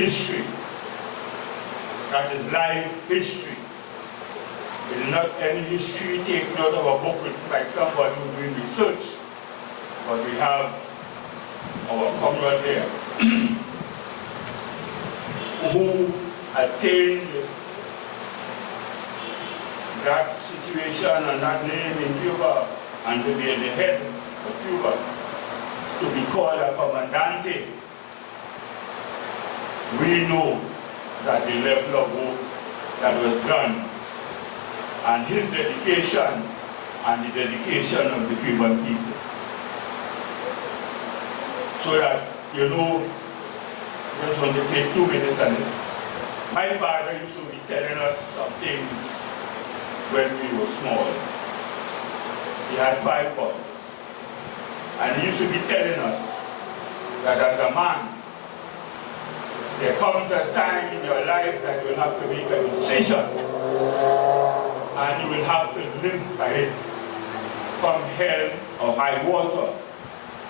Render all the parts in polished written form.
history. That is live history. It is not any history taken out of a book written by somebody who's doing research, but we have our comrade there who attained that situation and that name in Cuba and to be at the head of Cuba, to be called a comandante. We know that the level of work that was done and his dedication and the dedication of the Cuban people. So that, you know, just want to take 2 minutes on it. My father used to be telling us some things when we were small. He had 5 boys. And he used to be telling us that as a man, there comes a time in your life that you will have to make a decision and you will have to live by it, from hell or high water,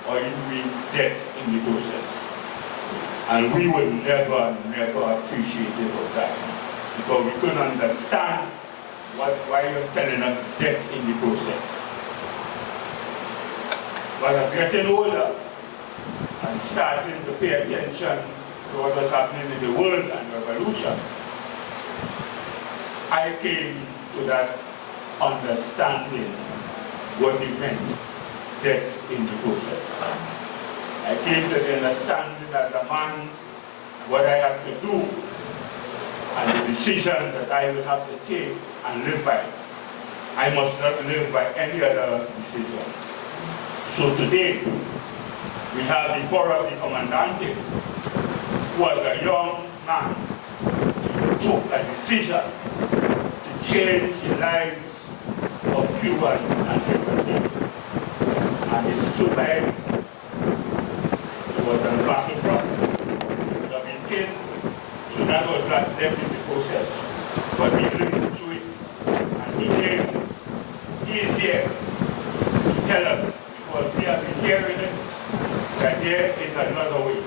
or you will be dead in the process. And we would never appreciate it of that, because we couldn't understand why you're telling us death in the process. But as getting older and starting to pay attention to what was happening in the world and revolution, I came to that understanding what it meant, death in the process. I came to the understanding that a man, what I have to do, and the decision that I will have to take and live by. I must not live by any other decision. So today, we have before us the Comandante, who was a young man who took a decision to change the lives of Cuban and Cuban people. And he stood by it. He was on the battlefront. He would have been killed. So that was not left in the process. But he lived through it. And he is here to tell us, because we have been hearing it, that there is another way.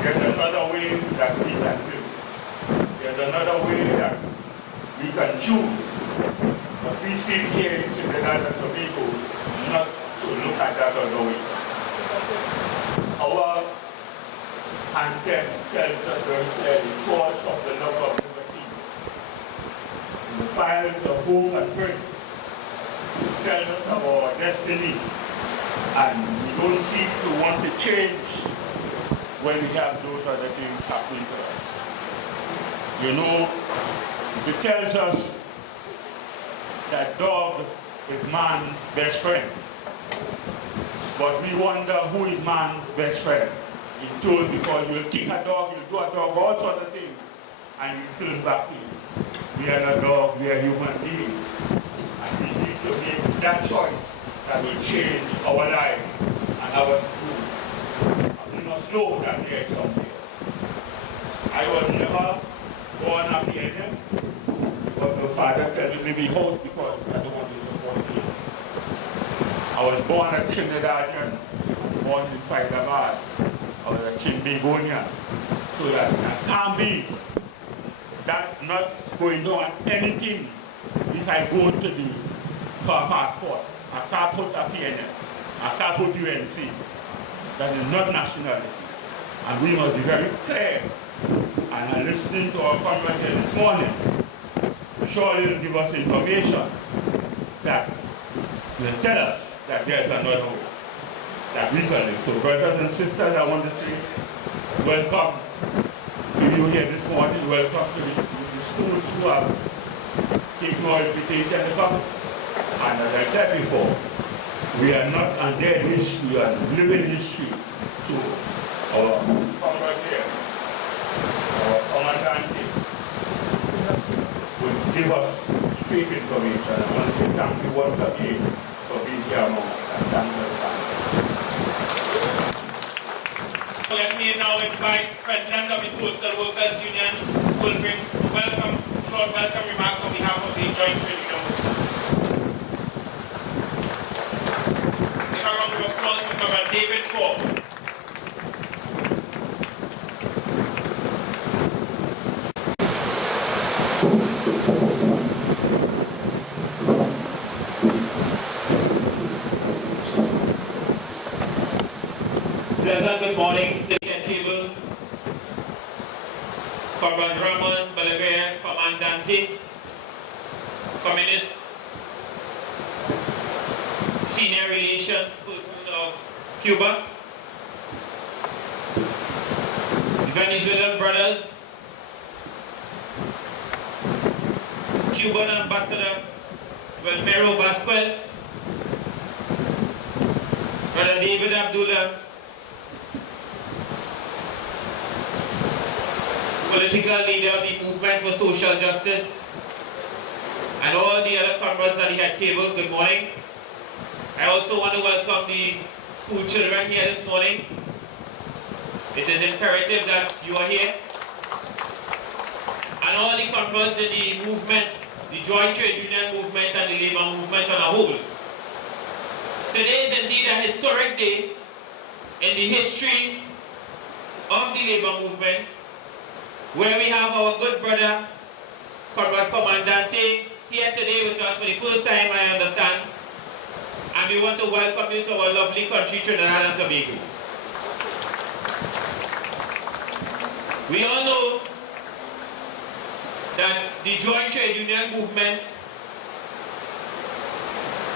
There's another way that we can live. There's another way that we can choose. But we sit here in Trinidad and Tobago not to look at that other way. Our anthem tells us very clearly, cause of the love of liberty. The fires of hope and praise tell us of our destiny. And we don't seem to want to change when we have those other things happening to us. You know, it tells us that dog is man's best friend. But we wonder who is man's best friend. He's told, because you'll kick a dog, you'll do a dog, all sorts of things, and you turn back to you. We are not dogs, we are human beings. And we need to make that choice that will change our life and our food. And we must know that there is something. I was never born a PNM, but my father told me to be home because I don't want to support him. I was born a Trinidadian, born in Hyderabad. I was a Chimbigonian. So that can't be. That's not going on anything if I go to the passport. I can't put a PNM. I can't put UNC. That is not nationality. And we must be very clear. And I'm listening to our conversation this morning. Surely will give us information that will tell us that there's another way that we can live. So brothers and sisters, I want to say welcome to you here this morning. Welcome to the schools who have taken our invitation to come. And as I said before, we are not undead history, we are living history. So our comrade here, our commandante, will give us straight information. I want to say thank you once again for being here among us. And thank you very much. Let me now invite President of the Postal Workers Union, who will bring short welcome remarks on behalf of the Joint Tribunal. Give a round of applause for David Forbes. Pleasant good morning to the head table. Comrade Ramon Balaguer, Comandante, Communist, Senior Relations Person of Cuba, the Venezuelan brothers, Cuban Ambassador Wilmero Vasquez, Brother David Abdullah, political leader of the Movement for Social Justice, and all the other comrades at the head table, good morning. I also want to welcome the school children here this morning. It is imperative that you are here. And all the comrades in the movement, the joint trade union movement and the labor movement on a whole. Today is indeed a historic day in the history of the labor movement, where we have our good brother, Comrade Comandante, here today with us for the first time, I understand. And we want to welcome you to our lovely country, Trinidad and Tobago. We all know that the joint trade union movement,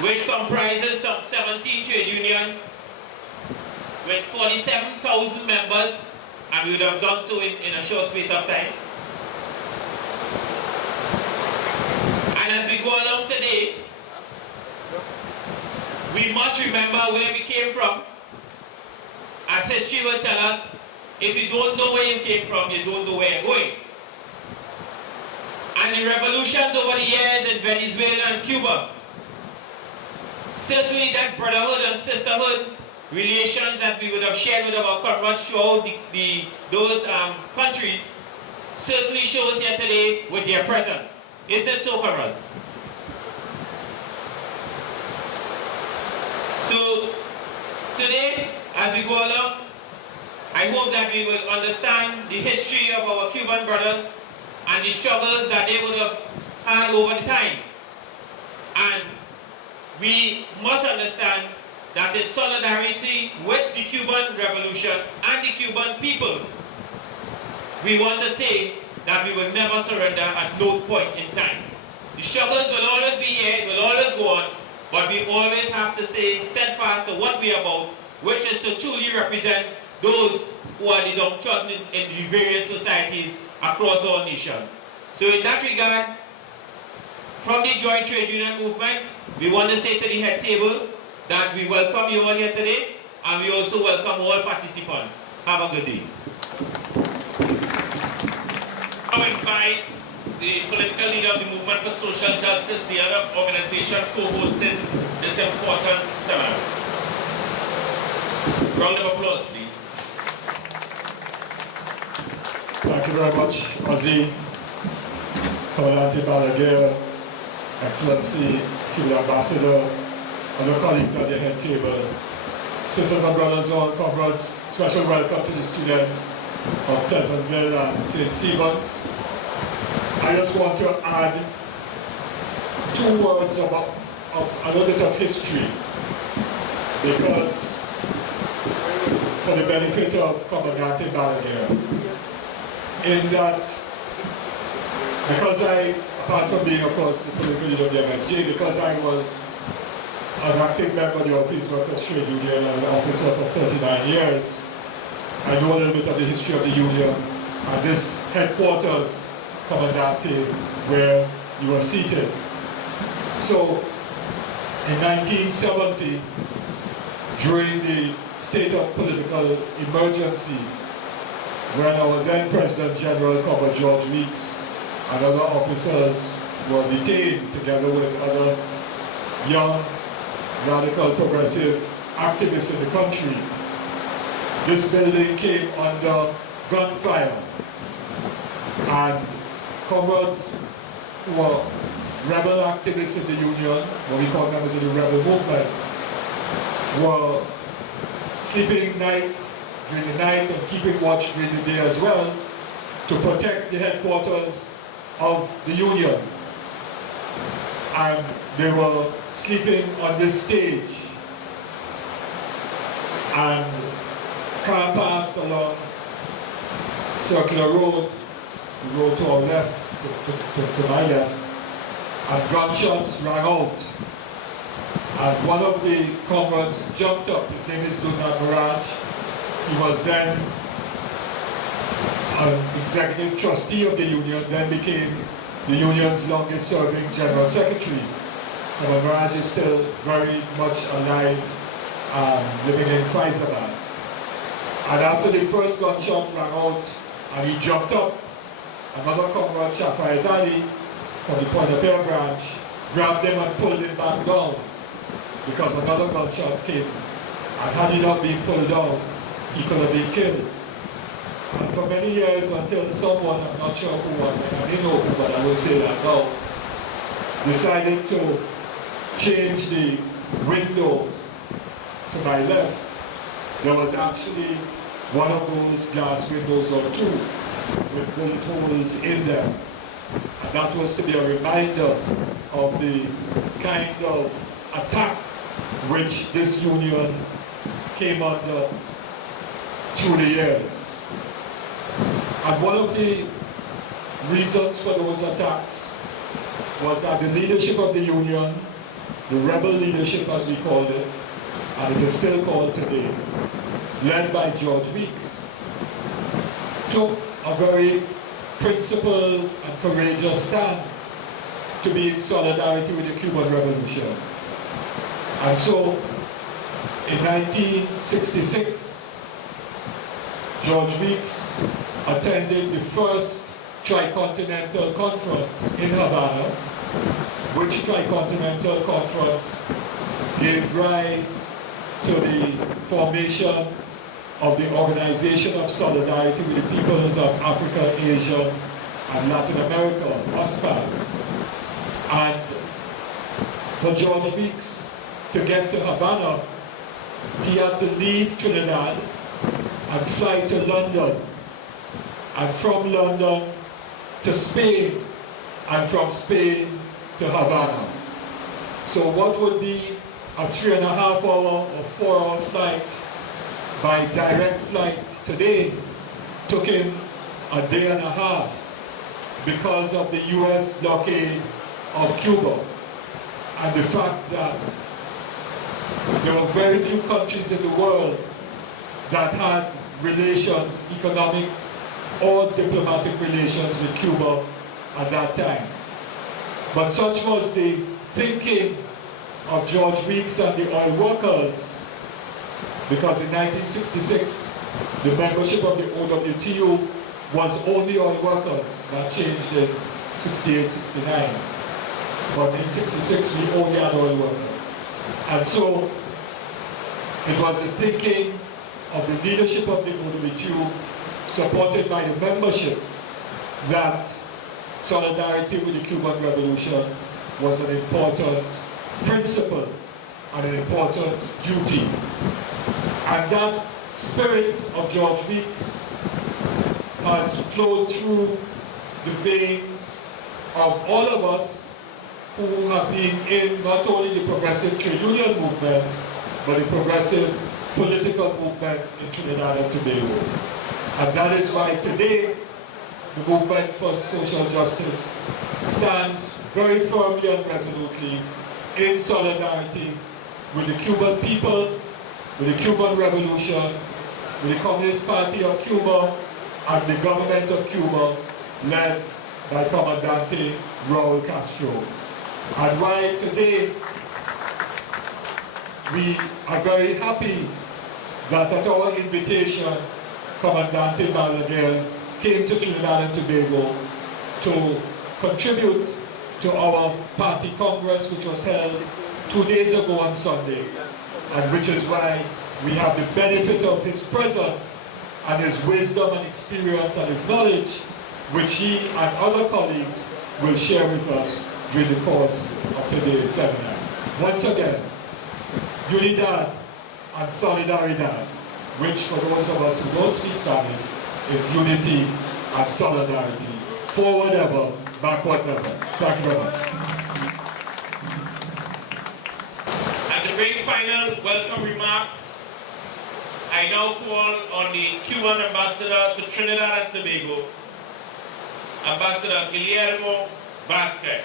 which comprises some 17 trade unions with 47,000 members, and we would have done so in a short space of time. And as we go along today, we must remember where we came from. As history will tell us, if you don't know where you came from, you don't know where you're going. And the revolutions over the years in Venezuela and Cuba, certainly that brotherhood and sisterhood relations that we would have shared with our comrades throughout those countries, certainly shows here today with their presence. Isn't it so, comrades? So, today, as we go along, I hope that we will understand the history of our Cuban brothers and the struggles that they would have had over the time. And we must understand that in solidarity with the Cuban Revolution and the Cuban people, we want to say that we will never surrender at no point in time. The struggles will always be here, it will always go on, but we always have to stay steadfast to what we are about, which is to truly represent those who are the downtrodden in the various societies across all nations. So in that regard, from the Joint Trade Union Movement, we want to say to the head table that we welcome you all here today, and we also welcome all participants. Have a good day. I invite the political leader of the Movement for Social Justice, the other organization co-hosting this important seminar. Round of applause, please. Thank you very much, Ozzy, Comandante Balaguer, Excellency, Cuban Ambassador, and your colleagues at the head table. Sisters and brothers, all comrades, special welcome to the students of Pleasantville and St. Stephen's. I just want to add 2 words about a little bit of history, because for the benefit of Comandante Balaguer, in that, because apart from being, of course, the political leader of the MSJ, because I was an active member of the Office Workers Trade Union and an officer for 39 years, I know a little bit of the history of the union, and this headquarters, Comandante, where you were seated. So, in 1970, during the state of political emergency, when our then President General Comrade George Weeks and other officers were detained together with other young, radical, progressive activists in the country, this building came under gunfire, and comrades who were rebel activists in the union, what we call members of the rebel movement, were sleeping during the night and keeping watch during the day as well to protect the headquarters of the union. And they were sleeping on this stage. And car passed along Circular Road, the road to our left, to my left, and gunshots rang out. And one of the comrades jumped up. His name is Lieutenant Mirage. He was then an executive trustee of the union, then became the union's longest serving general secretary. And Mirage is still very much alive, living in Faizabad. And after the first gunshot rang out and he jumped up, another comrade, Chafayat Ali, from the Point of Air branch, grabbed him and pulled him back down because another gunshot came. And had he not been pulled down, he could have been killed. And for many years, until someone, I'm not sure who was, I didn't know who, but I will say that now, decided to change the window to my left. There was actually one of those glass windows or two with bullet holes in them. And that was to be a reminder of the kind of attack which this union came under through the years. And one of the reasons for those attacks was that the leadership of the union, the rebel leadership as we called it, and it is still called today, led by George Weeks, took a very principled and courageous stand to be in solidarity with the Cuban Revolution. And so, in 1966, George Weeks attended the first Tricontinental Conference in Havana, which Tricontinental Conference gave rise to the formation of the Organization of Solidarity with the Peoples of Africa, Asia, and Latin America, OSPAD. And for George Weeks to get to Havana, he had to leave Trinidad and fly to London, and from London to Spain, and from Spain to Havana. So what would be a 3.5 hour or 4 hour flight by direct flight today took him a day and a half because of the US blockade of Cuba and the fact that there were very few countries in the world that had relations, economic or diplomatic relations with Cuba at that time. But such was the thinking of George Weeks and the oil workers, because in 1966, the membership of the OWTU was only oil workers. That changed in 68, 69. But in 66, we only had oil workers. And so, it was the thinking of the leadership of the OWTU, supported by the membership, that solidarity with the Cuban Revolution was an important principle and an important duty. And that spirit of George Weeks has flowed through the veins of all of us who have been in not only the progressive trade union movement, but the progressive political movement in Trinidad and Tobago. And that is why today, the movement for social justice stands very firmly and resolutely in solidarity with the Cuban people, with the Cuban Revolution, with the Communist Party of Cuba, and the government of Cuba, led by Comandante Fidel Castro. And while today we are very happy that at our invitation, Comandante Balaguer came to Trinidad and Tobago to contribute to our party congress, which was held 2 days ago on Sunday, and which is why we have the benefit of his presence and his wisdom and experience and his knowledge, which he and other colleagues will share with us during the course of today's seminar. Once again, Unidad and Solidaridad, which for those of us who don't speak Spanish, is unity and solidarity. Forward ever, backward never. Thank you very much. And to bring final welcome remarks, I now call on the Cuban ambassador to Trinidad and Tobago, Ambassador Guillermo Vasquez.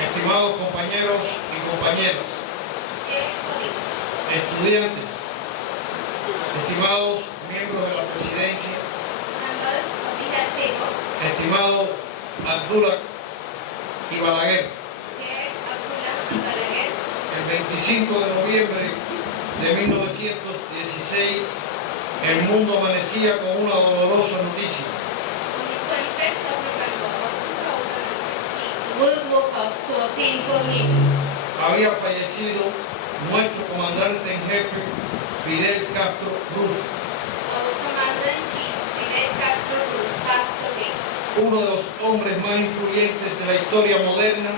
Estimados compañeros y compañeras, estudiantes, estimados miembros de la presidencia, estimado Abdullah y Balaguer, el 25 de noviembre de 1916 el mundo amanecía con una dolorosa noticia. Había fallecido nuestro comandante en jefe, Fidel Castro Cruz, uno de los hombres más influyentes de la historia moderna,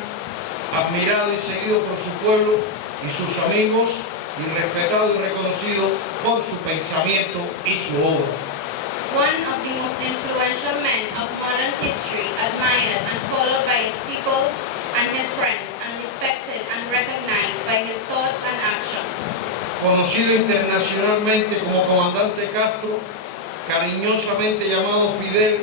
admirado y seguido por su pueblo y sus amigos, y respetado y reconocido por su pensamiento y su obra. One of the most influential men of modern history, admired and followed by his people and his friends, and respected and recognized by his thoughts and actions. Conocido internacionalmente como comandante Castro, cariñosamente llamado Fidel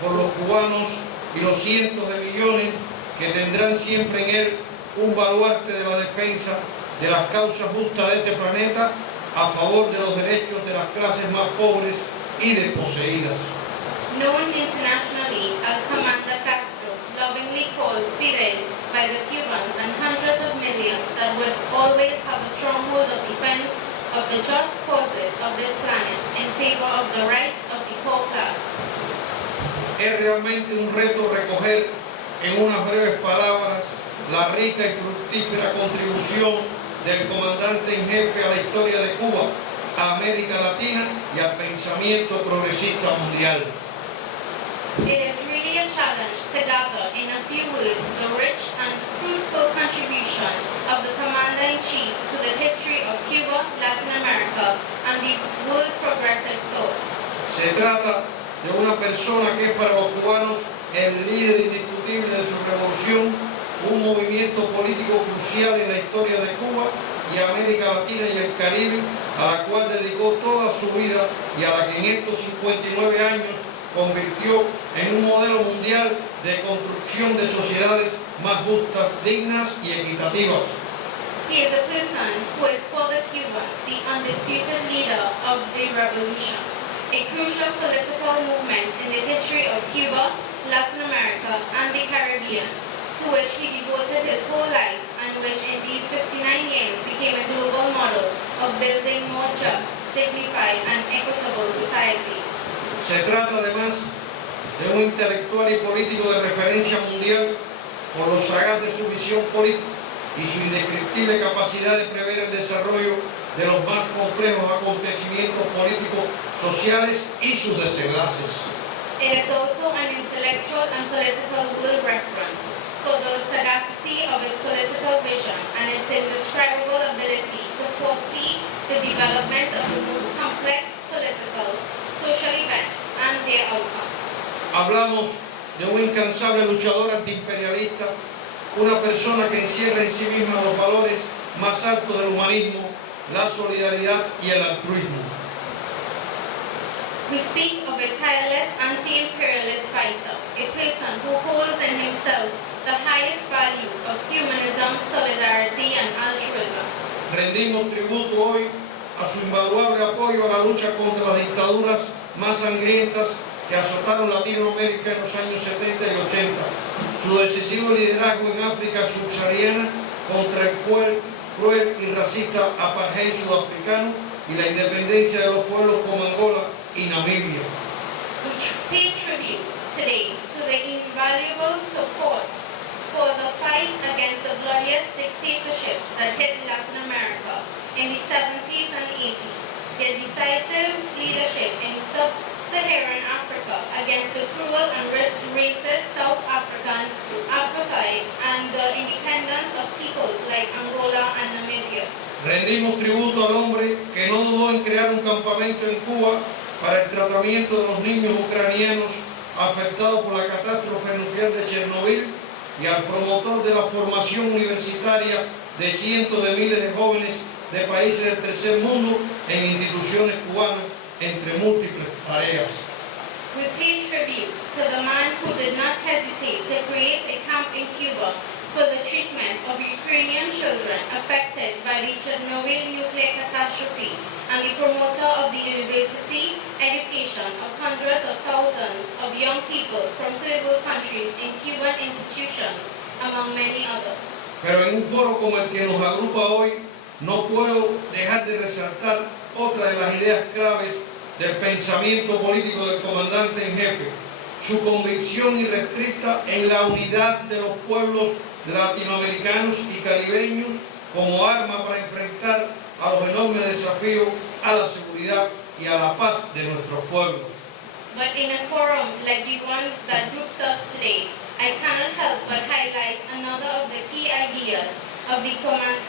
por los cubanos y los cientos de millones que tendrán siempre en él un baluarte de la defensa de las causas justas de este planeta a favor de los derechos de las clases más pobres y desposeídas. Known internationally as Commander Castro, lovingly called Fidel by the Cubans and hundreds of millions that would always have a stronghold of defense of the just causes of this planet in favor of the rights of the poor class. Es realmente un reto recoger en unas breves palabras la rica y fructífera contribución del comandante en jefe a la historia de Cuba, a América Latina y al pensamiento progresista mundial. It is really a challenge to gather in a few words the rich and fruitful contribution of the Commander-in-Chief to the history of Cuba, Latin America, and the world progressive thought. Se trata de una persona que es para los cubanos el líder indiscutible de su revolución, un movimiento político crucial en la historia de Cuba y América Latina y el Caribe, a la cual dedicó toda su vida y a la que en estos 59 años convirtió en un modelo mundial de construcción de sociedades más justas, dignas y equitativas. He is a person who is for the Cubans, the undisputed leader of the revolution, a crucial political movement in the history of Cuba, Latin America, and the Caribbean, to which he devoted his whole life and which in these 59 years became a global model of building more just, dignified, and equitable societies. Se trata además de un intelectual y político de referencia mundial por lo sagaz de su visión política y su indescriptible capacidad de prever el desarrollo de los más complejos acontecimientos políticos, sociales y sus desenlaces. It is also an intellectual and political world reference for the sagacity of its political vision and its indescribable ability to foresee the development of the most complex political, social events and their outcomes. Hablamos de un incansable luchador antiimperialista, una persona que encierra en sí misma los valores más altos del humanismo, la solidaridad y el altruismo. We speak of a tireless anti-imperialist fighter, a person who holds in himself the highest values of humanism, solidarity, and altruism. Rendimos tributo hoy a su invaluable apoyo a la lucha contra las dictaduras más sangrientas que azotaron Latinoamérica en los años 70 y 80, su decisivo liderazgo en África subsahariana contra el cruel y racista apartheid sudafricano y la independencia de los pueblos como Angola y Namibia. We pay tribute today to the invaluable support for the fight against the bloodiest dictatorships that hit Latin America in the 70s and 80s, their decisive leadership in sub-Saharan Africa against the cruel and racist South African apartheid, and the independence of peoples like Angola and Namibia. Rendimos tributo al hombre que no dudó en crear un campamento en Cuba para el tratamiento de los niños ucranianos afectados por la catástrofe nuclear de Chernobyl y al promotor de la formación universitaria de cientos de miles de jóvenes de países del tercer mundo en instituciones cubanas, entre múltiples tareas. We pay tribute to the man who did not hesitate to create a camp in Cuba for the treatment of Ukrainian children affected by the Chernobyl nuclear catastrophe and the promoter of the university education of hundreds of thousands of young people from third world countries in Cuban institutions, among many others. Pero en un foro como el que nos agrupa hoy, no puedo dejar de resaltar otra de las ideas claves del pensamiento político del comandante en jefe, su convicción irrestricta en la unidad de los pueblos latinoamericanos y caribeños como arma para enfrentar a los enormes desafíos a la seguridad y a la paz de nuestros pueblos. But in a forum like the one that groups us today, I cannot help but highlight another of the key ideas of the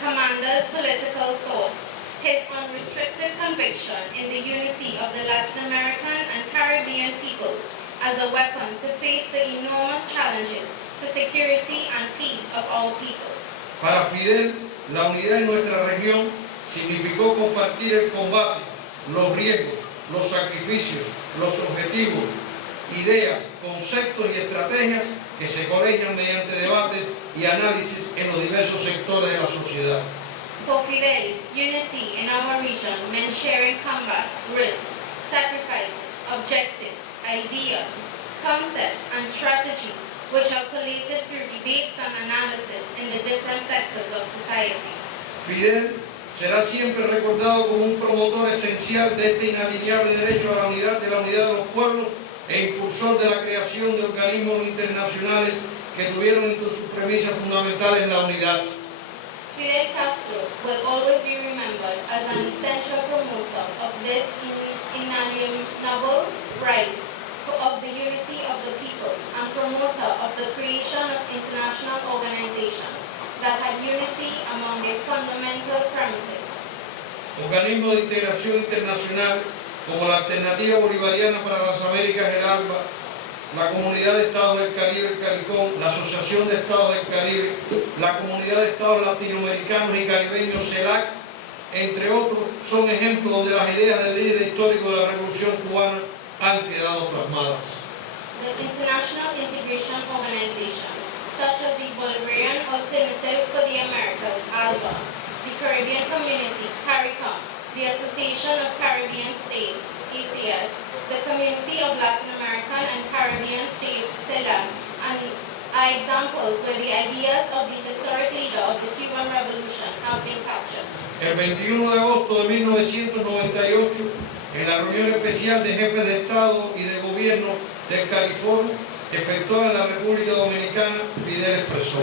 commander's political thoughts, his unrestricted conviction in the unity of the Latin American and Caribbean peoples as a weapon to face the enormous challenges to security and peace of all peoples. Para Fidel, la unidad en nuestra región significó compartir el combate, los riesgos, los sacrificios, los objetivos, ideas, conceptos y estrategias que se colegian mediante debates y análisis en los diversos sectores de la sociedad. For Fidel, unity in our region meant sharing combat, risks, sacrifices, objectives, ideas, concepts, and strategies which are collated through debates and analysis in the different sectors of society. Fidel será siempre recordado como un promotor esencial de este inalienable derecho a la unidad de los pueblos e impulsor de la creación de organismos internacionales que tuvieron entre sus premisas fundamentales la unidad. Fidel Castro will always be remembered as an essential promoter of this inalienable right of the unity of the peoples and promoter of the creation of international organizations that had unity among their fundamental premises. Organismos de integración internacional como la Alternativa Bolivariana para las Américas, el ALBA, la Comunidad de Estados del Caribe, el CARICOM, la Asociación de Estados del Caribe, la Comunidad de Estados Latinoamericanos y Caribeños, CELAC, entre otros, son ejemplos donde las ideas del líder histórico de la Revolución Cubana han quedado plasmadas. The international integration organizations, such as the Bolivarian Alternative for the Americas, ALBA, the Caribbean Community, CARICOM, the Association of Caribbean States, ACS, the Community of Latin American and Caribbean States, CELAC, and are examples where the ideas of the historic leader of the Cuban Revolution have been captured. El 21 de agosto de 1998, en la reunión especial de jefes de Estado y de Gobierno del California, efectuada en la República Dominicana, Fidel expresó: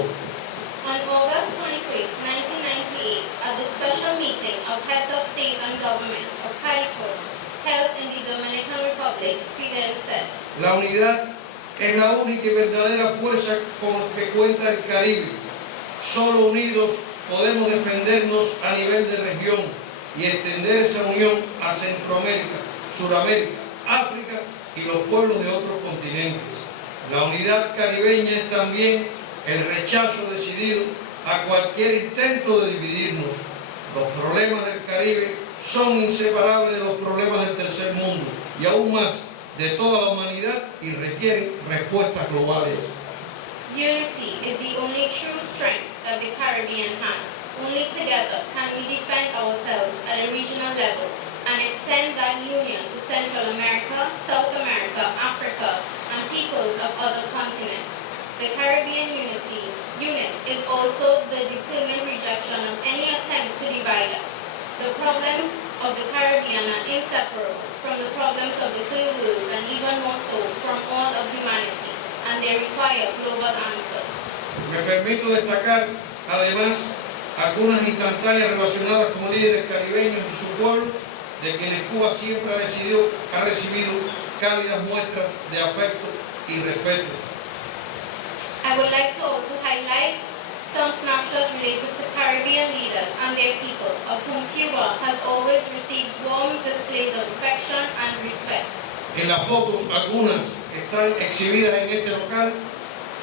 On August 26, 1998, at the special meeting of heads of state and government of California, held in the Dominican Republic, Fidel said, la unidad es la única y verdadera fuerza con la que cuenta el Caribe. Solo unidos podemos defendernos a nivel de región y extender esa unión a Centroamérica, Suramérica, África y los pueblos de otros continentes. La unidad caribeña es también el rechazo decidido a cualquier intento de dividirnos. Los problemas del Caribe son inseparables de los problemas del tercer mundo y aún más de toda la humanidad y requieren respuestas globales. Unity is the only true strength that the Caribbean has. Only together can we defend ourselves at a regional level and extend that union to Central America, South America, Africa, and peoples of other continents. The Caribbean unit is also the determined rejection of any attempt to divide us. The problems of the Caribbean are inseparable from the problems of the third world and even more so from all of humanity, and they require global answers. Me permito destacar, además, algunas instantáneas relacionadas con líderes caribeños y su pueblo, de quienes Cuba siempre ha recibido cálidas muestras de afecto y respeto. I would like to also highlight some snapshots related to Caribbean Cuban leaders and their people, of whom Cuba has always received warm displays of affection and respect. En las fotos, algunas que están exhibidas en este local,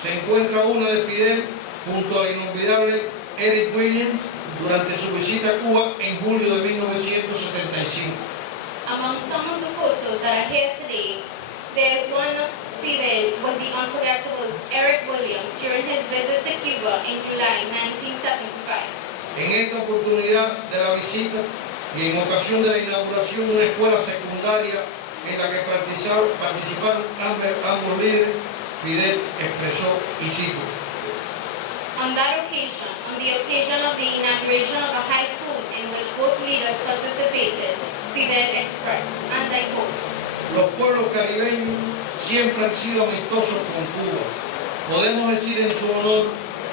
se encuentra una de Fidel junto al inolvidable Eric Williams durante su visita a Cuba en julio de 1975. Among some of the photos that are here today, there is one of Fidel with the unforgettable Eric Williams during his visit to Cuba in July 1975. En esta oportunidad de la visita y en ocasión de la inauguración de una escuela secundaria en la que participaron ambos líderes, Fidel expresó y cito: On the occasion of the inauguration of a high school in which both leaders participated, Fidel expressed, and I quote, los pueblos caribeños siempre han sido amistosos con Cuba. Podemos decir en su honor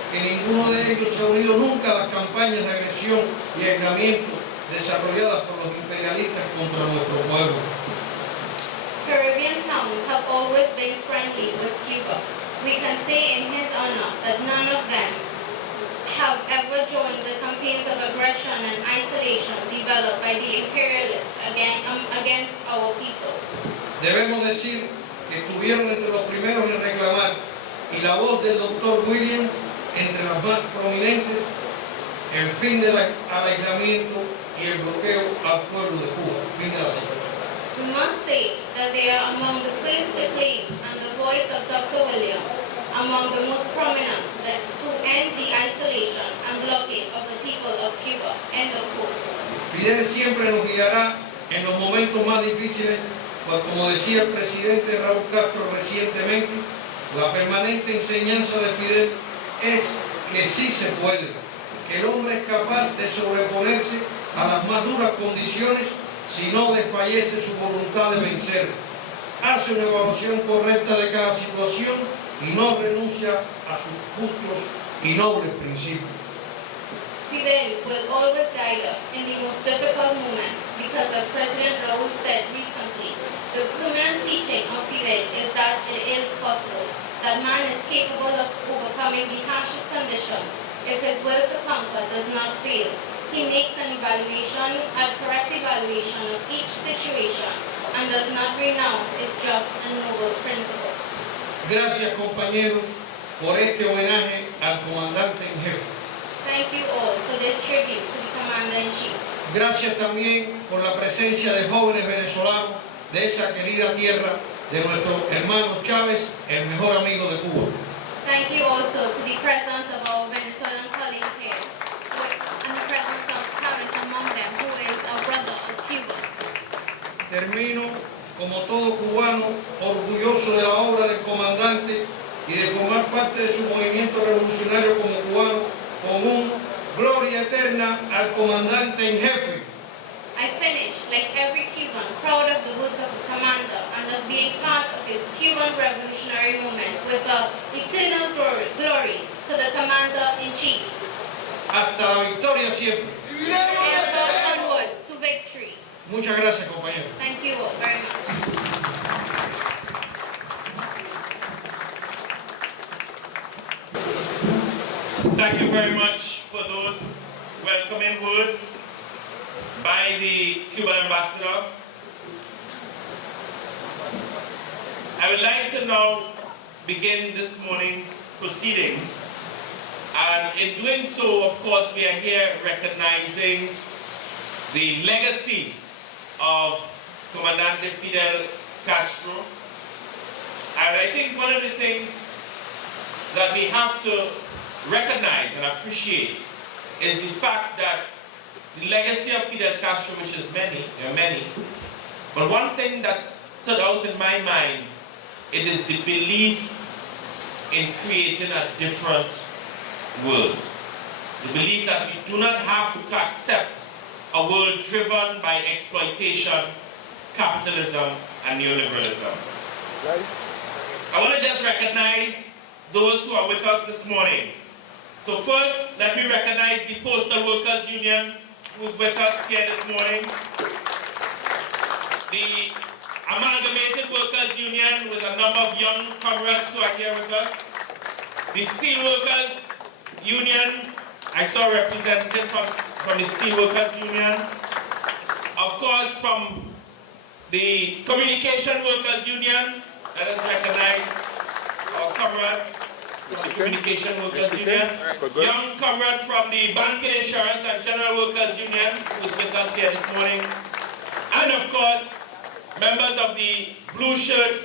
que ninguno de ellos se ha unido nunca a las campañas de agresión y aislamiento desarrolladas por los imperialistas contra nuestro pueblo. Caribbean towns have always been friendly with Cuba. We can say in his honor that none of them have ever joined the campaigns of aggression and isolation developed by the imperialists against our people. Debemos decir que estuvieron entre los primeros en reclamar, y la voz del doctor Williams entre las más prominentes, el fin del aislamiento y el bloqueo al pueblo de Cuba. Fin de la cita. We must say that they are among the first to claim, and the voice of Dr. Williams, among the most prominent to end the isolation and blockade of the people of Cuba. End of quote. Fidel siempre nos guiará en los momentos más difíciles, pues como decía el presidente Raúl Castro recientemente, la permanente enseñanza de Fidel es que sí se puede, que el hombre es capaz de sobreponerse a las más duras condiciones si no desfallece su voluntad de vencer. Hace una evaluación correcta de cada situación y no renuncia a sus justos y nobles principios. Fidel will always guide us in the most difficult moments because, as President Raúl said recently, the permanent teaching of Fidel is that it is possible, that man is capable of overcoming the harshest conditions if his will to conquer does not fail. He makes an evaluation, a correct evaluation of each situation and does not renounce his just and noble principles. Gracias, compañeros, por este homenaje al comandante en jefe. Thank you all for this tribute to the Commander-in-Chief. Gracias también por la presencia de jóvenes venezolanos de esa querida tierra de nuestro hermano Chávez, el mejor amigo de Cuba. Thank you also to the presence of our Venezuelan colleagues here, and the presence of Chávez among them, who is a brother of Cuba. Termino, como todo cubano, orgulloso de la obra del comandante y de formar parte de su movimiento revolucionario como cubano, con un gloria eterna al comandante en jefe. I finish, like every Cuban, proud of the work of the commander and of being part of his Cuban revolutionary movement with the eternal glory to the Commander-in-Chief. Hasta la victoria siempre. Ever onward to victory. Muchas gracias, compañeros. Thank you all very much. Thank you very much for those welcoming words by the Cuban ambassador. I would like to now begin this morning's proceedings, and in doing so, of course, we are here recognizing the legacy of Comandante Fidel Castro. And I think one of the things that we have to recognize and appreciate is the fact that the legacy of Fidel Castro, which is many, but one thing that stood out in my mind, it is the belief in creating a different world. The belief that we do not have to accept a world driven by exploitation, capitalism, and neoliberalism. Right. I want to just recognize those who are with us this morning. So first, let me recognize the Postal Workers Union, who's with us here this morning. The Amalgamated Workers Union, with a number of young comrades who are here with us. The Steel Workers Union, I saw representatives from the Steelworkers Union. Of course, from the Communication Workers Union, let us recognize our comrades from the Communication Workers Union. Young comrade from the Banking, Insurance and General Workers Union, who is with us here this morning. And of course, members of the Blue Shirt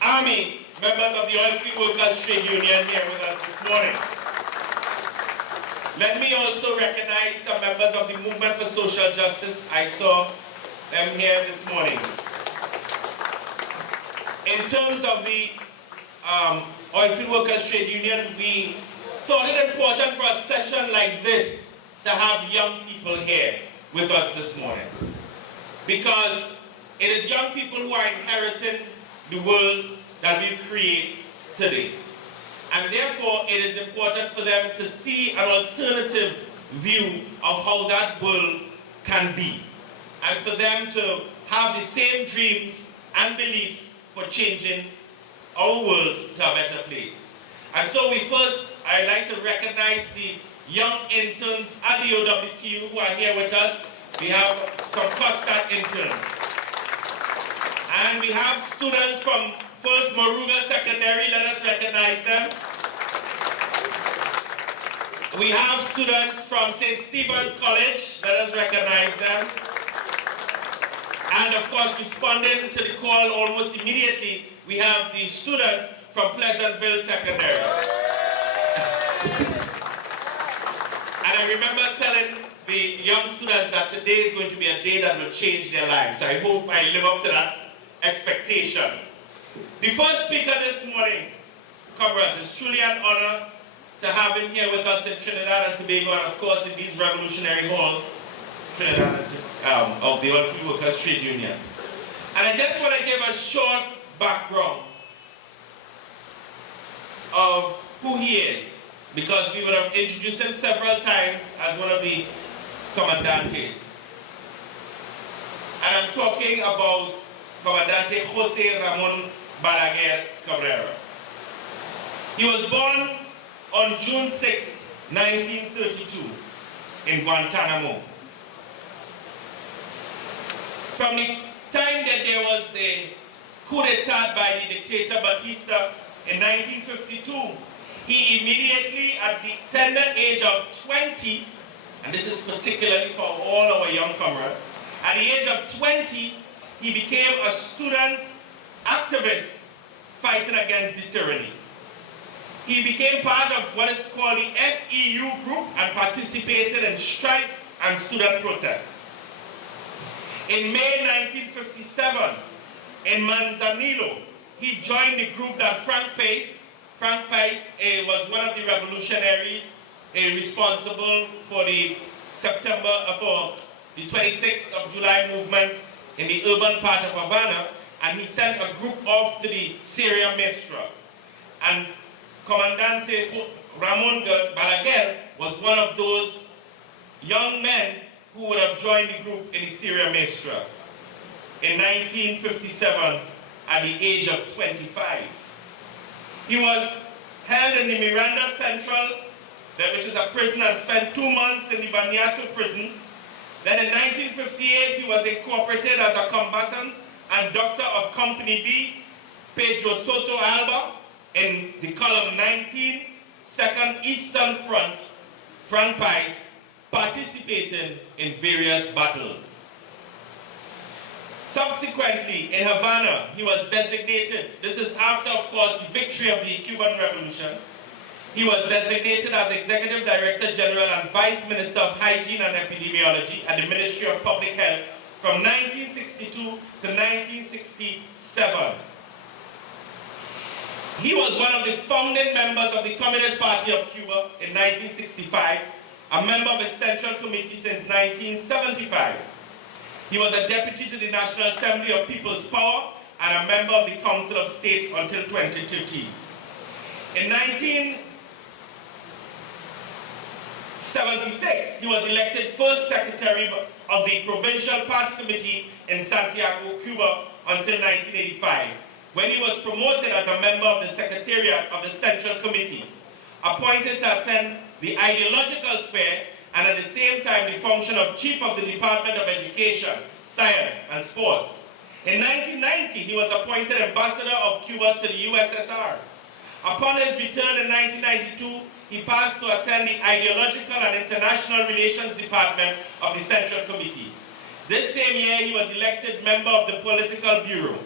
Army, members of the Oilfield Workers Trade Union here with us this morning. Let me also recognize some members of the Movement for Social Justice. I saw them here this morning. In terms of the Oilfield Workers Trade Union, we thought it important for a session like this to have young people here with us this morning. Because it is young people who are inheriting the world that we create today. And therefore, it is important for them to see an alternative view of how that world can be. And for them to have the same dreams and beliefs for changing our world to a better place. And so I'd like to recognize the young interns at the OWTU who are here with us. We have some COSTAT interns. And we have students from First Moruga Secondary, let us recognize them. We have students from St. Stephen's College, let us recognize them. And of course, responding to the call almost immediately, we have the students from Pleasantville Secondary. And I remember telling the young students that today is going to be a day that will change their lives. I hope I live up to that expectation. The first speaker this morning, comrades, it's truly an honor to have him here with us in Trinidad and Tobago, and of course in these revolutionary halls, Trinidad of the Oilfield Workers Trade Union. And I just want to give a short background of who he is, because we would have introduced him several times as one of the commandantes. And I'm talking about Comandante Jose Ramon Balaguer Cabrera. He was born on June 6, 1932 in Guantanamo. From the time that there was a coup d'etat by the dictator Batista in 1952, he immediately, at the tender age of 20, and this is particularly for all our young comrades, at the age of 20, he became a student activist fighting against the tyranny. He became part of what is called the FEU group and participated in strikes and student protests. In May 1957, in Manzanillo, he joined the group that Frank Pace was one of the revolutionaries responsible for the for the 26th of July movement in the urban part of Havana, and he sent a group off to the Sierra Maestra. And Comandante Ramon Balaguer was one of those young men who would have joined the group in the Sierra Maestra in 1957 at the age of 25. He was held in the Miranda Central, which is a prison, and spent 2 months in the Baniato prison. Then in 1958, he was incorporated as a combatant and doctor of Company B, Pedro Soto Alba, in the column 19, 2nd Eastern Front, Frank Pace, participating in various battles. Subsequently, in Havana, he was designated, this is after, of course, the victory of the Cuban Revolution, he was designated as Executive Director General and Vice Minister of Hygiene and Epidemiology at the Ministry of Public Health from 1962 to 1967. He was one of the founding members of the Communist Party of Cuba in 1965, a member of its Central Committee since 1975. He was a deputy to the National Assembly of People's Power and a member of the Council of State until 2013. In 1976, he was elected first secretary of the Provincial Party Committee in Santiago, Cuba until 1985, when he was promoted as a member of the Secretariat of the Central Committee, appointed to attend the ideological sphere, and at the same time the function of Chief of the Department of Education, Science, and Sports. In 1990, he was appointed Ambassador of Cuba to the USSR. Upon his return in 1992, he passed to attend the Ideological and International Relations Department of the Central Committee. This same year, he was elected member of the Political Bureau.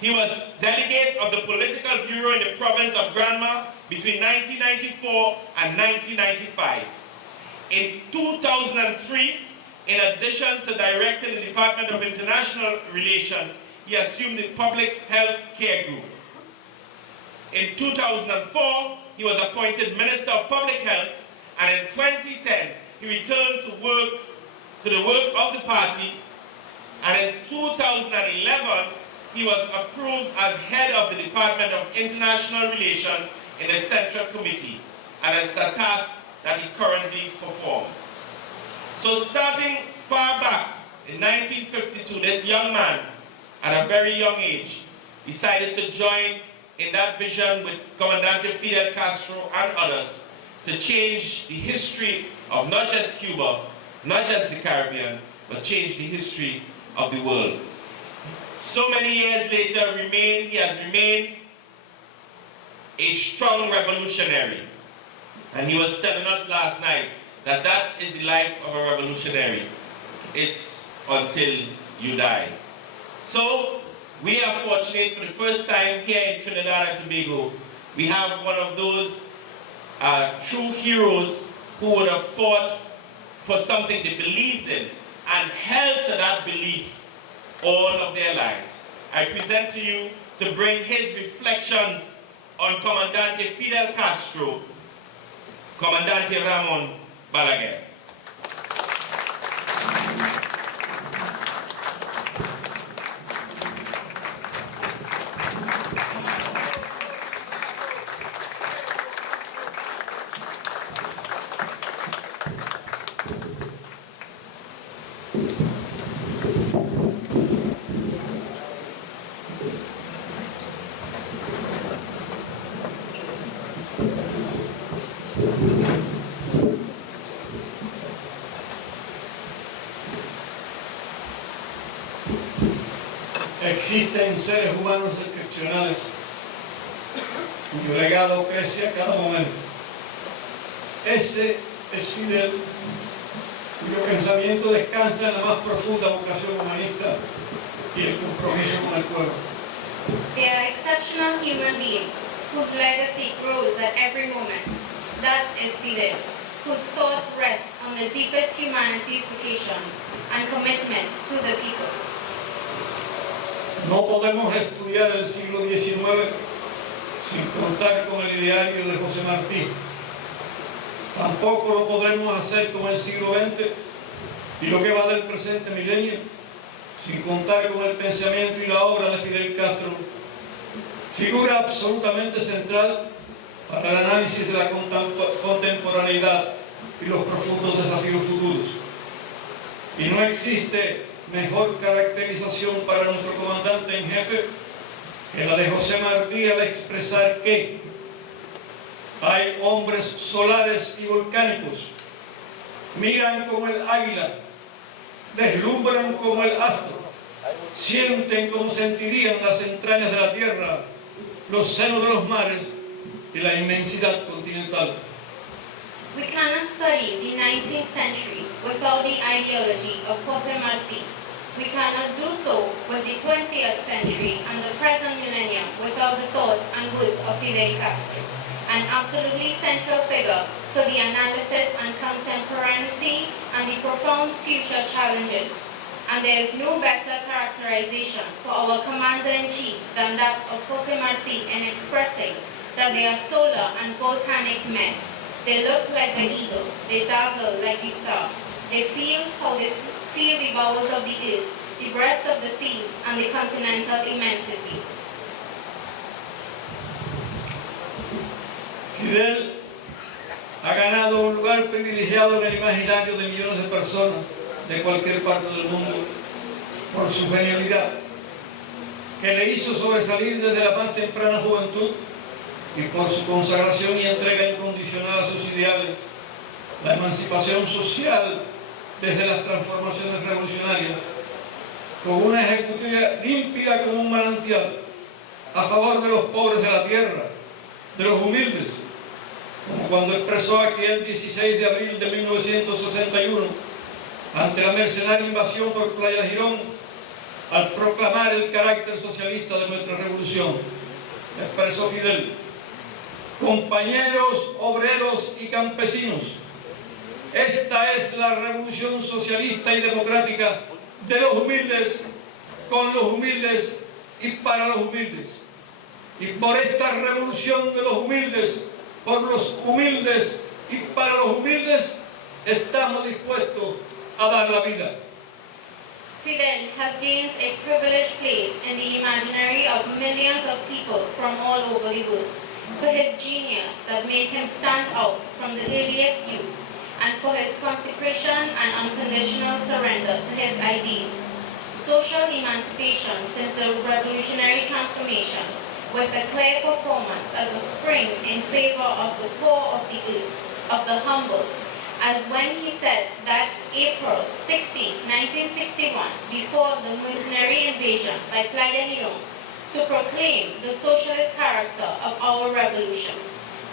He was delegate of the Political Bureau in the province of Granma between 1994 and 1995. In 2003, in addition to directing the Department of International Relations, he assumed the Public Health Care Group. In 2004, he was appointed Minister of Public Health, and in 2010, he returned to the work of the party, and in 2011, he was approved as head of the Department of International Relations in the Central Committee, and it's a task that he currently performs. So starting far back in 1952, this young man, at a very young age, decided to join in that vision with Comandante Fidel Castro and others to change the history of not just Cuba, not just the Caribbean, but change the history of the world. So many years later, he has remained a strong revolutionary. And he was telling us last night that that is the life of a revolutionary. It's until you die. So we are fortunate for the first time here in Trinidad and Tobago, we have one of those true heroes who would have fought for something they believed in and held to that belief all of their lives. I present to you to bring his reflections on Comandante Fidel Castro, Comandante Ramon Balaguer. Existen seres humanos excepcionales cuyo legado crece a cada momento. Ese es Fidel, cuyo pensamiento descansa en la más profunda vocación humanista y el compromiso con el pueblo. They are exceptional human beings whose legacy grows at every moment. That is Fidel, whose thoughts rest on the deepest humanity's vocation and commitment to the people. No podemos estudiar el siglo XIX sin contar con el ideario de José Martí. Tampoco lo podremos hacer con el siglo XX y lo que va del presente milenio sin contar con el pensamiento y la obra de Fidel Castro, figura absolutamente central para el análisis de la contemporaneidad y los profundos desafíos futuros. Y no existe mejor caracterización para nuestro comandante en jefe que la de José Martí al expresar que hay hombres solares y volcánicos, miran como el águila, deslumbran como el astro, sienten como sentirían las entrañas de la tierra, los senos de los mares y la inmensidad continental. We cannot study the 19th century without the ideology of José Martí. We cannot do so with the 20th century and the present millennium without the thoughts and work of Fidel Castro, an absolutely central figure to the analysis and contemporaneity and the profound future challenges. And there is no better characterization for our commander-in-chief than that of José Martí in expressing that they are solar and volcanic men. They look like the eagle, they dazzle like the star. They feel how they feel the bowels of the earth, the breast of the seas, and the continental immensity. Fidel ha ganado un lugar privilegiado en el imaginario de millones de personas de cualquier parte del mundo por su genialidad, que le hizo sobresalir desde la más temprana juventud y por su consagración y entrega incondicional a sus ideales, la emancipación social desde las transformaciones revolucionarias, con una ejecutiva limpia como un manantial, a favor de los pobres de la tierra, de los humildes, como cuando expresó aquel 16 de abril de 1961, ante la mercenaria invasión por Playa Girón, al proclamar el carácter socialista de nuestra revolución. Expresó Fidel: compañeros, obreros y campesinos, esta es la revolución socialista y democrática de los humildes, con los humildes y para los humildes. Y por esta revolución de los humildes, por los humildes y para los humildes, estamos dispuestos a dar la vida. Fidel has gained a privileged place in the imaginary of millions of people from all over the world for his genius that made him stand out from the earliest youth, and for his consecration and unconditional surrender to his ideals. Social emancipation since the revolutionary transformation, with a clear performance as a spring in favor of the poor of the earth, of the humble, as when he said that April 16, 1961, before the mercenary invasion by Playa Girón, to proclaim the socialist character of our revolution.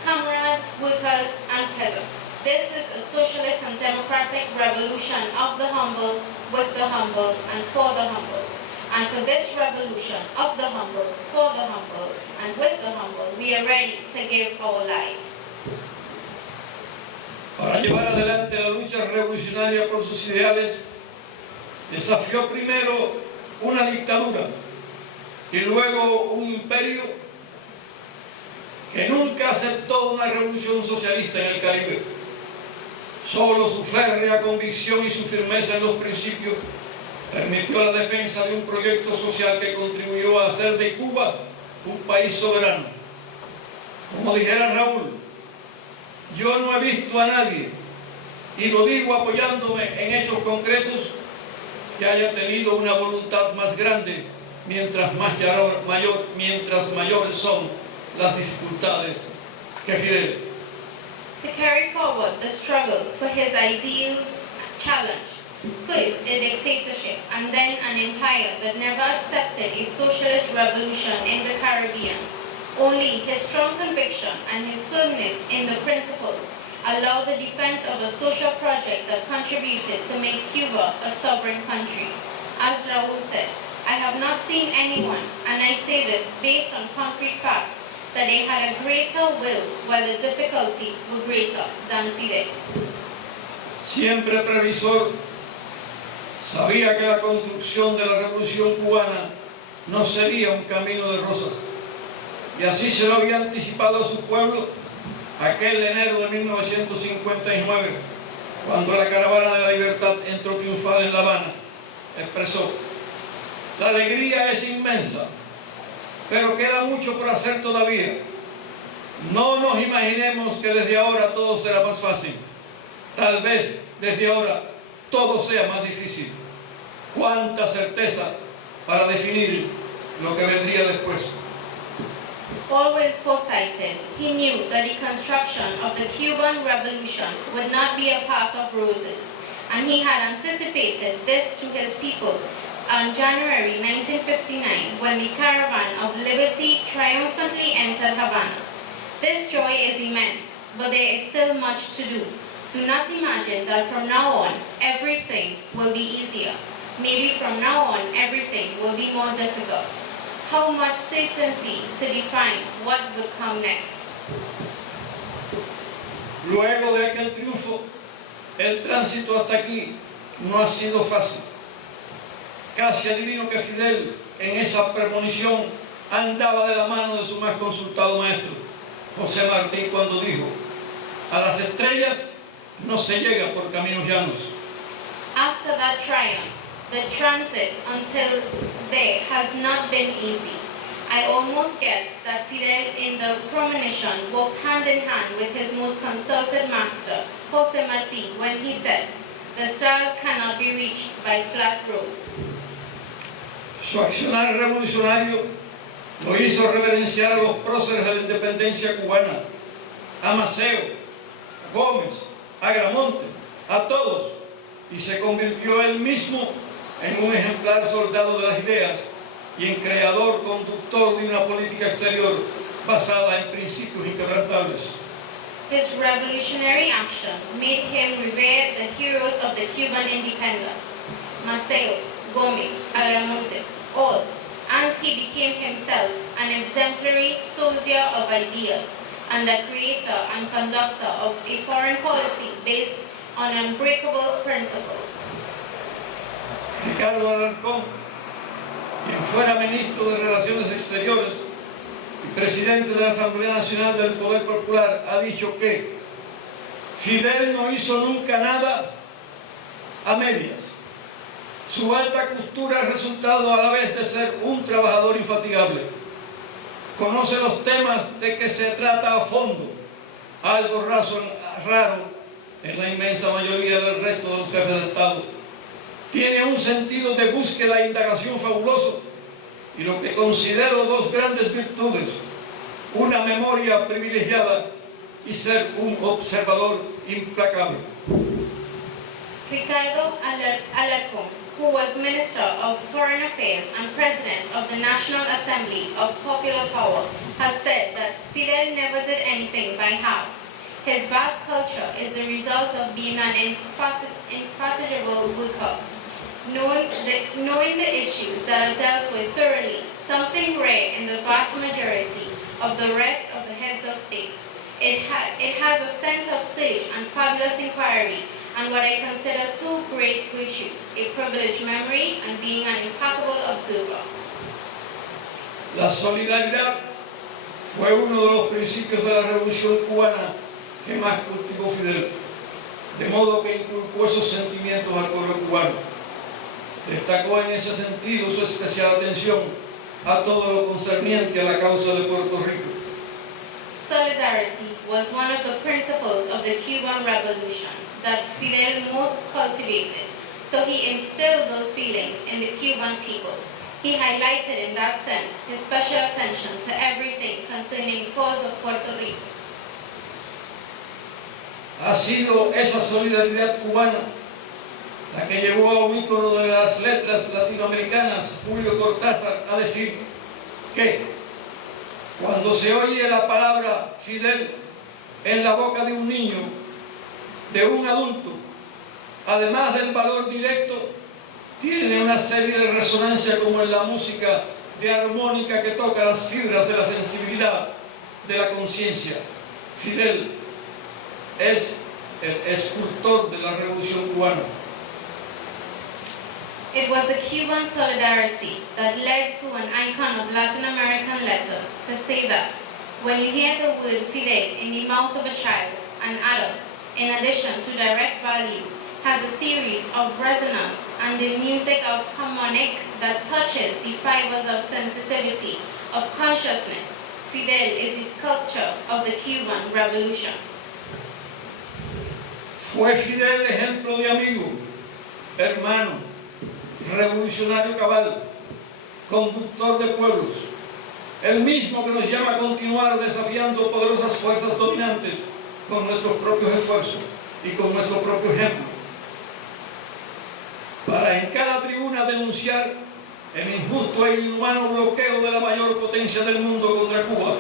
Comrades, workers, and peasants, this is a socialist and democratic revolution of the humble, with the humble, and for the humble. And for this revolution of the humble, for the humble, and with the humble, we are ready to give our lives. Para llevar adelante la lucha revolucionaria por sus ideales, desafió primero una dictadura y luego un imperio que nunca aceptó una revolución socialista en el Caribe. Solo su férrea convicción y su firmeza en los principios permitió la defensa de un proyecto social que contribuyó a hacer de Cuba un país soberano. Como dijera Raúl, yo no he visto a nadie, y lo digo apoyándome en hechos concretos, que haya tenido una voluntad más grande mientras mayores son las dificultades que Fidel. To carry forward the struggle for his ideals challenged, first a dictatorship and then an empire that never accepted a socialist revolution in the Caribbean. Only his strong conviction and his firmness in the principles allowed the defense of a social project that contributed to make Cuba a sovereign country. As Raúl said, I have not seen anyone, and I say this based on concrete facts, that they had a greater will while the difficulties were greater than Fidel. Siempre previsor, sabía que la construcción de la revolución cubana no sería un camino de rosas, y así se lo había anticipado a su pueblo aquel enero de 1959, cuando la caravana de la libertad entró triunfal en La Habana. Expresó: la alegría es inmensa, pero queda mucho por hacer todavía. No nos imaginemos que desde ahora todo será más fácil. Tal vez desde ahora todo sea más difícil. Cuánta certeza para definir lo que vendría después. Always foresighted, he knew that the construction of the Cuban Revolution would not be a path of roses, and he had anticipated this to his people on January 1959, when the caravan of liberty triumphantly entered Havana. This joy is immense, but there is still much to do. Do not imagine that from now on, everything will be easier. Maybe from now on, everything will be more difficult. How much certainty to define what would come next. Luego de aquel triunfo, el tránsito hasta aquí no ha sido fácil. Casi adivino que Fidel, en esa premonición, andaba de la mano de su más consultado maestro, José Martí, cuando dijo: a las estrellas no se llega por caminos llanos. After that triumph, the transit until there has not been easy. I almost guessed that Fidel in the premonition walked hand in hand with his most consulted master, José Martí, when he said, the stars cannot be reached by flat roads. Su accionar revolucionario Lo hizo reverenciar a los próceres de la independencia cubana, a Maceo, a Gómez, a Gramonte, a todos, y se convirtió él mismo en un ejemplar soldado de las ideas y en creador, conductor de una política exterior basada en principios inquebrantables. His revolutionary action made him revere the heroes of the Cuban independence, Maceo, Gómez, Agramonte, all, and he became himself an exemplary soldier of ideas and the creator and conductor of a foreign policy based on unbreakable principles. Ricardo Alarcón, quien fuera ministro de Relaciones Exteriores y presidente de la Asamblea Nacional del Poder Popular, ha dicho que Fidel no hizo nunca nada a medias. Su alta costura es resultado a la vez de ser un trabajador infatigable. Conoce los temas de que se trata a fondo, algo raro en la inmensa mayoría del resto de los jefes de Estado. Tiene un sentido de búsqueda e indagación fabuloso y lo que considero dos grandes virtudes, una memoria privilegiada y ser un observador implacable. Ricardo Alarcón, who was Minister of Foreign Affairs and President of the National Assembly of Popular Power, has said that Fidel never did anything by halves. His vast culture is the result of being an infatigable worker, knowing the issues that are dealt with thoroughly, something rare in the vast majority of the rest of the heads of state. It has a sense of sage and fabulous inquiry, and what I consider two great virtues, a privileged memory and being an impeccable observer. La solidaridad fue uno de los principios de la Revolución Cubana que más cultivó Fidel, de modo que inculcó esos sentimientos al pueblo cubano. Destacó en ese sentido su especial atención a todo lo concerniente a la causa de Puerto Rico. Solidarity was one of the principles of the Cuban Revolution that Fidel most cultivated, so he instilled those feelings in the Cuban people. He highlighted in that sense his special attention to everything concerning the cause of Puerto Rico. Ha sido esa solidaridad cubana la que llevó a un ícono de las letras latinoamericanas, Julio Cortázar, a decir que cuando se oye la palabra Fidel en la boca de un niño, de un adulto, además del valor directo, tiene una serie de resonancia como en la música de armónica que toca las fibras de la sensibilidad, de la conciencia. Fidel es el escultor de la Revolución Cubana. It was the Cuban solidarity that led to an icon of Latin American letters to say that when you hear the word Fidel in the mouth of a child, an adult, in addition to direct value, has a series of resonance and the music of harmonic that touches the fibers of sensitivity, of consciousness. Fidel is the sculpture of the Cuban Revolution. Fue Fidel ejemplo de amigo, hermano, revolucionario cabal, conductor de pueblos, el mismo que nos llama a continuar desafiando poderosas fuerzas dominantes con nuestros propios esfuerzos y con nuestro propio ejemplo, para en cada tribuna denunciar el injusto e inhumano bloqueo de la mayor potencia del mundo contra Cuba,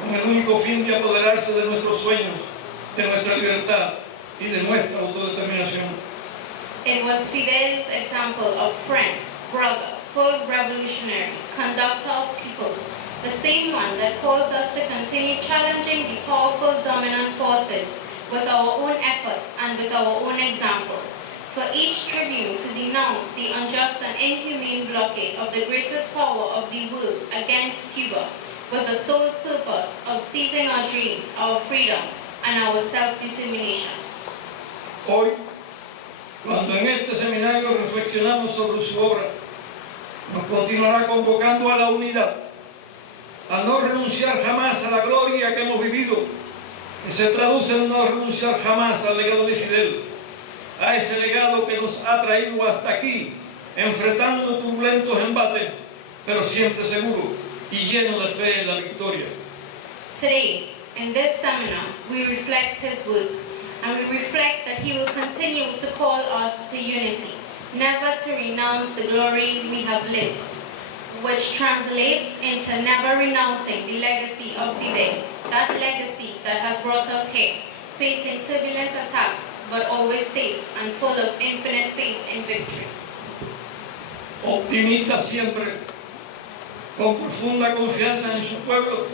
con el único fin de apoderarse de nuestros sueños, de nuestra libertad y de nuestra autodeterminación. It was Fidel's example of friend, brother, full revolutionary, conductor of peoples, the same one that caused us to continue challenging the powerful dominant forces with our own efforts and with our own example. For each tribune to denounce the unjust and inhumane blockade of the greatest power of the world against Cuba, with the sole purpose of seizing our dreams, our freedom, and our self-determination. Hoy, cuando en este seminario reflexionamos sobre su obra, nos continuará convocando a la unidad, a no renunciar jamás a la gloria que hemos vivido, que se traduce en no renunciar jamás al legado de Fidel, a ese legado que nos ha traído hasta aquí, enfrentando turbulentos embates, pero siempre seguro, y lleno de fe en la victoria. Today, in this seminar, we reflect his work, and we reflect that he will continue to call us to unity, never to renounce the glory we have lived, which translates into never renouncing the legacy of Fidel, that legacy that has brought us here, facing turbulent attacks, but always safe and full of infinite faith in victory. Optimista siempre, con profunda confianza en su pueblo,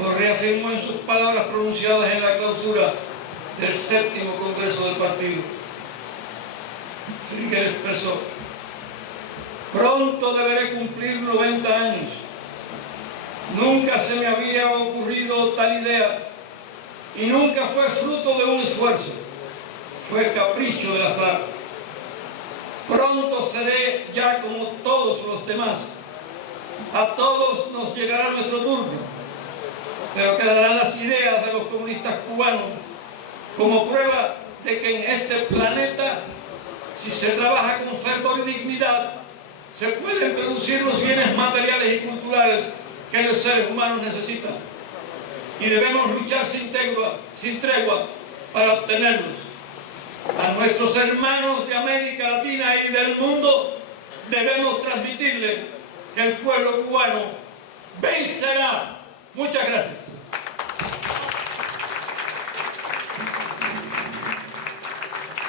lo reafirmó en sus palabras pronunciadas en la clausura del 7º Congreso del Partido. Fidel expresó: pronto deberé cumplir 90 años. Nunca se me había ocurrido tal idea y nunca fue fruto de un esfuerzo, fue capricho del azar. Pronto seré ya como todos los demás. A todos nos llegará nuestro turno, pero quedarán las ideas de los comunistas cubanos como prueba de que en este planeta, si se trabaja con fervor y dignidad, se pueden producir los bienes materiales y culturales que los seres humanos necesitan. Y debemos luchar sin tregua para obtenerlos. A nuestros hermanos de América Latina y del mundo debemos transmitirles que el pueblo cubano vencerá. Muchas gracias.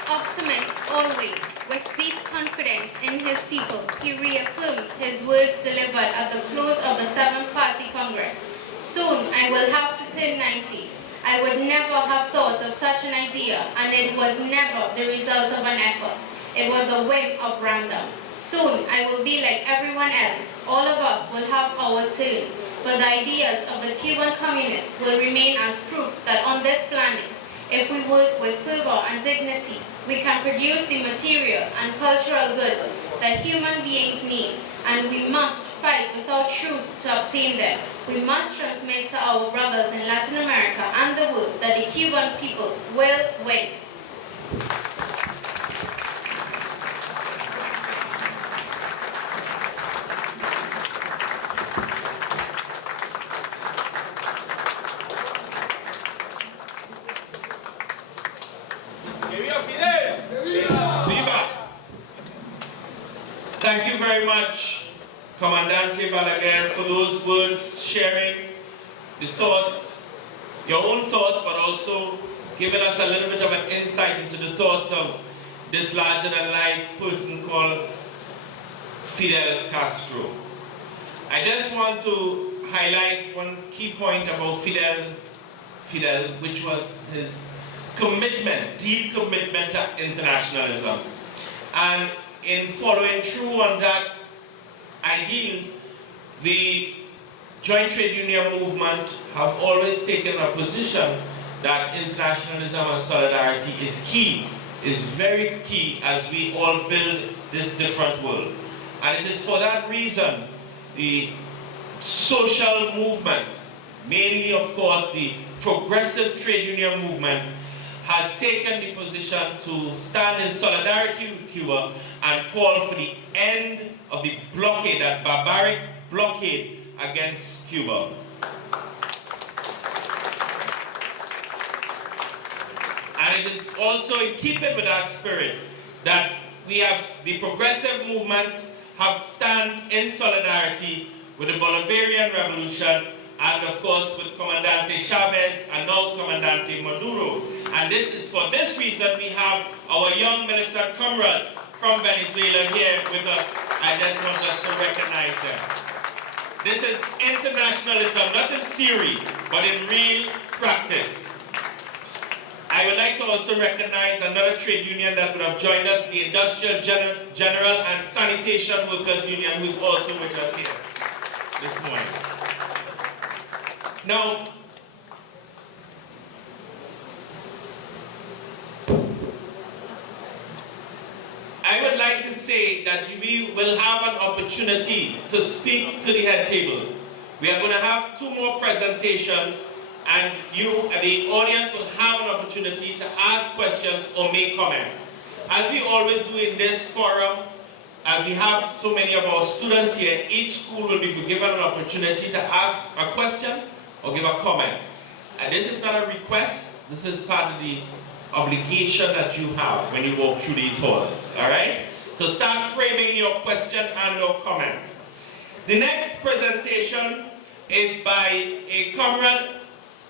Optimist always, with deep confidence in his people, he reaffirms his words delivered at the close of the 7th Party Congress. Soon I will have to turn 90. I would never have thought of such an idea, and it was never the result of an effort. It was a whim of random. Soon I will be like everyone else. All of us will have our turn, but the ideas of the Cuban communists will remain as proof that on this planet, if we work with fervor and dignity, we can produce the material and cultural goods that human beings need, and we must fight without truce to obtain them. We must transmit to our brothers in Latin America and the world that the Cuban people will win. Thank you very much, Comandante Balaguer, for those words, sharing the thoughts, your own thoughts, but also giving us a little bit of an insight into the thoughts of this larger-than-life person called Fidel Castro. I just want to highlight one key point about Fidel, which was his commitment, deep commitment to internationalism. And in following through on that ideal, the Joint Trade Union movement have always taken a position that internationalism and solidarity is key, is very key as we all build this different world. And it is for that reason the social movement, mainly of course the progressive trade union movement, has taken the position to stand in solidarity with Cuba and call for the end of the blockade, that barbaric blockade against Cuba. And it is also in keeping with that spirit that we have, the progressive movement have stand in solidarity with the Bolivarian Revolution and of course with Comandante Chavez and now Comandante Maduro. And this is for this reason we have our young militant comrades from Venezuela here with us. I just want us to recognize them. This is internationalism, not in theory, but in real practice. I would like to also recognize another trade union that would have joined us, the Industrial General and Sanitation Workers Union, who is also with us here this morning. Now, I would like to say that we will have an opportunity to speak to the head table. We are going to have 2 more presentations, and you, the audience, will have an opportunity to ask questions or make comments. As we always do in this forum, as we have so many of our students here, each school will be given an opportunity to ask a question or give a comment. And this is not a request, this is part of the obligation that you have when you walk through these halls, all right? So start framing your question and your comment. The next presentation is by a comrade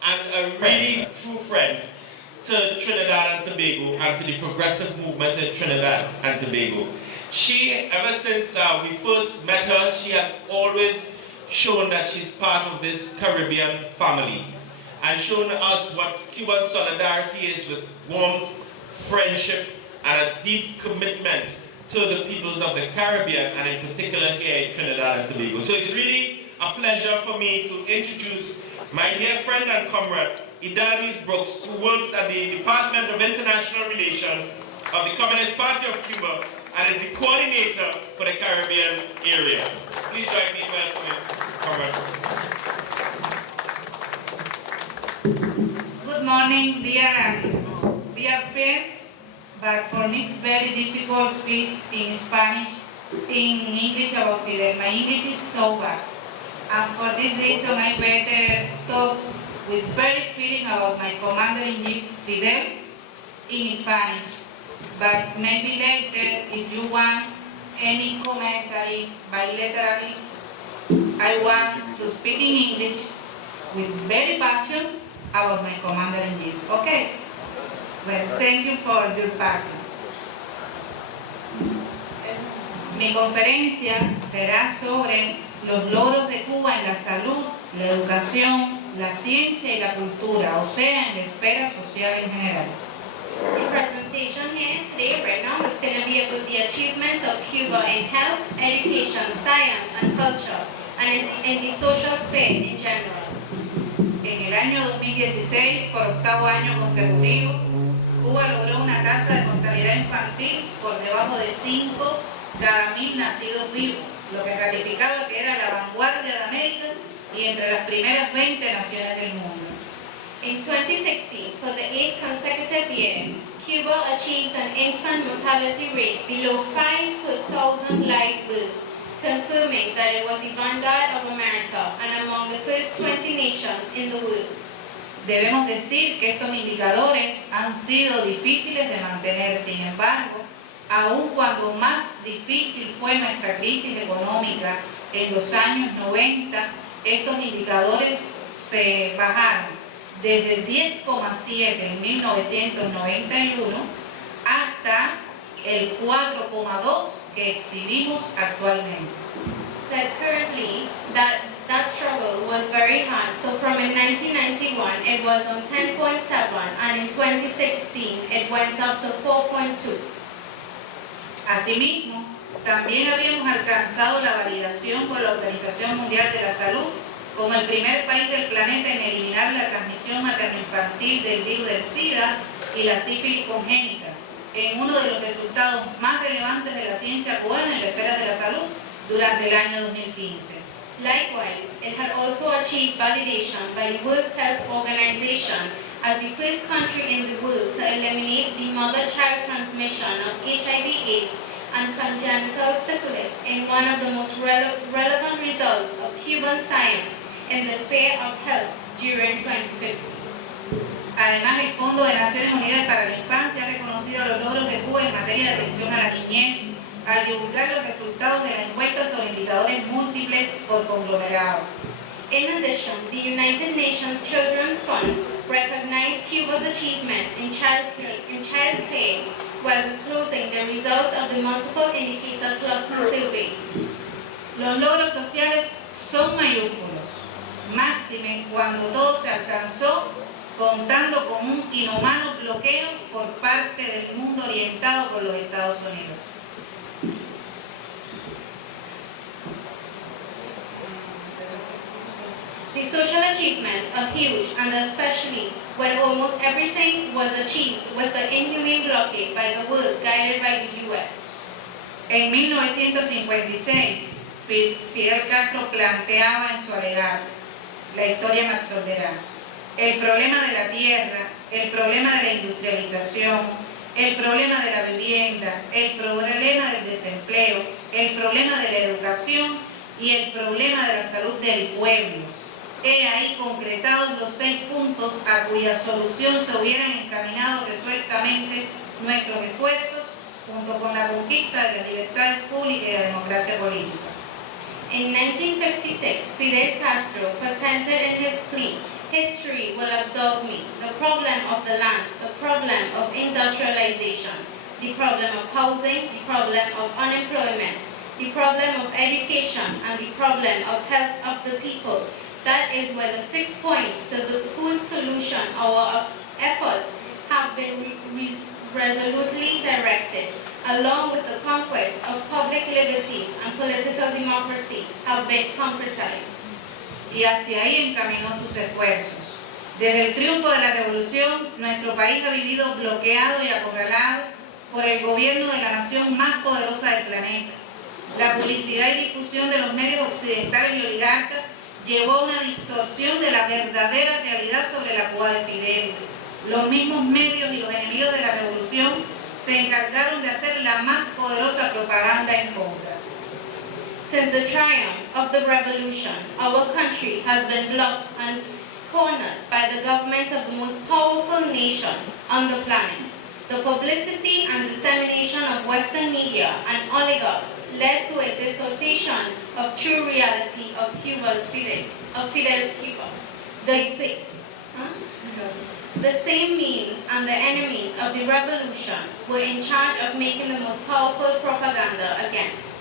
and a really true friend to Trinidad and Tobago and to the progressive movement in Trinidad and Tobago. She, ever since we first met her, she has always shown that she's part of this Caribbean family and shown us what Cuban solidarity is, with warmth, friendship, and a deep commitment to the peoples of the Caribbean, and in particular here in Trinidad and Tobago. So it's really a pleasure for me to introduce my dear friend and comrade, Idalvis Brooks, who works at the Department of International Relations of the Communist Party of Cuba and is the coordinator for the Caribbean area. Please join me in welcoming comrade. Good morning, dear friends, but for me it's very difficult to speak in Spanish, in English about Fidel. My English is so bad. And for this reason, I better talk with very feeling about my commander-in-chief, Fidel, in Spanish. But maybe later, if you want any commentary bilaterally, I want to speak in English with very passion about my commander-in-chief. Okay? Well, thank you for your passion. Mi conferencia será sobre los logros de Cuba en la salud, la educación, la ciencia y la cultura, o sea, en la esfera social en general. The presentation here today, right now, is going to be about the achievements of Cuba in health, education, science, and culture, and in the social sphere in general. En el año 2016, por octavo año consecutivo, Cuba logró una tasa de mortalidad infantil por debajo de 5 cada 1000 nacidos vivos, lo que calificaba que era la vanguardia de América y entre las primeras 20 naciones del mundo. In 2016, for the 8th consecutive year, Cuba achieved an infant mortality rate below 5 per 1,000 live births, confirming that it was the vanguard of America and among the first 20 nations in the world. Debemos decir que estos indicadores han sido difíciles de mantener, sin embargo, aun cuando más difícil fue nuestra crisis económica en los años 90, estos indicadores se bajaron desde 10,7 en 1991 hasta el 4,2 que exhibimos actualmente. Said currently that struggle was very hard. So from in 1991 it was on 10.7 and in 2016 it went up to 4.2. Asimismo, también habíamos alcanzado la validación por la Organización Mundial de la Salud como el primer país del planeta en eliminar la transmisión materno-infantil del virus del SIDA y la sífilis congénita, en uno de los resultados más relevantes de la ciencia cubana en la esfera de la salud durante el año 2015. Likewise, it had also achieved validation by the World Health Organization as the first country in the world to eliminate the mother-child transmission of HIV/AIDS and congenital syphilis in one of the most relevant results of Cuban science in the sphere of health during 2015. Además, el Fondo de Naciones Unidas para la Infancia ha reconocido los logros de Cuba en materia de atención a la niñez al divulgar los resultados de la encuesta sobre indicadores múltiples por conglomerado. In addition, the United Nations Children's Fund recognized Cuba's achievements in child care while disclosing the results of the multiple indicator cluster survey. Los logros sociales son mayúsculos, máxime cuando todo se alcanzó contando con un inhumano bloqueo por parte del mundo orientado por los Estados Unidos. The social achievements are huge, and especially when almost everything was achieved with the inhumane blockade by the world guided by the U.S. En 1956, Fidel Castro planteaba en su alegato, la historia me absolverá, el problema de la tierra, el problema de la industrialización, el problema de la vivienda, el problema del desempleo, el problema de la educación y el problema de la salud del pueblo. He ahí concretados los 6 puntos a cuya solución se hubieran encaminado resueltamente nuestros esfuerzos, junto con la conquista de las libertades públicas y la democracia política. In 1956, Fidel Castro patented in his plea, "History will absolve me. The problem of the land, the problem of industrialization, the problem of housing, the problem of unemployment, the problem of education, and the problem of health of the people." That is where the 6 points to whose solution our efforts have been resolutely directed, along with the conquest of public liberties and political democracy, have been concretized. Y hacia ahí encaminó sus esfuerzos. Desde el triunfo de la revolución, nuestro país ha vivido bloqueado y acorralado por el gobierno de la nación más poderosa del planeta. La publicidad y difusión de los medios occidentales y oligarcas llevó a una distorsión de la verdadera realidad sobre la Cuba de Fidel. Los mismos medios y los enemigos de la revolución se encargaron de hacer la más poderosa propaganda en contra. Since the triumph of the revolution, our country has been blocked and cornered by the government of the most powerful nation on the planet. The publicity and dissemination of Western media and oligarchs led to a distortion of true reality of Fidel's Cuba. The same means and the enemies of the revolution were in charge of making the most powerful propaganda against.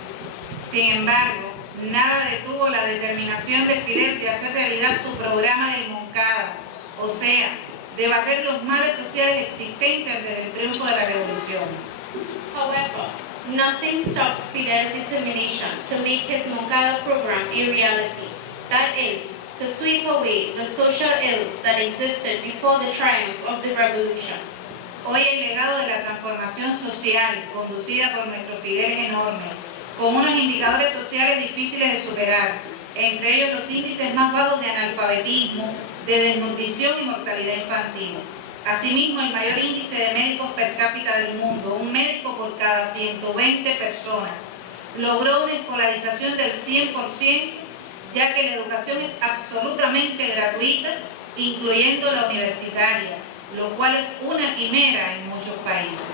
Sin embargo, nada detuvo la determinación de Fidel de hacer realidad su programa del Moncada, o sea, de batir los males sociales existentes desde el triunfo de la revolución. However, nothing stops Fidel's determination to make his Moncada program a reality. That is, to sweep away the social ills that existed before the triumph of the revolution. Hoy el legado de la transformación social conducida por nuestro Fidel es enorme, con unos indicadores sociales difíciles de superar, entre ellos los índices más bajos de analfabetismo, de desnutrición y mortalidad infantil. Asimismo, el mayor índice de médicos per cápita del mundo, un médico por cada 120 personas, logró una escolarización del 100%, ya que la educación es absolutamente gratuita, incluyendo la universitaria, lo cual es una quimera en muchos países.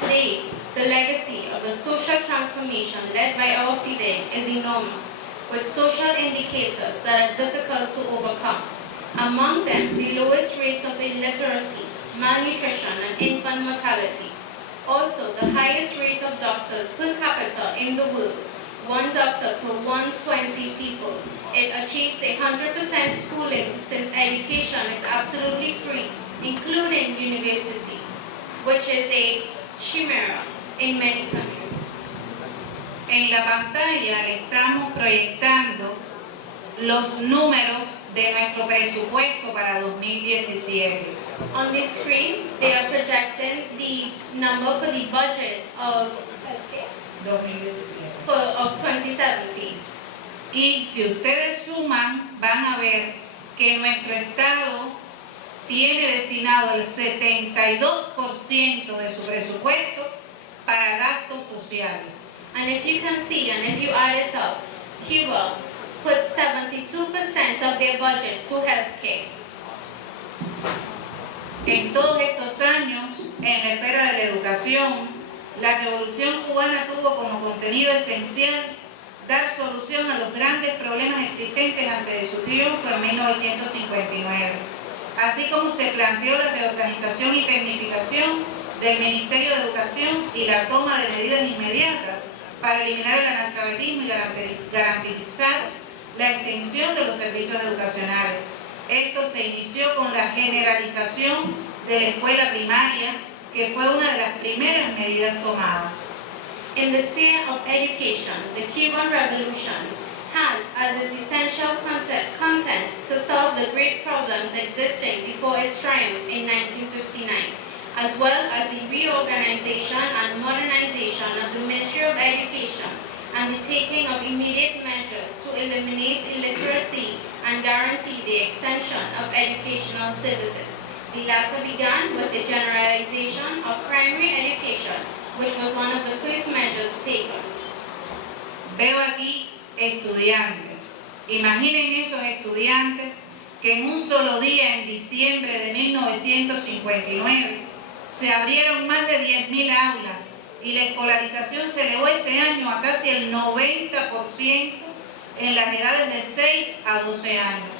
Today, the legacy of the social transformation led by our Fidel is enormous, with social indicators that are difficult to overcome. Among them, the lowest rates of illiteracy, malnutrition, and infant mortality. Also, the highest rate of doctors per capita in the world, 1 doctor per 120 people. It achieves 100% schooling since education is absolutely free, including universities, which is a chimera in many countries. En la pantalla le estamos proyectando los números de nuestro presupuesto para 2017. On the screen, they are projecting the number for the budget of 2017. Y si ustedes suman, van a ver que nuestro Estado tiene destinado el 72% de su presupuesto para gastos sociales. And if you can see, and if you add it up, Cuba puts 72% of their budget to healthcare. En todos estos años, en la esfera de la educación, la Revolución Cubana tuvo como contenido esencial dar solución a los grandes problemas existentes antes de su triunfo en 1959, así como se planteó la reorganización y tecnificación del Ministerio de Educación y la toma de medidas inmediatas para eliminar el analfabetismo y garantizar la extensión de los servicios educacionales. Esto se inició con la generalización de la escuela primaria, que fue una de las primeras medidas tomadas. In the sphere of education, the Cuban Revolution has as its essential content to solve the great problems existing before its triumph in 1959, as well as the reorganization and modernization of the Ministry of Education and the taking of immediate measures to eliminate illiteracy and guarantee the extension of educational services. The latter began with the generalization of primary education, which was one of the first measures taken. Veo aquí estudiantes. Imaginen esos estudiantes que en un solo día, en diciembre de 1959, se abrieron más de 10.000 aulas y la escolarización se elevó ese año a casi el 90% en las edades de 6 a 12 años,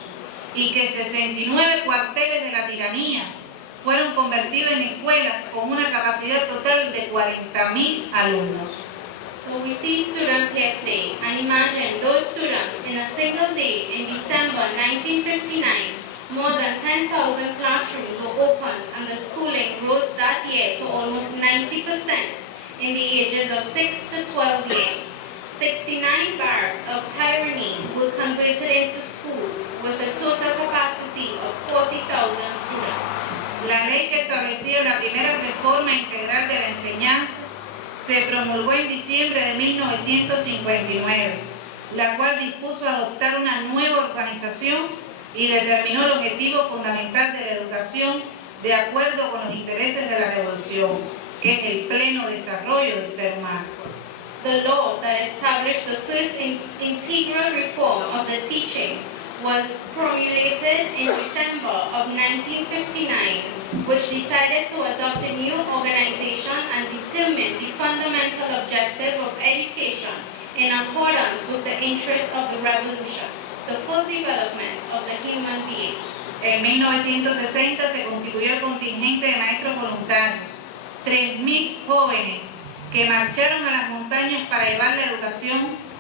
y que 69 cuarteles de la tiranía fueron convertidos en escuelas con una capacidad total de 40.000 alumnos. So we see students here today, and imagine those students in a single day in December 1959, more than 10,000 classrooms were opened, and the schooling rose that year to almost 90% in the ages of 6 to 12 years. 69 barracks of tyranny were converted into schools with a total capacity of 40,000 students. La ley que establecía la primera reforma integral de la enseñanza se promulgó en diciembre de 1959, la cual dispuso adoptar una nueva organización y determinó el objetivo fundamental de la educación de acuerdo con los intereses de la revolución, que es el pleno desarrollo del ser humano. The law that established the first integral reform of the teaching was promulgated in December of 1959, which decided to adopt a new organization and determine the fundamental objective of education in accordance with the interests of the revolution, the full development of the human being. En 1960 se constituyó el contingente de maestros voluntarios, 3.000 jóvenes que marcharon a las montañas para llevar la educación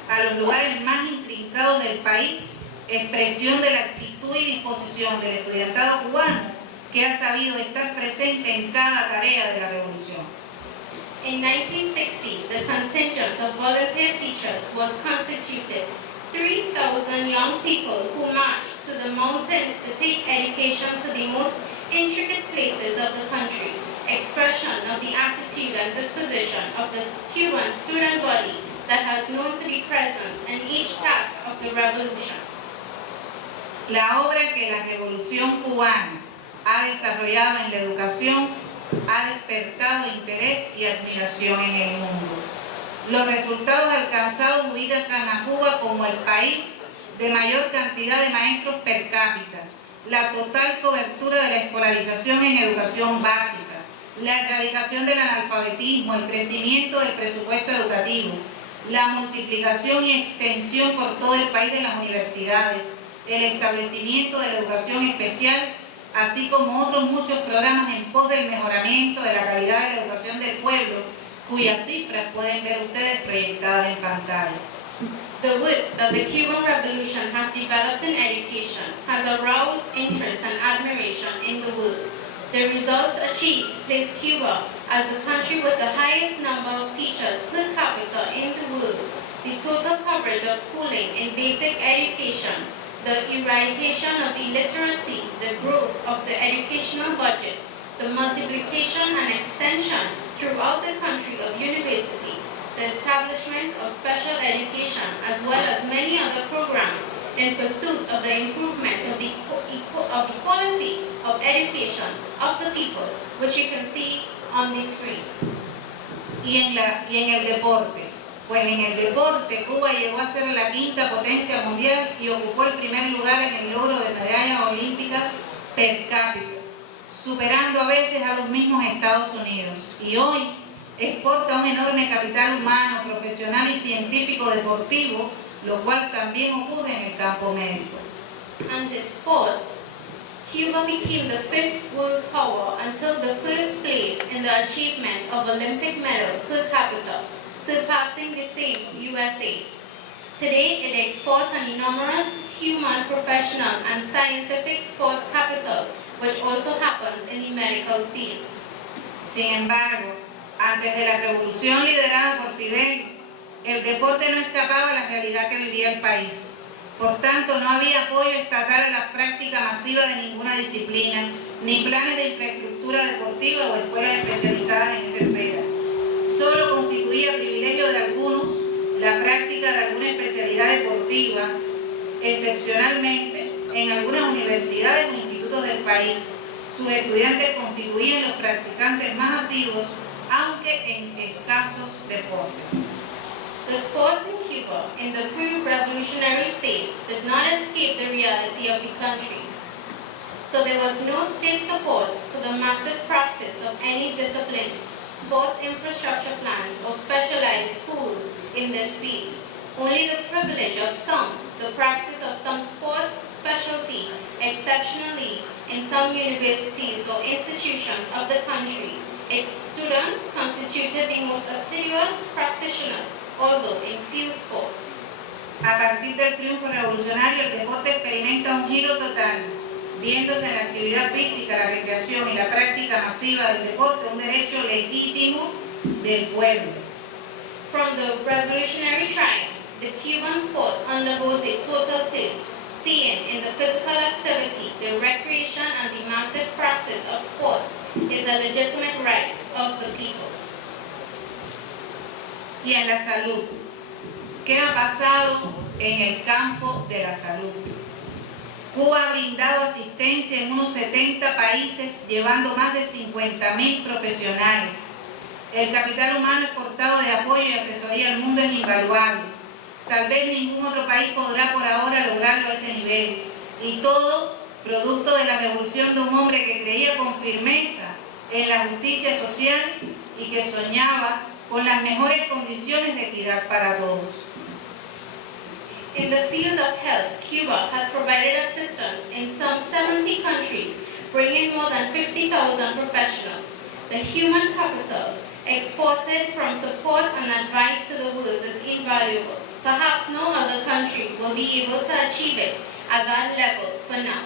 a los lugares más intrincados del país, expresión de la actitud y disposición del estudiantado cubano que ha sabido estar presente en cada tarea de la revolución. In 1960, the contingent of volunteer teachers was constituted. 3,000 young people who marched to the mountains to take education to the most intricate places of the country, expression of the attitude and disposition of the Cuban student body that has known to be present in each task of the revolution. La obra que la revolución cubana ha desarrollado en la educación ha despertado interés y admiración en el mundo. Los resultados alcanzados ubican a Cuba como el país de mayor cantidad de maestros per cápita, la total cobertura de la escolarización en educación básica, la erradicación del analfabetismo, el crecimiento del presupuesto educativo, la multiplicación y extensión por todo el país de las universidades, el establecimiento de la educación especial, así como otros muchos programas en pos del mejoramiento de la calidad de la educación del pueblo, cuyas cifras pueden ver ustedes proyectadas en pantalla. The work that the Cuban Revolution has developed in education has aroused interest and admiration in the world. The results achieved place Cuba as the country with the highest number of teachers per capita in the world. The total coverage of schooling in basic education, the eradication of illiteracy, the growth of the educational budget, the multiplication and extension throughout the country of universities, the establishment of special education, as well as many other programs in pursuit of the improvement of the quality of education of the people, which you can see on the screen. Y en el deporte. Pues en el deporte, Cuba llegó a ser la quinta potencia mundial y ocupó el primer lugar en el logro de medallas olímpicas per cápita, superando a veces a los mismos Estados Unidos. Y hoy exporta un enorme capital humano, profesional y científico deportivo, lo cual también ocurre en el campo médico. And in sports, Cuba became the fifth world power until the first place in the achievement of Olympic medals per capita, surpassing the same USA. Today, it exports an enormous human, professional, and scientific sports capital, which also happens in the medical field. Sin embargo, antes de la revolución liderada por Fidel, el deporte no escapaba a la realidad que vivía el país. Por tanto, no había apoyo estatal a la práctica masiva de ninguna disciplina, ni planes de infraestructura deportiva o escuelas especializadas en esa esfera. Solo constituía privilegio de algunos la práctica de alguna especialidad deportiva, excepcionalmente en algunas universidades o institutos del país. Sus estudiantes constituían los practicantes más asiduos, aunque en escasos deportes. The sports in Cuba in the pre-revolutionary state did not escape the reality of the country. So there was no state support to the massive practice of any discipline, sports infrastructure plans, or specialized schools in this field. Only the privilege of some, the practice of some sports specialty, exceptionally in some universities or institutions of the country, its students constituted the most assiduous practitioners, although in few sports. A partir del triunfo revolucionario, el deporte experimenta un giro total, viéndose en la actividad física, la recreación y la práctica masiva del deporte un derecho legítimo del pueblo. From the revolutionary triumph, the Cuban sport undergoes a total tilt, seeing in the physical activity, the recreation and the massive practice of sport is a legitimate right of the people. Y en la salud, ¿qué ha pasado en el campo de la salud? Cuba ha brindado asistencia en unos 70 países, llevando más de 50.000 profesionales. El capital humano exportado de apoyo y asesoría al mundo es invaluable. Tal vez ningún otro país podrá por ahora lograrlo a ese nivel. Y todo producto de la revolución de un hombre que creía con firmeza en la justicia social y que soñaba con las mejores condiciones de equidad para todos. In the field of health, Cuba has provided assistance in some 70 countries, bringing more than 50,000 professionals. The human capital exported from support and advice to the world is invaluable. Perhaps no other country will be able to achieve it at that level for now.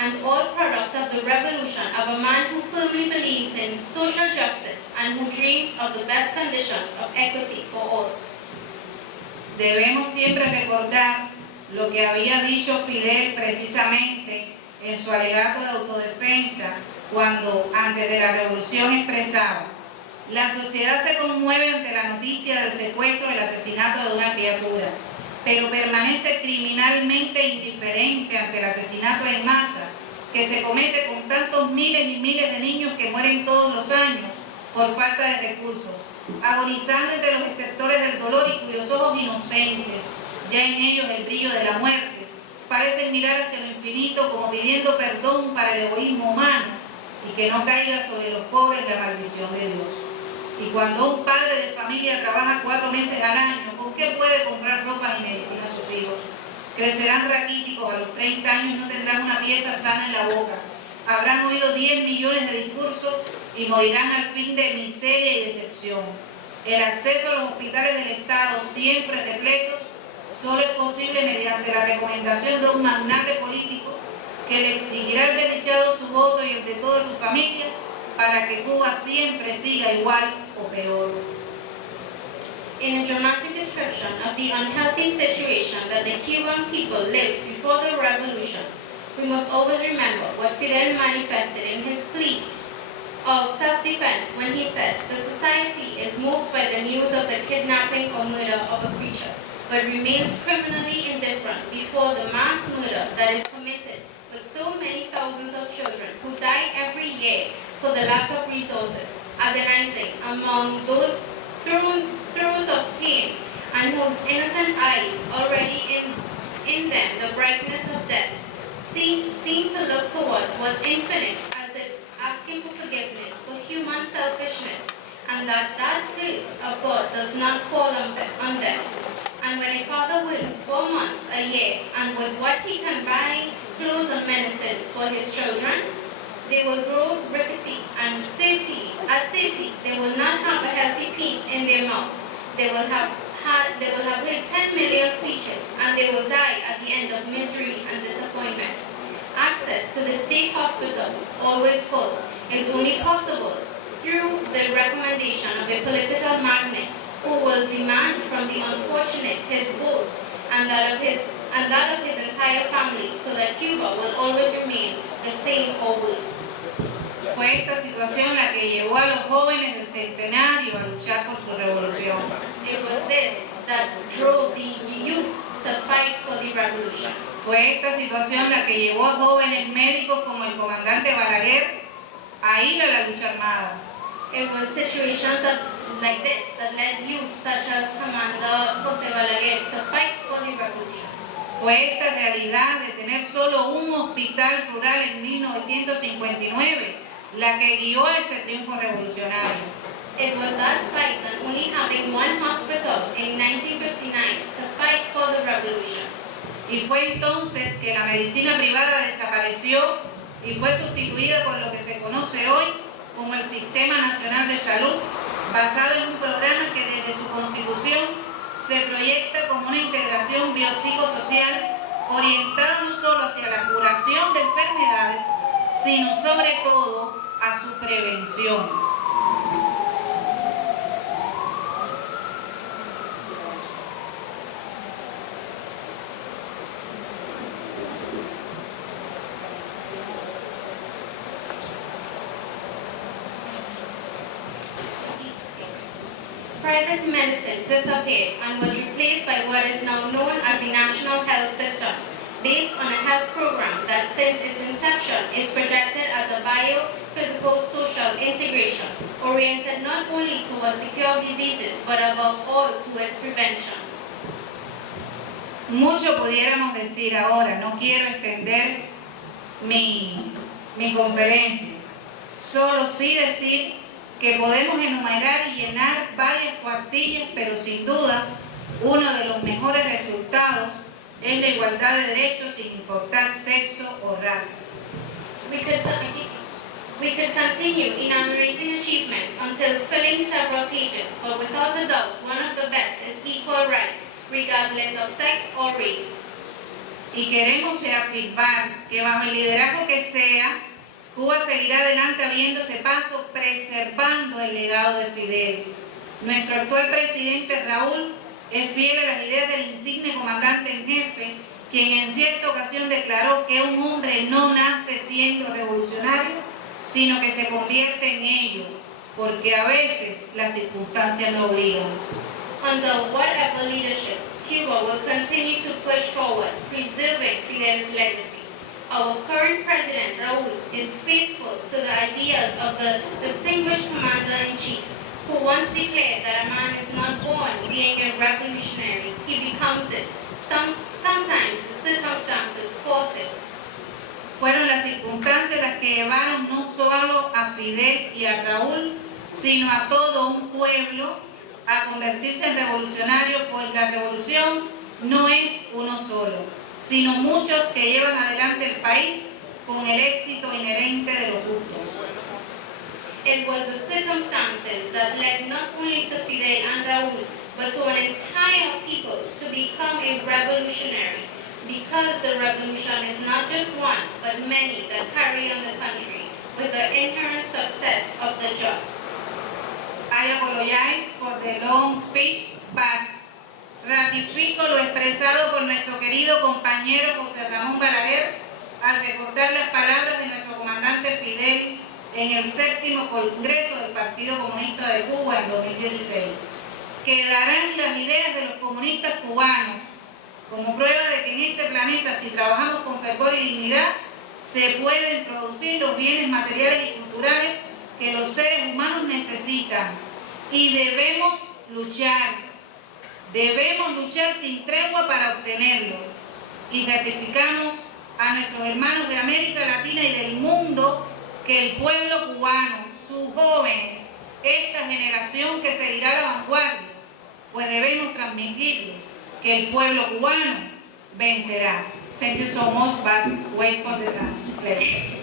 And all product of the revolution of a man who firmly believed in social justice and who dreamed of the best conditions of equity for all. Debemos siempre recordar lo que había dicho Fidel precisamente en su alegato de autodefensa cuando antes de la revolución expresaba: la sociedad se conmueve ante la noticia del secuestro y el asesinato de una criatura, pero permanece criminalmente indiferente ante el asesinato en masa que se comete con tantos miles y miles de niños que mueren todos los años por falta de recursos, agonizando entre los estertores del dolor y cuyos ojos inocentes, ya en ellos el brillo de la muerte, parecen mirar hacia lo infinito como pidiendo perdón para el egoísmo humano y que no caiga sobre los pobres la maldición de Dios. Y cuando un padre de familia trabaja 4 meses al año, ¿con qué puede comprar ropa y medicina a sus hijos? Crecerán raquíticos, a los 30 años no tendrán una pieza sana en la boca, habrán oído 10 millones de discursos y morirán al fin de miseria y decepción. El acceso a los hospitales del Estado, siempre repletos, solo es posible mediante la recomendación de un magnate político que le exigirá al desdichado su voto y el de toda su familia para que Cuba siempre siga igual o peor. In a dramatic description of the unhealthy situation that the Cuban people lived before the revolution, we must always remember what Fidel manifested in his plea of self-defense when he said, "The society is moved by the news of the kidnapping or murder of a creature, but remains criminally indifferent before the mass murder that is committed with so many thousands of children who die every year for the lack of resources, agonizing among those throes of pain and whose innocent eyes, already in them the brightness of death, seem to look towards what's infinite, as if asking for forgiveness for human selfishness, and that curse of God does not fall on them. And when a father works 4 months a year, and with what he can buy clothes and medicines for his children, they will grow rickety, and at 30, they will not have a healthy piece in their mouth. They will have heard 10 million speeches, and they will die at the end of misery and disappointment. Access to the state hospitals, always full, is only possible through the recommendation of a political magnate who will demand from the unfortunate his vote and that of his entire family, so that Cuba will always remain the same or worse. Fue esta situación la que llevó a los jóvenes del centenario a luchar por su revolución. It was this that drove the youth to fight for the revolution. Fue esta situación la que llevó a jóvenes médicos como el comandante Balaguer a ir a la lucha armada. It was situations like this that led youth such as Commander José Balaguer to fight for the revolution. Fue esta realidad de tener solo un hospital rural en 1959 la que guió a ese triunfo revolucionario. It was that fight and only having one hospital in 1959 to fight for the revolution. Y fue entonces que la medicina privada desapareció y fue sustituida por lo que se conoce hoy como el Sistema Nacional de Salud, basado en un programa que desde su constitución se proyecta como una integración biopsicosocial orientada no solo hacia la curación de enfermedades, sino sobre todo a su prevención. Private medicine disappeared and was replaced by what is now known as the National Health System, based on a health program that since its inception is projected as a bio-physical-social integration, oriented not only towards the cure of diseases, but above all towards prevention. Mucho pudiéramos decir ahora, no quiero extender mi conferencia, solo sí decir que podemos enumerar y llenar varias cuartillas, pero sin duda uno de los mejores resultados es la igualdad de derechos sin importar sexo o raza. We could continue enumerating achievements until filling several pages, but without a doubt, one of the best is equal rights, regardless of sex or race. Y queremos reafirmar que bajo el liderazgo que sea, Cuba seguirá adelante abriéndose paso, preservando el legado de Fidel. Nuestro actual presidente Raúl es fiel a las ideas del insigne comandante en jefe, quien en cierta ocasión declaró que un hombre no nace siendo revolucionario, sino que se convierte en ello, porque a veces las circunstancias lo obligan. Under whatever leadership, Cuba will continue to push forward, preserving Fidel's legacy. Our current president, Raúl, is faithful to the ideas of the distinguished commander-in-chief, who once declared that a man is not born being a revolutionary, he becomes it. Sometimes the circumstances force it. Fueron las circunstancias las que llevaron no solo a Fidel y a Raúl, sino a todo un pueblo a convertirse en revolucionario, pues la revolución no es uno solo, sino muchos que llevan adelante el país con el éxito inherente de los justos. It was the circumstances that led not only to Fidel and Raúl, but to an entire people to become a revolutionary, because the revolution is not just one, but many that carry on the country, with the inherent success of the just. I apologize for the long speech, but ratifico lo expresado por nuestro querido compañero José Ramón Balaguer al recordar las palabras de nuestro comandante Fidel en el 7º Congreso del Partido Comunista de Cuba en 2016. Quedarán las ideas de los comunistas cubanos como prueba de que en este planeta, si trabajamos con fervor y dignidad, se pueden producir los bienes materiales y culturales que los seres humanos necesitan, y debemos luchar sin tregua para obtenerlo. Y ratificamos a nuestros hermanos de América Latina y del mundo que el pueblo cubano, sus jóvenes, esta generación que seguirá la vanguardia, pues debemos transmitirles que el pueblo cubano vencerá. Thank you so much, but wait for the translation.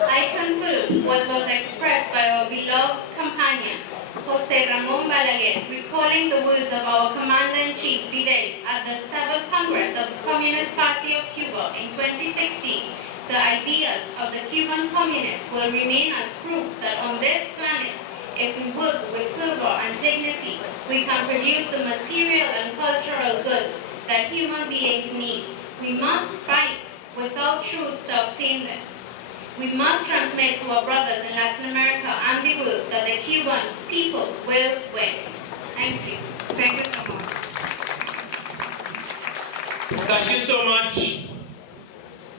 I conclude what was expressed by our beloved companion, José Ramón Balaguer, recalling the words of our Commander-in-Chief Fidel at the 7th Congress of the Communist Party of Cuba in 2016. The ideas of the Cuban communists will remain as proof that on this planet, if we work with fervor and dignity, we can produce the material and cultural goods that human beings need. We must fight without truth to obtain them. We must transmit to our brothers in Latin America and the world that the Cuban people will win. Thank you. Thank you so much. Thank you so much,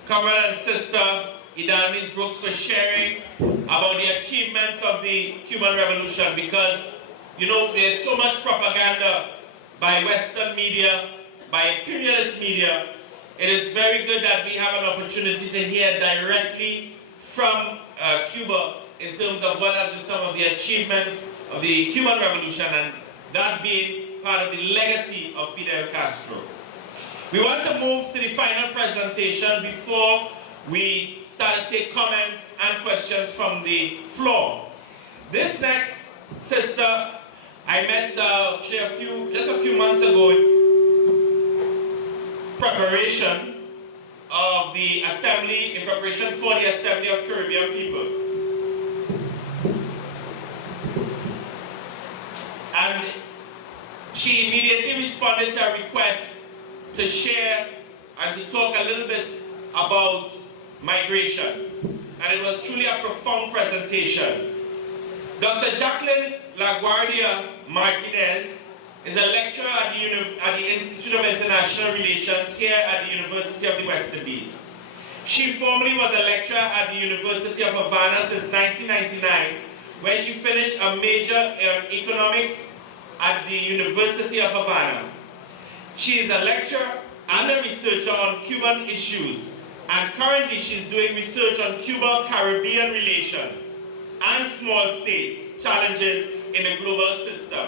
comrade and sister Idan Mills Brooks, for sharing about the achievements of the Cuban Revolution, because You know, there's so much propaganda by Western media, by imperialist media. It is very good that we have an opportunity to hear directly from Cuba in terms of what have been some of the achievements of the Cuban Revolution, and that being part of the legacy of Fidel Castro. We want to move to the final presentation before we start to take comments and questions from the floor. This next sister I met just a few months ago in preparation of the assembly, in preparation for the Assembly of Caribbean People. And she immediately responded to a request to share and to talk a little bit about migration. And it was truly a profound presentation. Dr. Jacqueline LaGuardia Martinez is a lecturer at the Institute of International Relations here at the University of the West Indies. She formerly was a lecturer at the University of Havana since 1999, where she finished a major in economics at the University of Havana. She is a lecturer and a researcher on Cuban issues, and currently she's doing research on Cuba-Caribbean relations and small states, challenges in the global system.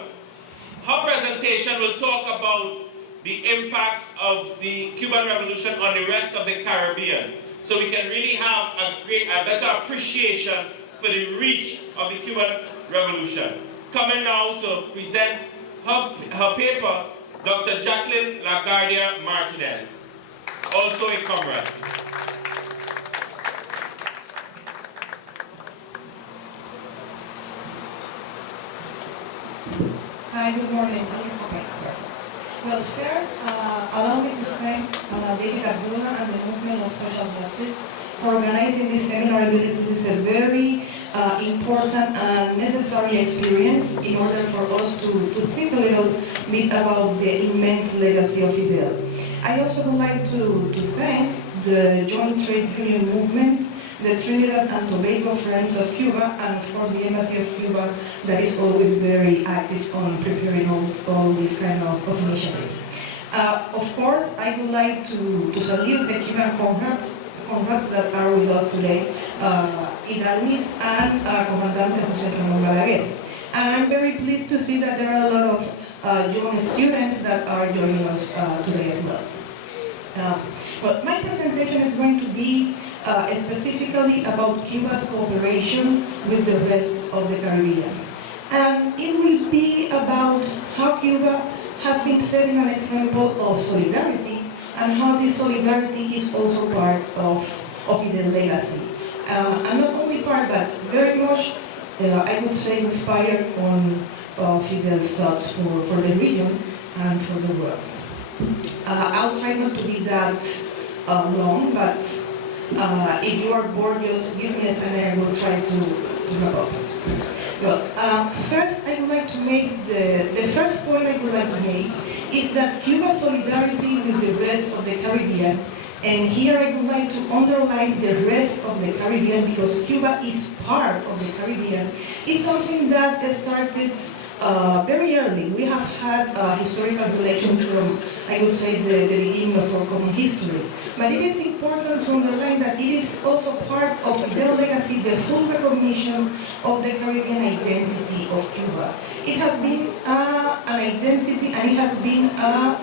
Her presentation will talk about the impact of the Cuban Revolution on the rest of the Caribbean, so we can really have a better appreciation for the reach of the Cuban Revolution. Coming now to present her paper, Dr. Jacqueline LaGuardia Martinez, also a comrade. Hi, good morning. Well, first, allow me to thank David Abdullah and the Movement of Social Justice for organizing this seminar. I believe this is a very important and necessary experience in order for us to think a little bit about the immense legacy of Fidel. I also would like to thank the Joint Trade Union Movement, the Trinidad and Tobago Friends of Cuba, and of course the Embassy of Cuba that is always very active on preparing all these kind of initiatives. Of course, I would like to salute the Cuban comrades that are with us today, Idalis and Comandante José Ramón Balaguer. And I'm very pleased to see that there are a lot of young students that are joining us today as well. But my presentation is going to be specifically about Cuba's cooperation with the rest of the Caribbean. And it will be about how Cuba has been setting an example of solidarity and how this solidarity is also part of the legacy. And not only part, but very much, I would say, inspired on Fidel's thoughts for the region and for the world. I'll try not to be that long, but if you are bored, just give me a second and I will try to wrap up. Well, first I would like to make the first point I would like to make is that Cuba's solidarity with the rest of the Caribbean, and here I would like to underline the rest of the Caribbean because Cuba is part of the Caribbean, is something that started very early. We have had historical relations from, I would say, the beginning of our common history. But it is important to underline that it is also part of their legacy, the full recognition of the Caribbean identity of Cuba. It has been an identity and it has been a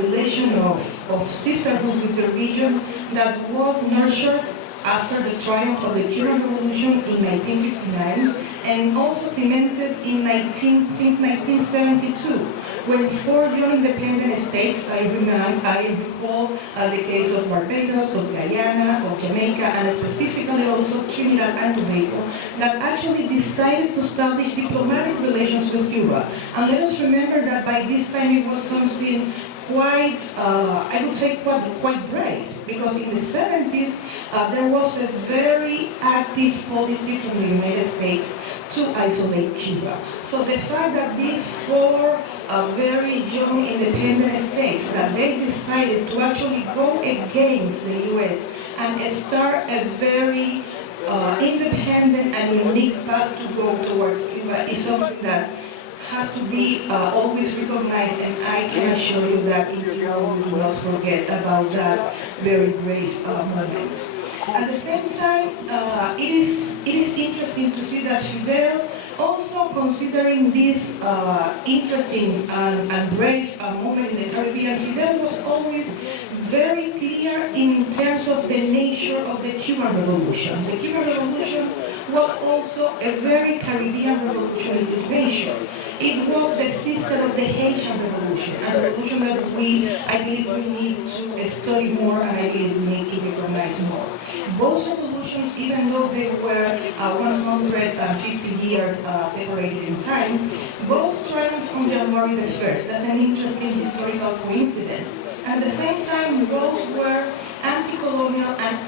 relation of sisterhood with the region that was nurtured after the triumph of the Cuban Revolution in 1959 and also cemented since 1972. When 4 young independent states, I recall the case of Barbados, of Guyana, of Jamaica, and specifically also Trinidad and Tobago, that actually decided to establish diplomatic relations with Cuba. And let us remember that by this time it was something quite, I would say quite brave, because in the 70s there was a very active policy from the United States to isolate Cuba. So the fact that these 4 very young independent states, that they decided to actually go against the U.S. and start a very independent and unique path to go towards Cuba is something that has to be always recognized, and I can assure you that in Cuba we will not forget about that very brave moment. At the same time, it is interesting to see that Fidel, also considering this interesting and brave moment in the Caribbean, Fidel was always very clear in terms of the nature of the Cuban Revolution. The Cuban Revolution was also a very Caribbean revolution in its nature. It was the sister of the Haitian Revolution, a revolution that I believe we need to study more, and I believe we need to recognize more. Both revolutions, even though they were 150 years separated in time, both triumphed on January the 1st. That's an interesting historical coincidence. At the same time, both were anti-colonial and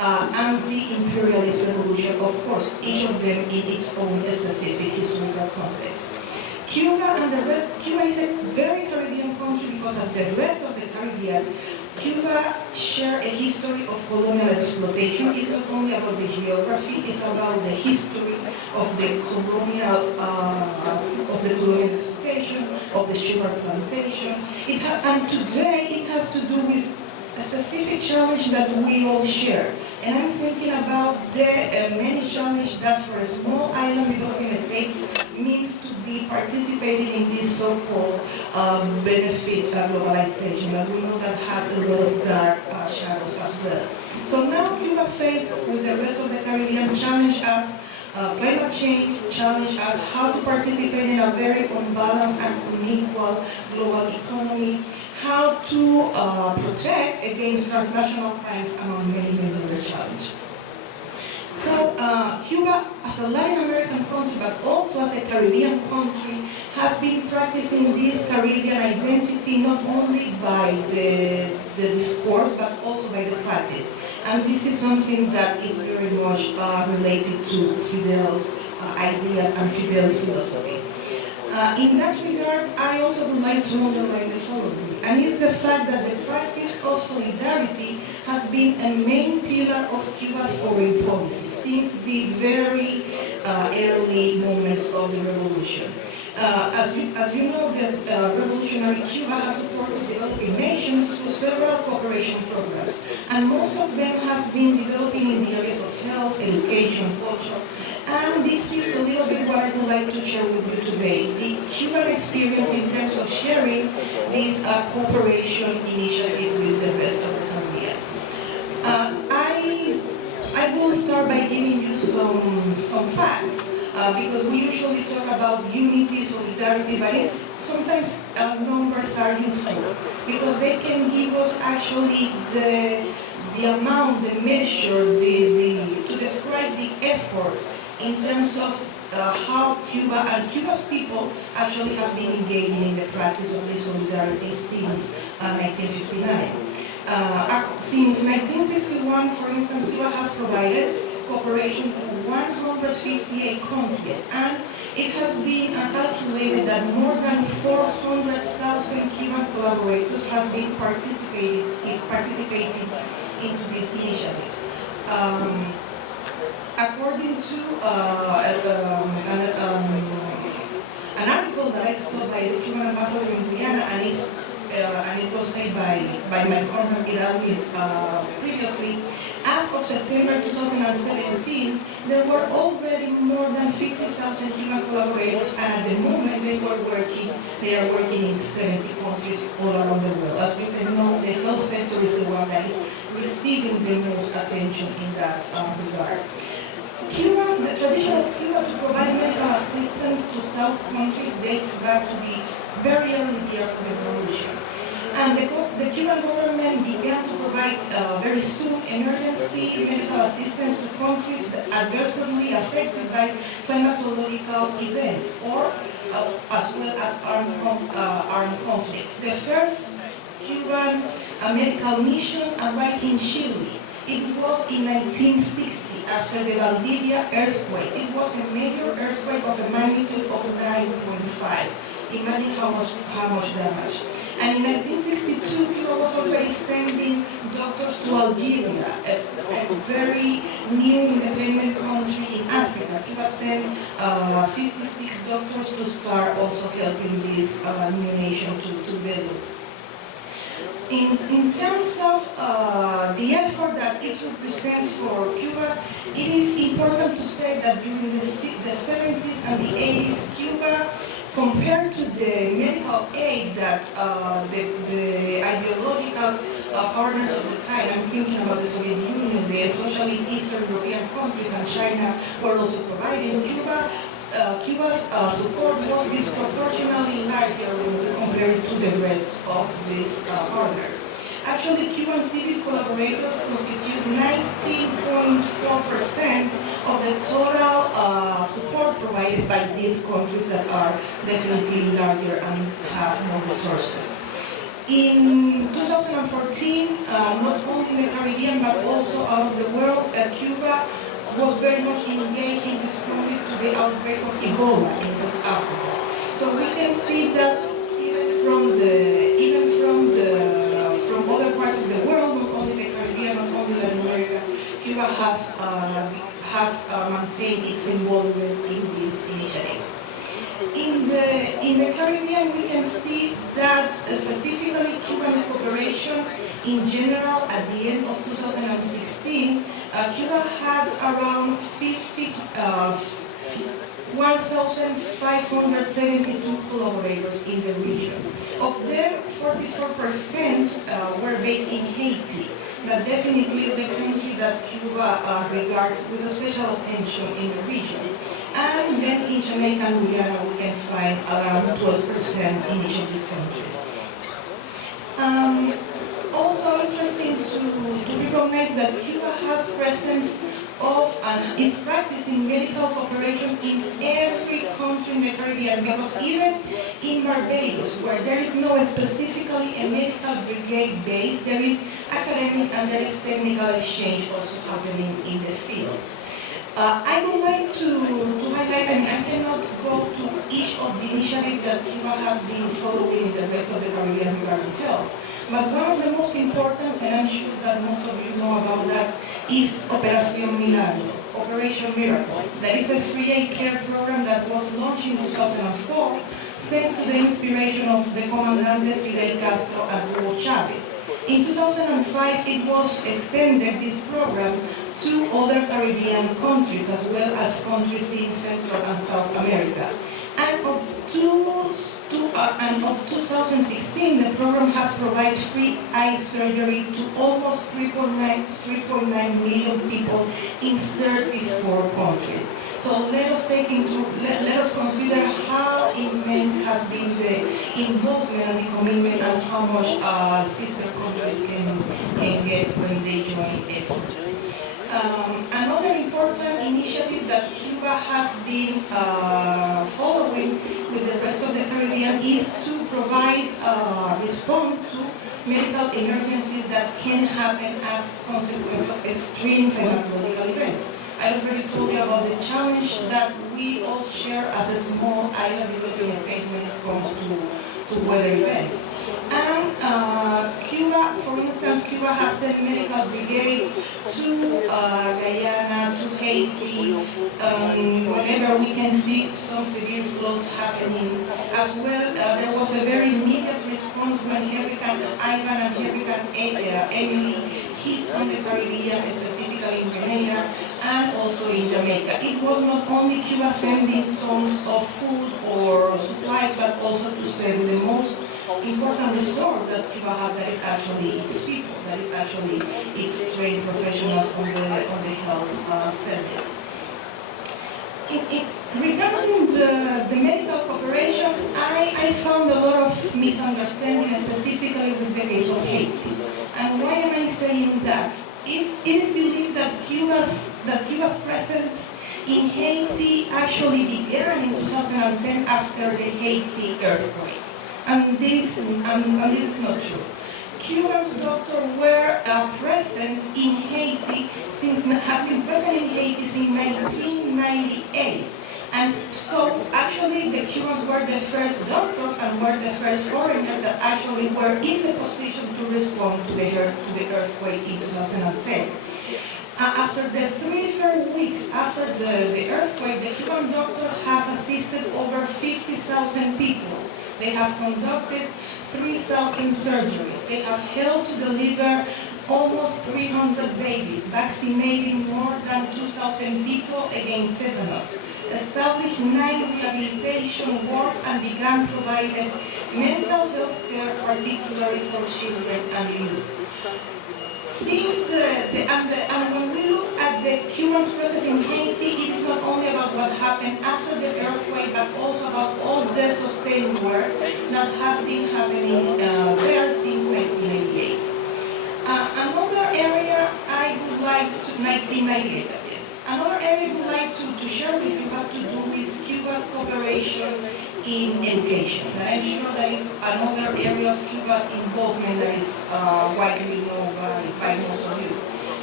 anti-imperialist revolution, of course, each of them in its own specific historical context. Cuba is a very Caribbean country because, as the rest of the Caribbean, Cuba shares a history of colonial exploitation. It's not only about the geography, it's about the history of the colonial exploitation, of the sugar plantation. And today it has to do with a specific challenge that we all share. And I'm thinking about the many challenges that for a small island developing state means to be participating in this so-called benefit globalization. And we know that has a lot of dark shadows as well. So now Cuba faced with the rest of the Caribbean challenge us climate change, challenge us how to participate in a very unbalanced and unequal global economy, how to protect against transnational crimes, among many other challenges. So Cuba, as a Latin American country, but also as a Caribbean country, has been practicing this Caribbean identity not only by the discourse, but also by the practice. And this is something that is very much related to Fidel's ideas and Fidel's philosophy. In that regard, I also would like to underline the following, and it's the fact that the practice of solidarity has been a main pillar of Cuba's foreign policy since the very early moments of the revolution. As you know, the revolutionary Cuba has supported developing nations through several cooperation programs, and most of them have been developing in the areas of health, education, culture, and this is a little bit what I would like to share with you today. The Cuban experience in terms of sharing this cooperation initiative with the rest of the Caribbean. I will start by giving you some facts. Because we usually talk about unity, solidarity, but sometimes numbers are useful because they can give us actually the amount, the measure, to describe the effort in terms of how Cuba and Cuba's people actually have been engaging in the practice of this solidarity since 1959. Since 1961, for instance, Cuba has provided cooperation to 158 countries, and it has been calculated that more than 400,000 Cuban collaborators have been participating into this initiative. According to an article that I saw by the Cuban ambassador in Guyana, and it was said by my partner Iralis previously, as of September 2017, there were already more than 50,000 Cuban collaborators, and at the moment they are working in 70 countries all around the world. As you can know, the health sector is the one that is receiving the most attention in that regard. The tradition of Cuba to provide medical assistance to South countries dates back to the very early years of the revolution. And the Cuban government began to provide very soon emergency medical assistance to countries adversely affected by climatological events or as well as armed conflicts. The first Cuban medical mission arrived in Chile. It was in 1960 after the Valdivia earthquake. It was a major earthquake of a magnitude of 9.5. Imagine how much damage. And in 1962, Cuba was already sending doctors to Algeria, a very new independent country in Africa, that Cuba sent 56 doctors to start also helping this new nation to develop. In terms of the effort that it represents for Cuba, it is important to say that during the 70s and the 80s, Cuba, compared to the medical aid that the ideological partners of the time, I'm thinking about the Soviet Union, the socialist Eastern European countries, and China were also providing, Cuba's support was disproportionately larger compared to the rest of these partners. Actually, Cuban civil collaborators constitute 19.4% of the total support provided by these countries that are definitely larger and have more resources. In 2014, not only in the Caribbean but also out of the world, Cuba was very much engaged in response to the outbreak of Ebola in West Africa. So we can see that even from other parts of the world, not only the Caribbean, not only Latin America, Cuba has maintained its involvement in this initiative. In the Caribbean, we can see that specifically Cuban cooperation in general at the end of 2016, Cuba had around 1,572 collaborators in the region. Of them, 44% were based in Haiti. That definitely is the country that Cuba regards with a special attention in the region. And then in Jamaica and Guyana, we can find around 12% in each of these countries. Also interesting to recognize that Cuba has presence of and is practicing medical cooperation in every country in the Caribbean, because even in Barbados, where there is no specifically a medical brigade base, there is academic and there is technical exchange also happening in the field. I would like to highlight, and I cannot go to each of the initiatives that Cuba has been following in the rest of the Caribbean regarding health. But one of the most important, and I'm sure that most of you know about that, is Operation Miracle. That is a free aid care program that was launched in 2004, thanks to the inspiration of the Commandante Fidel Castro and Hugo Chavez. In 2005, it was extended, this program, to other Caribbean countries, as well as countries in Central and South America. And of 2016, the program has provided free eye surgery to almost 3.9 million people in 34 countries. So let us consider how immense has been the involvement and the commitment, and how much sister countries can get when they join efforts. Another important initiative that Cuba has been following with the rest of the Caribbean is to provide response to medical emergencies that can happen as consequence of extreme climatological events. I already told you about the challenge that we all share as a small island developing state when it comes to weather events. And Cuba, for instance, Cuba has sent medical brigades to Guyana, to Haiti, whenever we can see some severe floods happening. As well, there was a very immediate response when Hurricane Ivan and Hurricane Emily hit on the Caribbean, specifically in Grenada, and also in Jamaica. It was not only Cuba sending some of food or supplies, but also to send the most important resource that Cuba has, that is actually its people, that is actually its trained professionals on the health service. Regarding the medical cooperation, I found a lot of misunderstanding, specifically with the case of Haiti. And why am I saying that? It is believed that Cuba's presence in Haiti actually began in 2010 after the Haiti earthquake. And this is not true. Cuban doctors were present in Haiti have been present in Haiti since 1998. And so actually the Cubans were the first doctors and were the first foreigners that actually were in the position to respond to the earthquake in 2010. After the 3 weeks after the earthquake, the Cuban doctor has assisted over 50,000 people. They have conducted 3,000 surgeries. They have helped to deliver almost 300 babies, vaccinating more than 2,000 people against tetanus, established 9 rehabilitation wards, and began providing mental health care, particularly for children and youth. And when we look at the Cuban process in Haiti, it is not only about what happened after the earthquake, but also about all the sustained work that has been happening there since 1998. Another area I would like to Another area I would like to share with you has to do with Cuba's cooperation in education. I'm sure that is another area of Cuba's involvement that is widely known by most of you.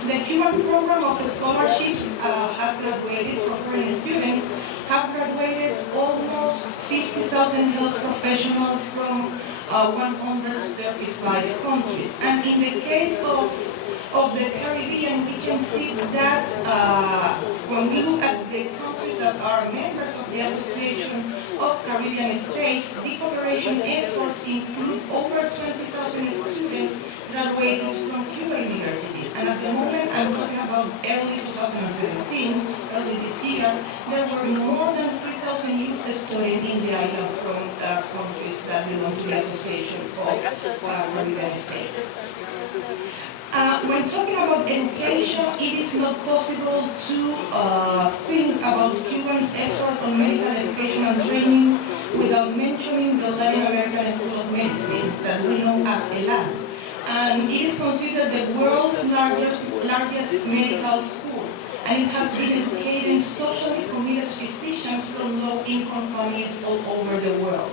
The Cuban program of scholarships has graduated, for foreign students, have graduated almost 50,000 health professionals from 135 countries. And in the case of the Caribbean, we can see that when we look at the countries that are members of the Association of Caribbean States, the cooperation efforts include over 20,000 students graduating from Cuban universities. And at the moment, I'm talking about early 2017, early this year, there were more than 3,000 youth studying in the island from countries that belong to the association called Caribbean States. When talking about education, it is not possible to think about Cuban's effort on medical education and training without mentioning the Latin American School of Medicine that we know as ELAM. And it is considered the world's largest medical school, and it has been educating socially committed physicians from low-income families all over the world.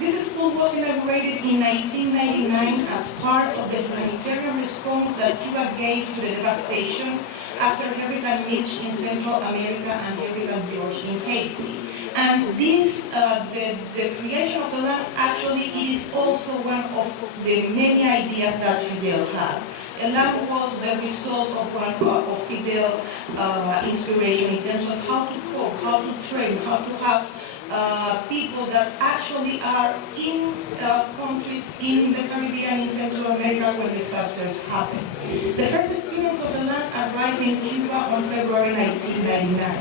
This school was inaugurated in 1999 as part of the humanitarian response that Cuba gave to the devastation after Hurricane Mitch in Central America and Hurricane George in Haiti. And this, the creation of the land actually is also one of the many ideas that Fidel had. And that was the result of one of Fidel's inspiration in terms of how to cope, how to train, how to have people that actually are in countries in the Caribbean, in Central America, when disasters happen. The first students of the land arrived in Cuba on February 1999.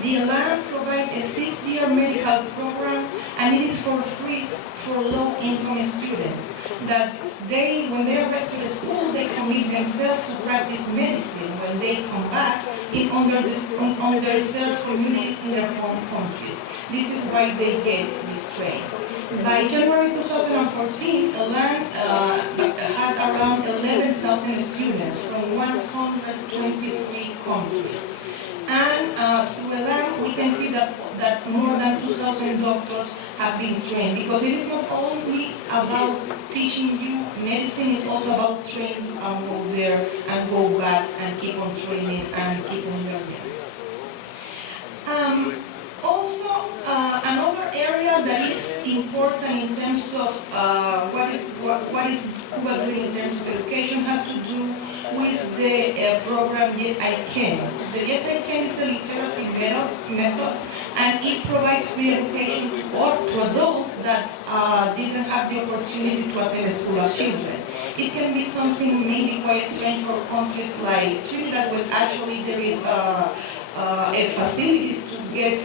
The land provides a 6-year medical program, and it is for free for low-income students. That when they arrive to the school, they commit themselves to practice medicine when they come back in underserved communities in their home countries. This is why they get this training. By January 2014, the land had around 11,000 students from 123 countries. And through the land, we can see that more than 2,000 doctors have been trained, because it is not only about teaching you medicine, it's also about training to go there and go back and keep on training and keep on learning. Another area that is important in terms of what is Cuba doing in terms of education has to do with the program Yes I Can. The Yes I Can is a literacy method, and it provides free education to adults that didn't have the opportunity to attend a school as children. It can be something maybe quite strange for countries like Chile, that was actually there is a facilities to get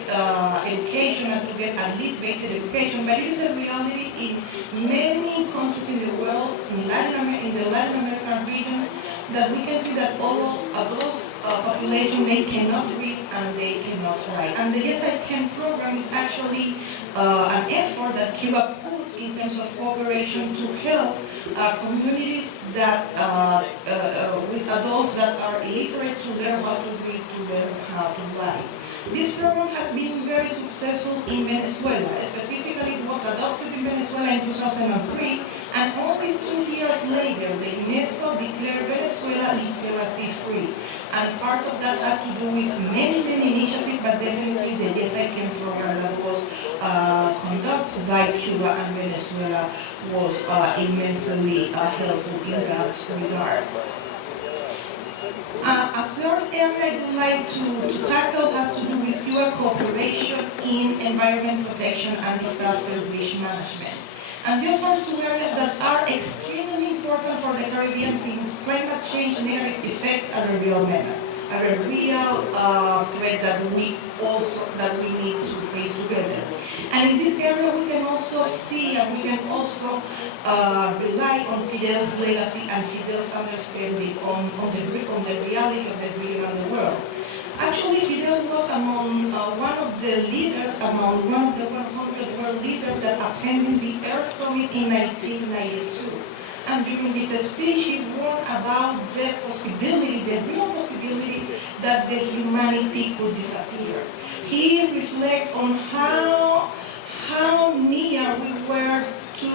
education and to get at least basic education, but it is a reality in many countries in the world, in the Latin American region, that we can see that all adult population, they cannot read and they cannot write. And the Yes I Can program is actually an effort that Cuba puts in terms of cooperation to help communities that with adults that are illiterate to learn how to read, to learn how to write. This program has been very successful in Venezuela. Specifically, it was adopted in Venezuela in 2003, and only 2 years later, the UNESCO declared Venezuela literacy free. And part of that had to do with many initiatives, but definitely the Yes I Can program that was conducted by Cuba and Venezuela was immensely helpful in that regard. A third area I would like to tackle has to do with Cuba cooperation in environment protection and disaster risk management. And these are two areas that are extremely important for the Caribbean since climate change negative effects are a real matter, are a real threat that we need to face together. And in this area we can also see and we can also rely on Fidel's legacy and Fidel's understanding on the reality of the region and the world. Actually, Fidel was among one of the 100 world leaders that attended the Earth Summit in 1992. And during this speech, he warned about the real possibility that the humanity could disappear. He reflects on how near we were to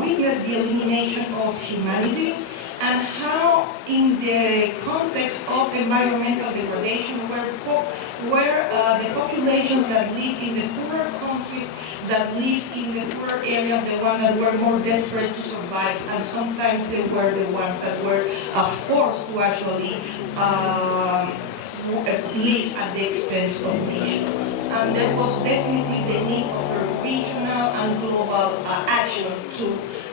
witness the elimination of humanity, and how in the context of environmental degradation where the populations that live in the poorer countries, that live in the poorer areas, the ones that were more desperate to survive, and sometimes they were the ones that were forced to actually live at the expense of nations. And there was definitely the need for regional and global action to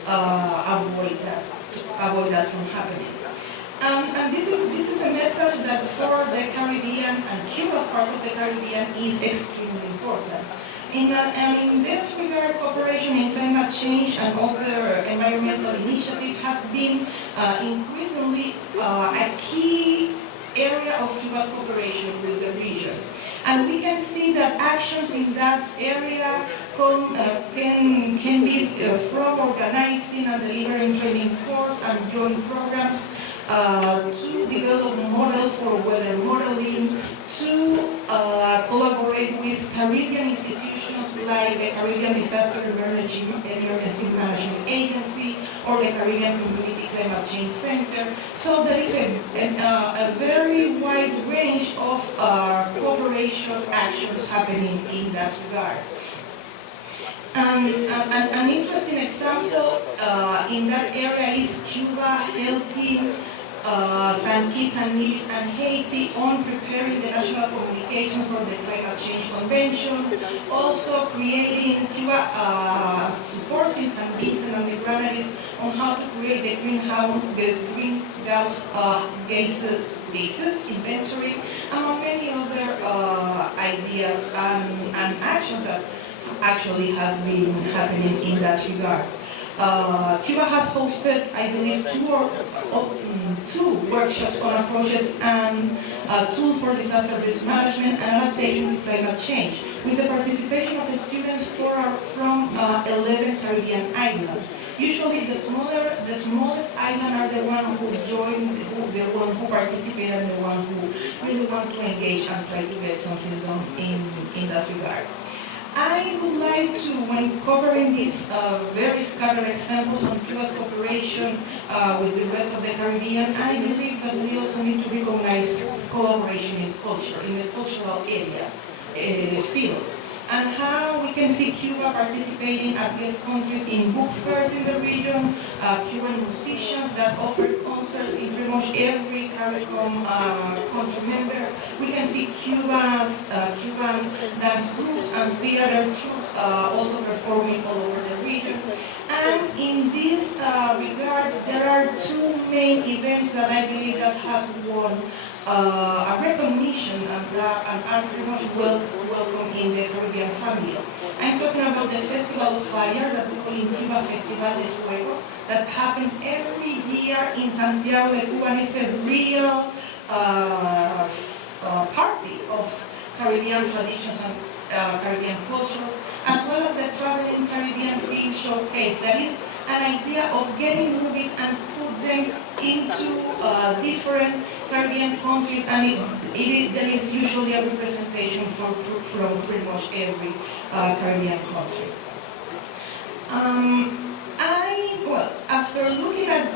avoid that from happening. And this is a message that for the Caribbean and Cuba's part of the Caribbean is extremely important. In this regard, cooperation in climate change and other environmental initiatives have been increasingly a key area of Cuba's cooperation with the region. And we can see that actions in that area can be from organizing and delivering training courses and joint programs to develop models for weather modeling, to collaborate with Caribbean institutions like the Caribbean Disaster Emergency Management Agency or the Caribbean Community Climate Change Center. So there is a very wide range of cooperation actions happening in that regard. An interesting example in that area is Cuba helping St. Kitts and Nevis and Haiti on preparing the national communication for the Climate Change Convention, also creating Cuba supporting St. Vincent and the Grenadines on how to create the greenhouse gases inventory, among many other ideas and actions that actually has been happening in that regard. Cuba has hosted, I believe, two workshops on approaches and tools for disaster risk management and adaptation to climate change, with the participation of the students from 11 Caribbean islands. Usually the smallest island are the ones who join, the ones who participate, and the ones who really want to engage and try to get something done in that regard. I would like to, when covering these very scattered examples on Cuba's cooperation with the rest of the Caribbean, I believe that we also need to recognize collaboration in culture, in the cultural area, field, and how we can see Cuba participating as guest countries in book fairs in the region, Cuban musicians that offer concerts in pretty much every CARICOM country member. We can see Cuban dance groups and theater troupes also performing all over the region. And in this regard, there are two main events that I believe that has won a recognition and are pretty much welcome in the Caribbean family. I'm talking about the Festival of Fire that we call in Cuba Festival de Fuego, that happens every year in Santiago de Cuba, and it's a real party of Caribbean traditions and Caribbean culture, as well as the Traveling Caribbean Film Showcase. That is an idea of getting movies and put them into different Caribbean countries, and there is usually a representation from pretty much every Caribbean country. After looking at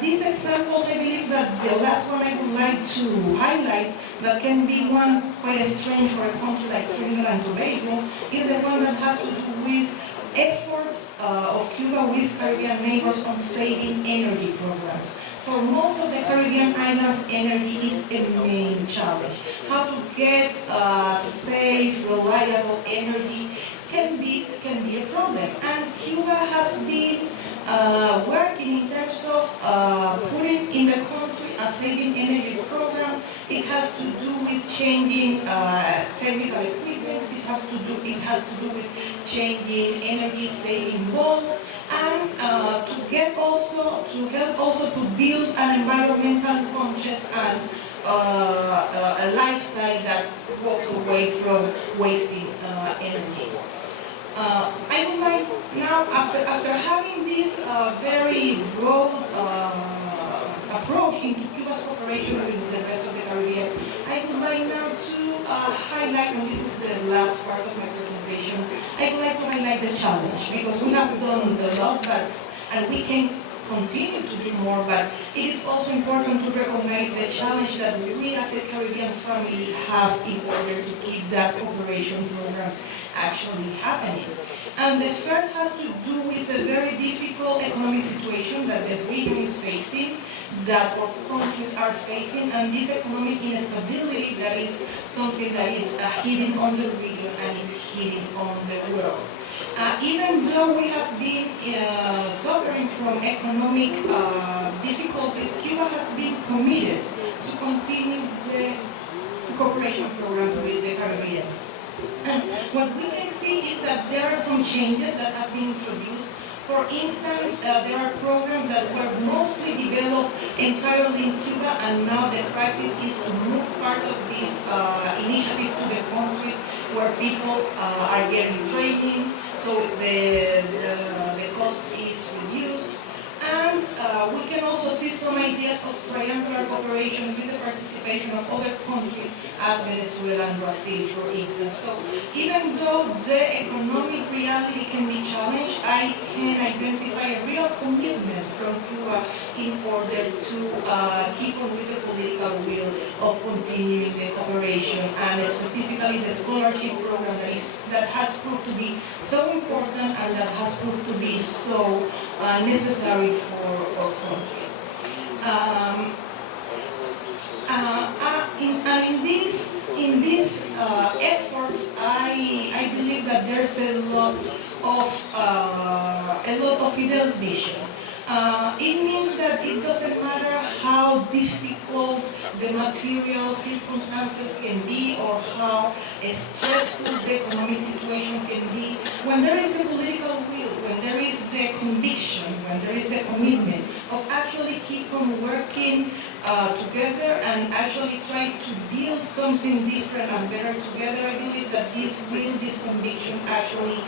these examples, I believe that the last one I would like to highlight, that can be one quite strange for a country like Trinidad and Tobago, is the one that has to do with efforts of Cuba with Caribbean neighbors on saving energy programs. for most of the Caribbean islands, energy is a main challenge. How to get safe, reliable energy can be a problem. And Cuba has been working in terms of putting in the country a saving energy program. It has to do with changing technical equipment. It has to do with changing energy saving bulbs, and to help also to build an environmental conscious and a lifestyle that walks away from wasting energy. I would like now, after having this very broad approach into Cuba's cooperation with the rest of the Caribbean, I would like now to highlight, and this is the last part of my presentation, I would like to highlight the challenge, because we have done a lot, and we can continue to do more, but it is also important to recognize the challenge that we as a Caribbean family have in order to keep that cooperation program actually happening. And the first has to do with a very difficult economic situation that the region is facing, that our countries are facing, and this economic instability that is something that is hitting on the region and is hitting on the world. Even though we have been suffering from economic difficulties, Cuba has been committed to continue the cooperation programs with the Caribbean. And what we can see is that there are some changes that have been introduced. For instance, there are programs that were mostly developed entirely in Cuba, and now the practice is to move part of these initiatives to the countries where people are getting training, so the cost is reduced. And we can also see some ideas of triangular cooperation with the participation of other countries, as Venezuela and Brazil, for instance. So even though the economic reality can be challenged, I can identify a real commitment from Cuba in order to keep on with the political will of continuing the cooperation, and specifically the scholarship program that has proved to be so important and that has proved to be so necessary for our country. In this effort, I believe that there's a lot of Fidel's vision. It means that it doesn't matter how difficult the material circumstances can be or how stressful the economic situation can be. When there is the political will, when there is the conviction, when there is the commitment of actually keep on working together and actually try to build something different and better together, I believe that this will, this conviction actually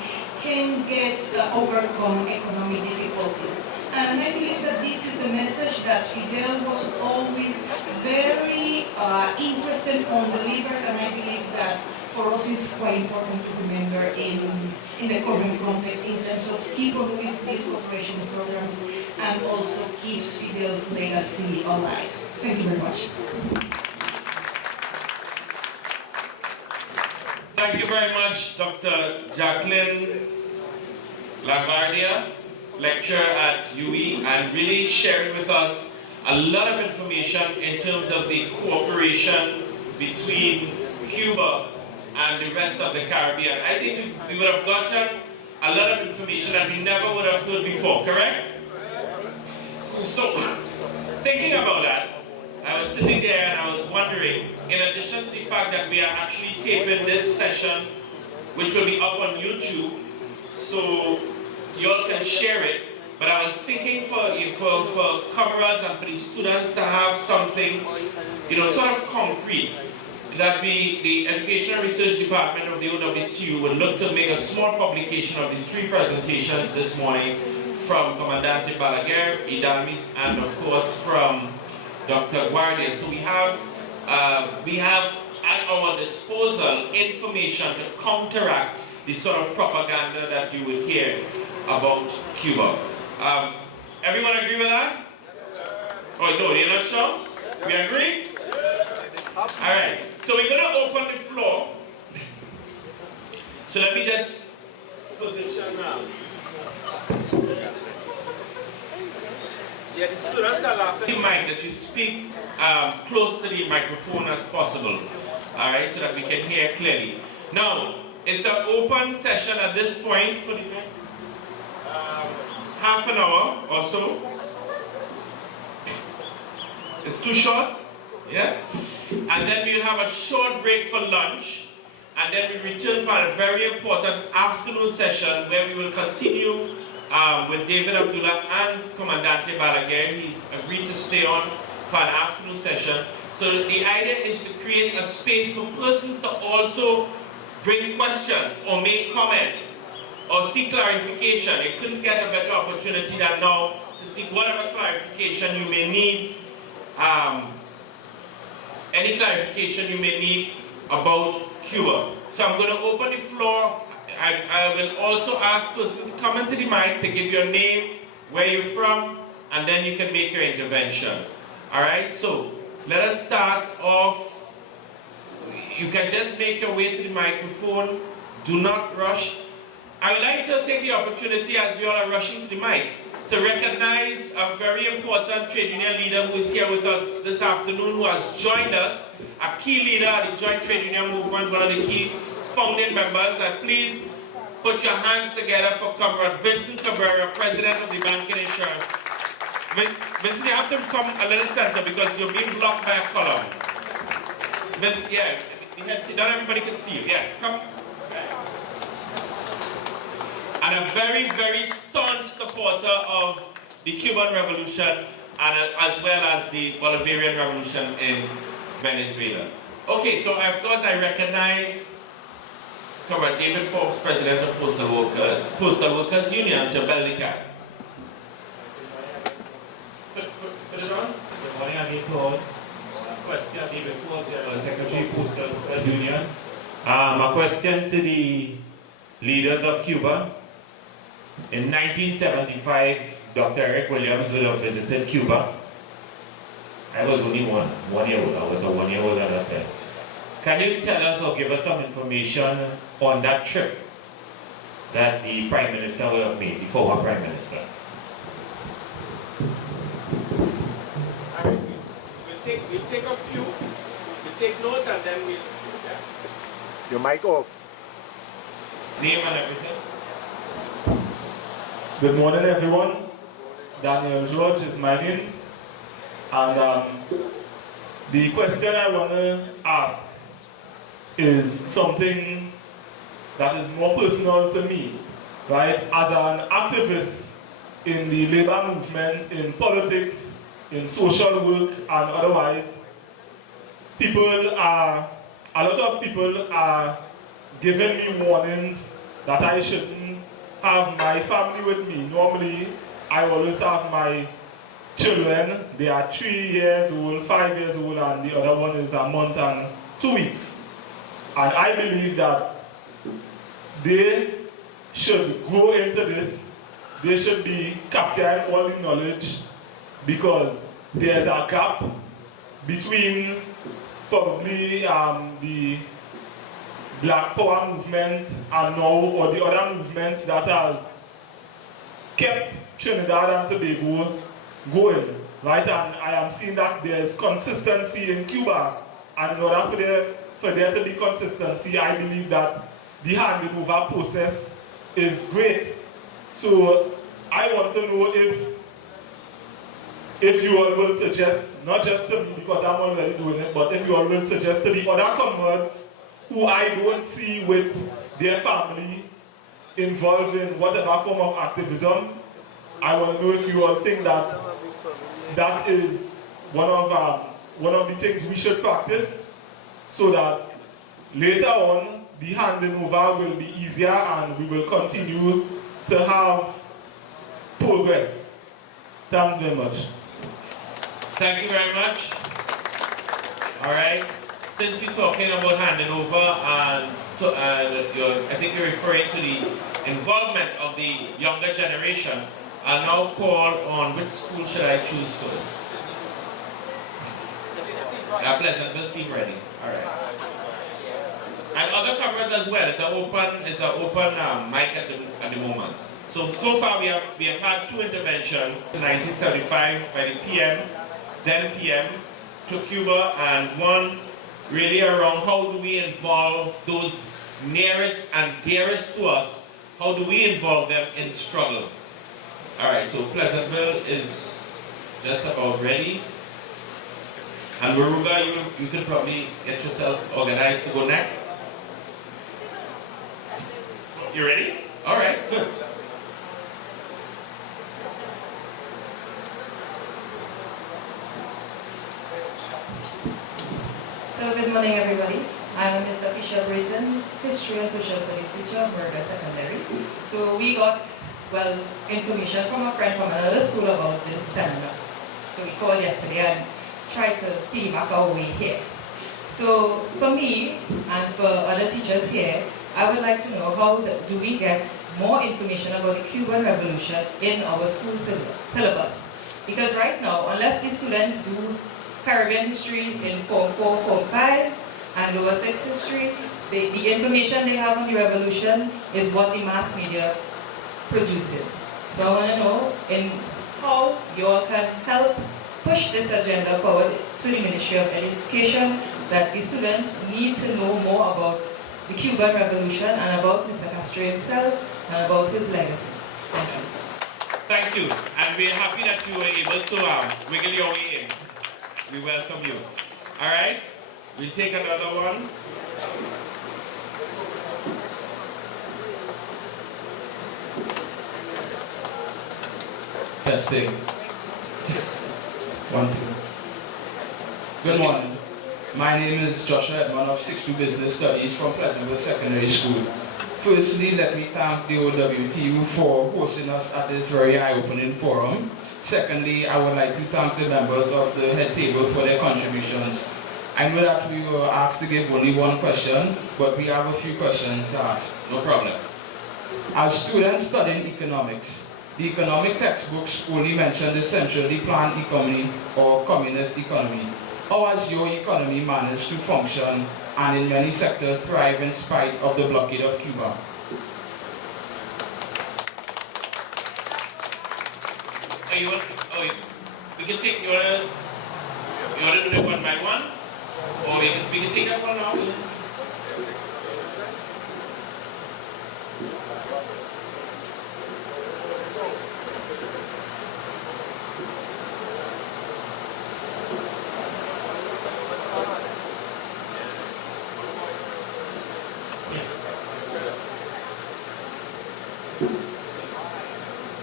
can get overcome economic difficulties. And I believe that this is a message that Fidel was always very interested on delivering, and I believe that for us it's quite important to remember in the current context in terms of keep on with these cooperation programs and also keeps Fidel's legacy alive. Thank you very much. Thank you very much, Dr. Jacqueline LaGuardia, lecturer at UE, and really sharing with us a lot of information in terms of the cooperation between Cuba and the rest of the Caribbean. I think we would have gotten a lot of information that we never would have heard before, correct? So, thinking about that, I was sitting there and I was wondering, in addition to the fact that we are actually taping this session, which will be up on YouTube, so you all can share it, but I was thinking for comrades and for the students to have something, sort of concrete, that the Educational Research Department of the OWTU would look to make a small publication of these three presentations this morning from Comandante Balaguer, Idalmis, and of course from Dr. Guardia. So we have at our disposal information to counteract the sort of propaganda that you would hear about Cuba. Everyone agree with that? Oh no, you're not sure? We agree? Alright, so we're going to open the floor. So let me just position now. Yeah, the students are laughing. The mic, that you speak close to the microphone as possible. All right, so that we can hear clearly. Now, it's an open session at this point for the next half an hour or so. It's too short, yeah? And then we'll have a short break for lunch, and then we return for a very important afternoon session where we will continue with David Abdullah and Comandante Balaguer. He agreed to stay on for an afternoon session. So the idea is to create a space for persons to also bring questions or make comments or seek clarification. You couldn't get a better opportunity than now to seek whatever clarification you may need, any clarification you may need about Cuba. So I'm going to open the floor. I will also ask persons coming to the mic to give your name, where you're from, and then you can make your intervention. All right, so let us start off. You can just make your way to the microphone. Do not rush. I would like to take the opportunity, as you all are rushing to the mic, to recognize a very important trade union leader who is here with us this afternoon, who has joined us, a key leader of the Joint Trade Union Movement, one of the key founding members. And please put your hands together for Comrade Vincent Cabrera, President of the Banking Insurance. Vincent, you have to come a little center because you're being blocked by a column. Vincent, yeah, not everybody can see you. Yeah, come. And a very, very staunch supporter of the Cuban Revolution and as well as the Bolivarian Revolution in Venezuela. Okay, so of course I recognize Comrade David Forbes, President of Postal Workers Union, to bell the cat. Put it on. Good morning, I'm Nicole. Question David Forbes, General Secretary, Postal Workers Union. A question to the leaders of Cuba. In 1975, Dr. Eric Williams would have visited Cuba. I was only one year old. I was a 1 year old at that time. Can you tell us or give us some information on that trip that the Prime Minister would have made, the former Prime Minister? All right, we'll take a few, we'll take notes and then we'll... Yeah. Your mic off. Name and everything. Good morning, everyone. Daniel George is my name. And the question I want to ask is something that is more personal to me, right? As an activist in the labor movement, in politics, in social work, and otherwise, a lot of people are giving me warnings that I shouldn't have my family with me. Normally, I always have my children. They are 3 years old, 5 years old, and the other one is a month and 2 weeks. And I believe that they should grow into this. They should be capturing all the knowledge, because there's a gap between probably the Black Power movement and now, or the other movement that has kept Trinidad and Tobago going, right? And I am seeing that there's consistency in Cuba, and in order for there to be consistency, I believe that the handing over process is great. So I want to know if you all will suggest, not just to me because I'm already doing it, but if you all will suggest to the other comrades who I don't see with their family involved in whatever form of activism, I want to know if you all think that that is one of the things we should practice, so that later on the handing over will be easier and we will continue to have progress. Thanks very much. Thank you very much. All right. Since you're talking about handing over, and I think you're referring to the involvement of the younger generation, I'll now call on which school should I choose first? Pleasantville seem ready. All right. And other cameras as well. It's an open mic at the moment. So far we have had two interventions in 1975 by the PM, then PM, to Cuba, and one really around how do we involve those nearest and dearest to us, how do we involve them in struggle? All right, so Pleasantville is just about ready. And Waruga, you could probably get yourself organized to go next. You ready? All right, good. So good morning, everybody. I'm Ms. Official Reason, History and Social Studies teacher of Berger Secondary. So we got, well, information from a friend from another school about this seminar. So we called yesterday and tried to piggyback our way here. So for me and for other teachers here, I would like to know how do we get more information about the Cuban Revolution in our school syllabus. Because right now, unless the students do Caribbean history in Form 4, Form 5, and Lower 6 history, the information they have on the revolution is what the mass media produces. So I want to know how you all can help push this agenda forward to the Ministry of Education, that the students need to know more about the Cuban Revolution and about Mr. Castro himself and about his legacy. Thank you. Thank you, and we're happy that you were able to wiggle your way in. We welcome you. All right, we'll take another one. Testing. 1, 2. Good morning. My name is Joshua Edmond of 62 Business Studies from Pleasantville Secondary School. Firstly, let me thank the OWTU for hosting us at this very eye-opening forum. Secondly, I would like to thank the members of the head table for their contributions. I know that we were asked to give only one question, but we have a few questions to ask. No problem. As students studying economics, the economic textbooks only mention the centrally planned economy or communist economy. How has your economy managed to function and in many sectors thrive in spite of the blockade of Cuba? We can take, you want to do it one by one? Or we can take that one now?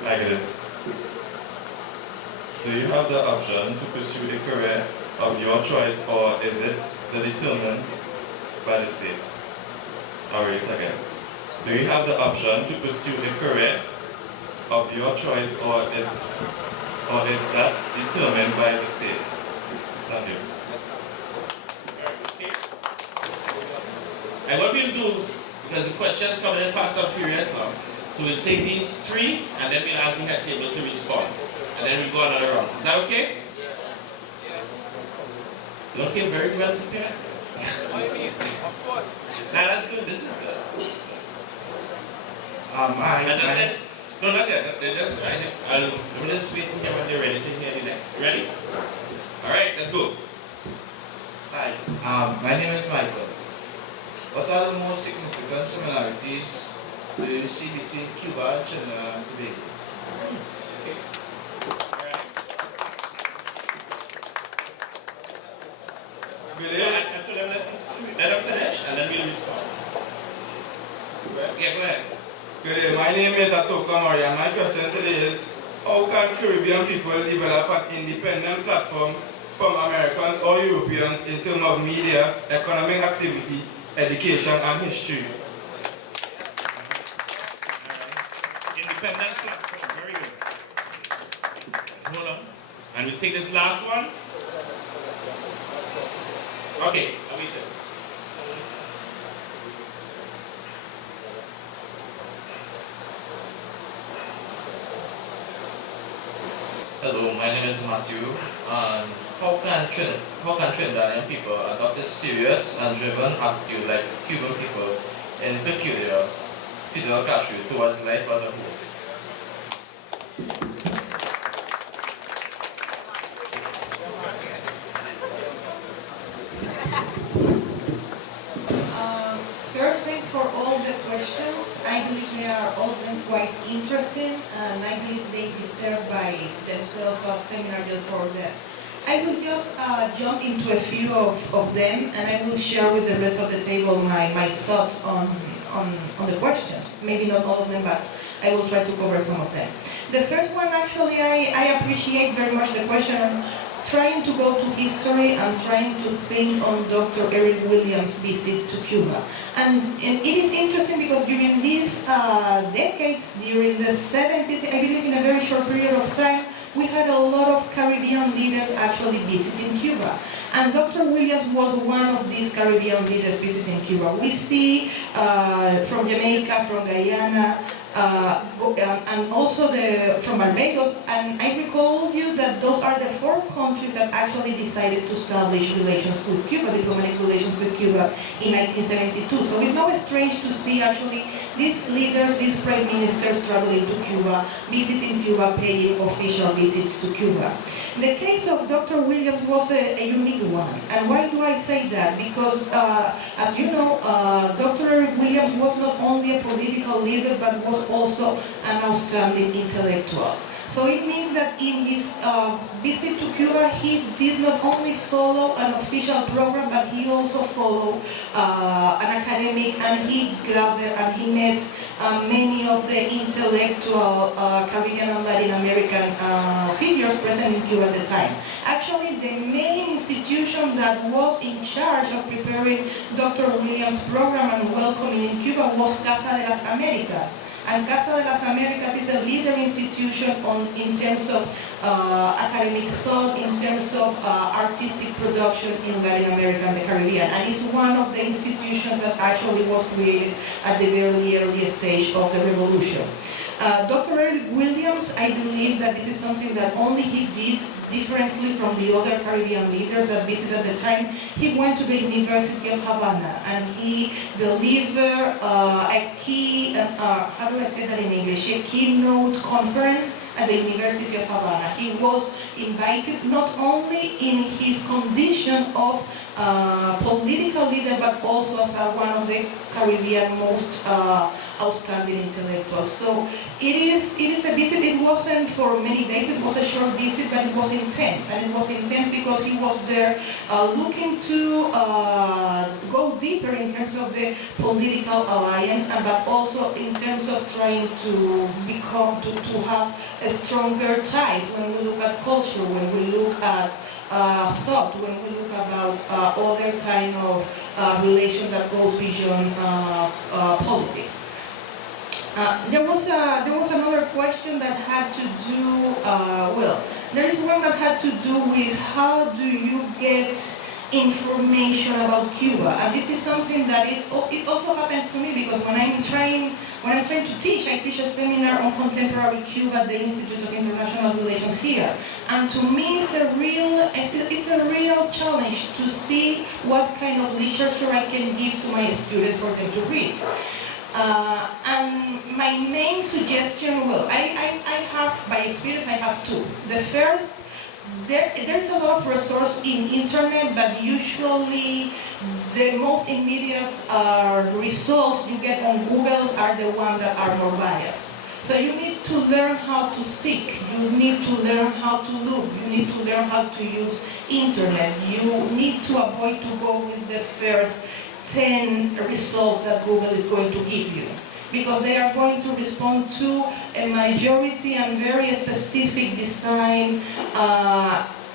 I get it. So you have the option to pursue the career of your choice, or is it determined by the state? I'll read it again. Do you have the option to pursue the career of your choice, or is that determined by the state? Thank you. Okay. And what we'll do, because the questions coming in fast and furious now, so we'll take these three, and then we'll ask the head table to respond. And then we'll go another round. Is that okay? You okay? Very well prepared? Of course. Nah, that's good. This is good. No, not yet. They're just right. We'll just wait here when they're ready to hear the next. Ready? All right, let's go. Hi, my name is Michael. What are the most significant similarities do you see between Cuba and Trinidad and Tobago? Okay. All right. Let them finish, and then we'll respond. Yeah, go ahead. Good day. My name is Atoka Maria. My question today is, how can Caribbean people develop an independent platform from Americans or Europeans in terms of media, economic activity, education, and history? Independent platform, very good. Hold on. And we take this last one. Okay, I'll be there. Hello, my name is Matthew, and how can Trinidadian people adopt a serious and driven attitude like Cuban people, in peculiar Fidel Castro, towards life as a whole? quite interesting, and I believe they deserve by themselves a seminar just for them. I will just jump into a few of them, and I will share with the rest of the table my thoughts on the questions. Maybe not all of them, but I will try to cover some of them. The first one, actually, I appreciate very much the question on trying to go to history and trying to think on Dr. Eric Williams' visit to Cuba. And it is interesting because during these decades, during the 70s, I believe in a very short period of time, we had a lot of Caribbean leaders actually visiting Cuba. And Dr. Williams was one of these Caribbean leaders visiting Cuba. We see from Jamaica, from Guyana, and also from Barbados, and I recall you that those are the 4 countries that actually decided to establish relations with Cuba, diplomatic relations with Cuba in 1972. So it's not strange to see actually these leaders, these prime ministers traveling to Cuba, visiting Cuba, paying official visits to Cuba. The case of Dr. Williams was a unique one. And why do I say that? Because, as you know, Dr. Williams was not only a political leader, but was also an outstanding intellectual. So it means that in his visit to Cuba, he did not only follow an official program, but he also followed an academic, and he gathered and he met many of the intellectual Caribbean and Latin American figures present in Cuba at the time. Actually, the main institution that was in charge of preparing Dr. Williams' program and welcoming in Cuba was Casa de las Americas. And Casa de las Americas is a leader institution in terms of academic thought, in terms of artistic production in Latin America and the Caribbean. And it's one of the institutions that actually was created at the very early stage of the revolution. Dr. Eric Williams, I believe that this is something that only he did differently from the other Caribbean leaders that visited at the time. He went to the University of Havana, and he delivered a key, how do I say that in English, a keynote conference at the University of Havana. He was invited not only in his condition of political leader, but also as one of the Caribbean most outstanding intellectuals. So it is a visit. It wasn't for many days. It was a short visit, but it was intense. And it was intense because he was there looking to go deeper in terms of the political alliance, but also in terms of trying to to have a stronger ties when we look at culture, when we look at thought, when we look about other kind of relation that goes beyond politics. There was another question that had to do, there is one that had to do with how do you get information about Cuba, and this is something that it also happens to me because when I'm trying to teach, I teach a seminar on contemporary Cuba at the Institute of International Relations here, and to me it's a real challenge to see what kind of literature I can give to my students for them to read. And my main suggestion, I have, by experience, I have 2. The first, there's a lot of resource in internet, but usually the most immediate results you get on Google are the ones that are more biased. So you need to learn how to seek, you need to learn how to look, you need to learn how to use internet, you need to avoid to go with the first 10 results that Google is going to give you, because they are going to respond to a majority and very specific design,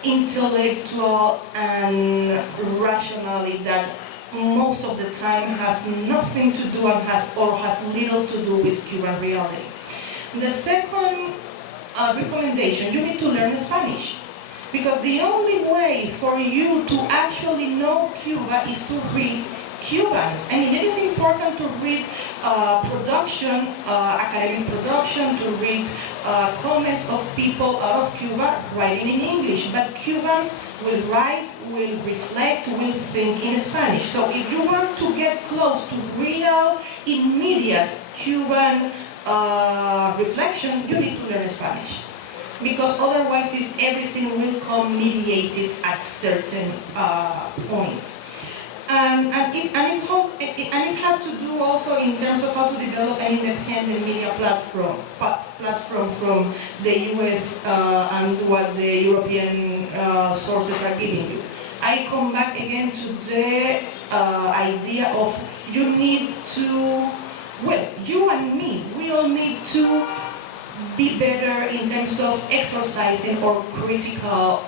intellectual and rationality that most of the time has nothing to do and has little to do with Cuban reality. The second recommendation, you need to learn Spanish, because the only way for you to actually know Cuba is to read Cuban. And it is important to read production, academic production, to read comments of people out of Cuba writing in English. But Cubans will write, will reflect, will think in Spanish. So if you want to get close to real, immediate Cuban reflection, you need to learn Spanish. Because otherwise everything will come mediated at certain points. And and it has to do also in terms of how to develop an independent media platform from the US and what the European sources are giving you. I come back again to the idea of you need to, well, you and me, we all need to be better in terms of exercising our critical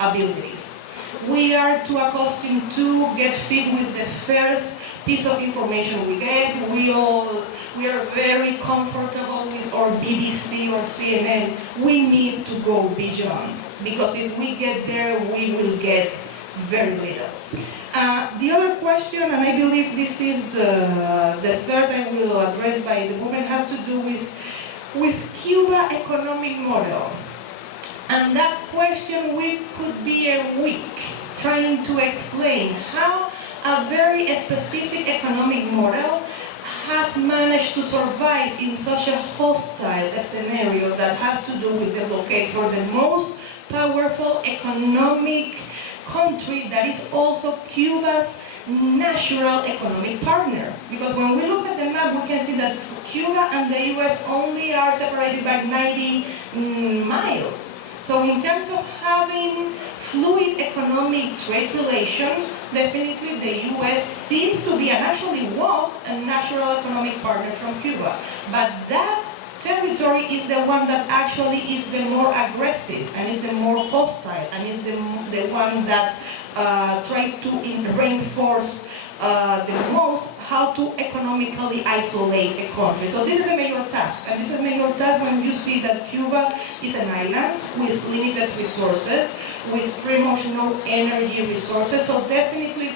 abilities. We are too accustomed to get fed with the first piece of information we get. We are very comfortable with our BBC or CNN. We need to go beyond, because if we get there, we will get very little. The other question, and I believe this is the third I will address by the movement, has to do with Cuba economic model. And that question, we could be a week trying to explain how a very specific economic model has managed to survive in such a hostile scenario that has to do with the blockade for the most powerful economic country that is also Cuba's natural economic partner. Because when we look at the map, we can see that Cuba and the US only are separated by 90 miles. So in terms of having fluid economic trade relations, definitely the US seems to be, and actually was, a natural economic partner from Cuba. But that territory is the one that actually is the more aggressive and is the more hostile and is the one that tried to reinforce the most how to economically isolate a country. So this is a major task, and this is a major task when you see that Cuba is an island with limited resources, with pretty much no energy resources, so definitely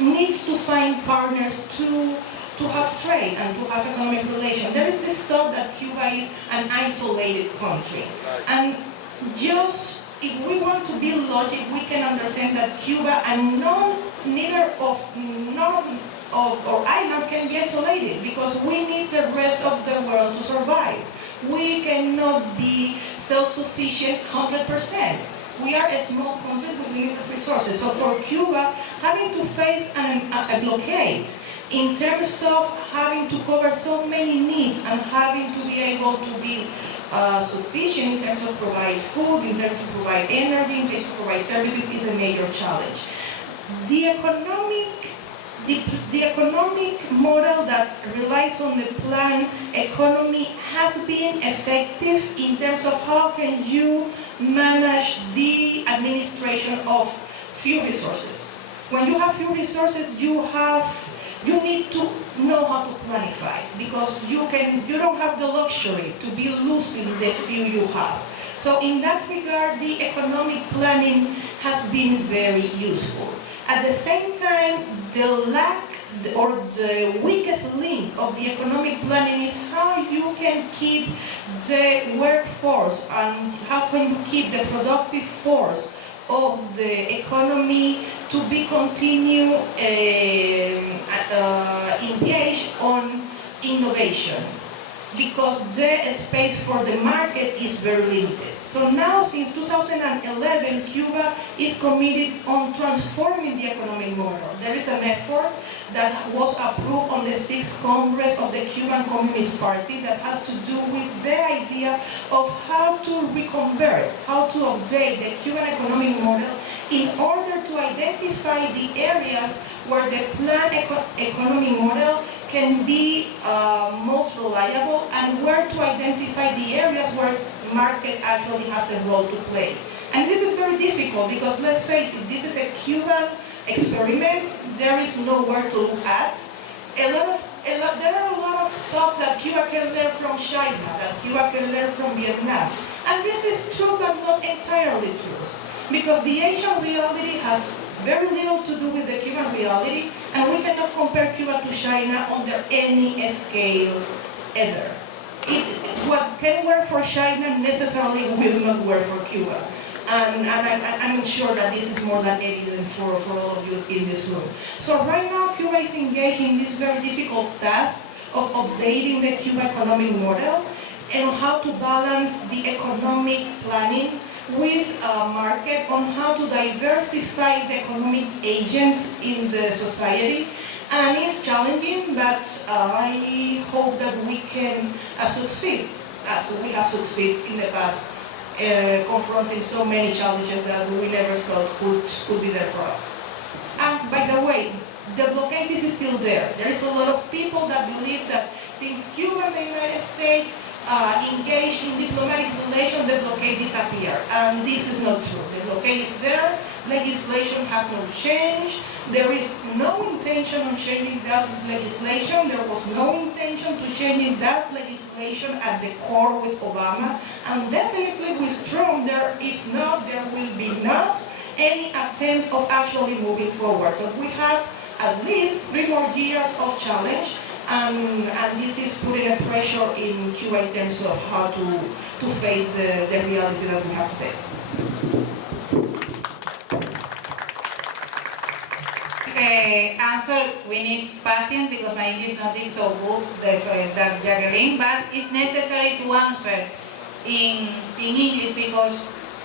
needs to find partners to have trade and to have economic relations. There is this thought that Cuba is an isolated country. And just, if we want to build logic, we can understand that Cuba and none of our islands can be isolated, because we need the rest of the world to survive. We cannot be self-sufficient 100%. We are a small country with limited resources. So for Cuba, having to face a blockade in terms of having to cover so many needs and having to be able to be sufficient in terms of provide food, in terms of provide energy, in terms of provide services is a major challenge. The economic model that relies on the planned economy has been effective in terms of how can you manage the administration of few resources. When you have few resources, you need to know how to planify, because you don't have the luxury to be losing the few you have. So in that regard, the economic planning has been very useful. At the same time, the lack or the weakest link of the economic planning is how you can keep the workforce and how can you keep the productive force of the economy to be engaged on innovation, because the space for the market is very limited. So now, since 2011, Cuba is committed on transforming the economic model. There is an effort that was approved on the 6th Congress of the Cuban Communist Party that has to do with the idea of how to reconvert, how to update the Cuban economic model in order to identify the areas where the planned economic model can be most reliable, and where to identify the areas where market actually has a role to play. And this is very difficult because, let's face it, this is a Cuban experiment. There is nowhere to look at. There are a lot of stuff that Cuba can learn from China, that Cuba can learn from Vietnam. And this is true, but not entirely true. Because the Asian reality has very little to do with the Cuban reality, and we cannot compare Cuba to China under any scale ever. What can work for China necessarily will not work for Cuba. And I'm sure that this is more than evident for all of you in this room. So right now, Cuba is engaged in this very difficult task of updating the Cuban economic model and how to balance the economic planning with a market, on how to diversify the economic agents in the society, And it's challenging, but I hope that we can succeed, as we have succeeded in the past, confronting so many challenges that we never thought could be there for us. And by the way, the blockade is still there. There is a lot of people that believe that since Cuba and the United States engage in diplomatic relations, the blockade disappeared. And this is not true. The blockade is there. Legislation has not changed. There is no intention on changing that legislation. There was no intention to changing that legislation at the core with Obama. And definitely with Trump, there will be not any attempt of actually moving forward. So we have at least 3 more years of challenge, and this is putting a pressure in Cuba in terms of how to face the reality that we have today. Answer, we need patience because my English not is so good that Jacqueline, but it's necessary to answer in English because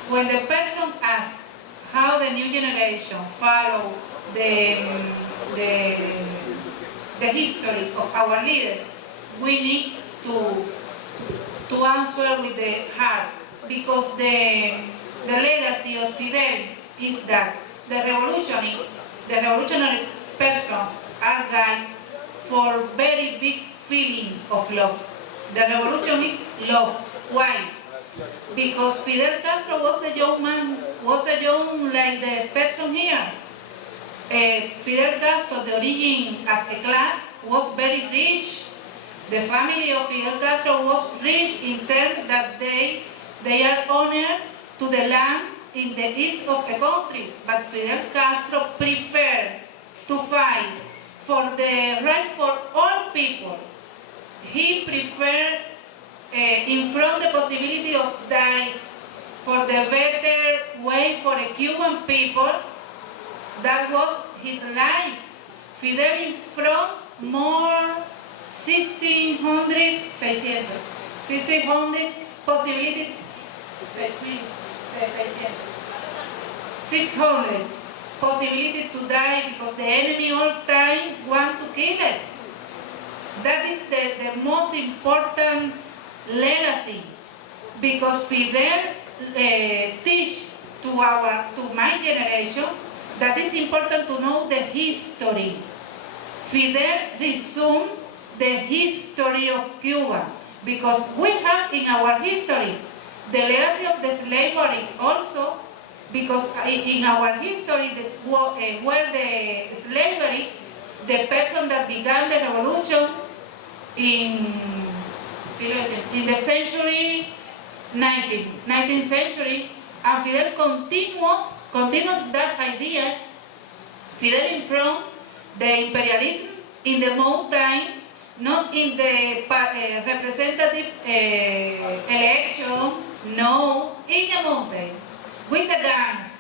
when the person asks how the new generation follow the history of our leaders, we need to answer with the heart because the legacy of Fidel is that the revolutionary person are guide for very big feeling of love. The revolution is love. Why? Because Fidel Castro was a young man, was a young like the person here. Fidel Castro, the origin as a class, was very rich. The family of Fidel Castro was rich in terms that they are honored to the land in the east of the country, but Fidel Castro preferred to fight for the right for all people. He preferred in front the possibility of die for the better way for the Cuban people. That was his life. Fidel in front more 600 possibilities. 600 possibility to die because the enemy all time want to kill it. That is the most important legacy because Fidel teach to my generation that it's important to know the history. Fidel resumed the history of Cuba because we have in our history the legacy of the slavery also, because in our history, where the slavery, the person that began the revolution in the century 19th century, and Fidel continues that idea. Fidel in front the imperialism in the mountain, not in the representative election. No, in the mountain, with the guns.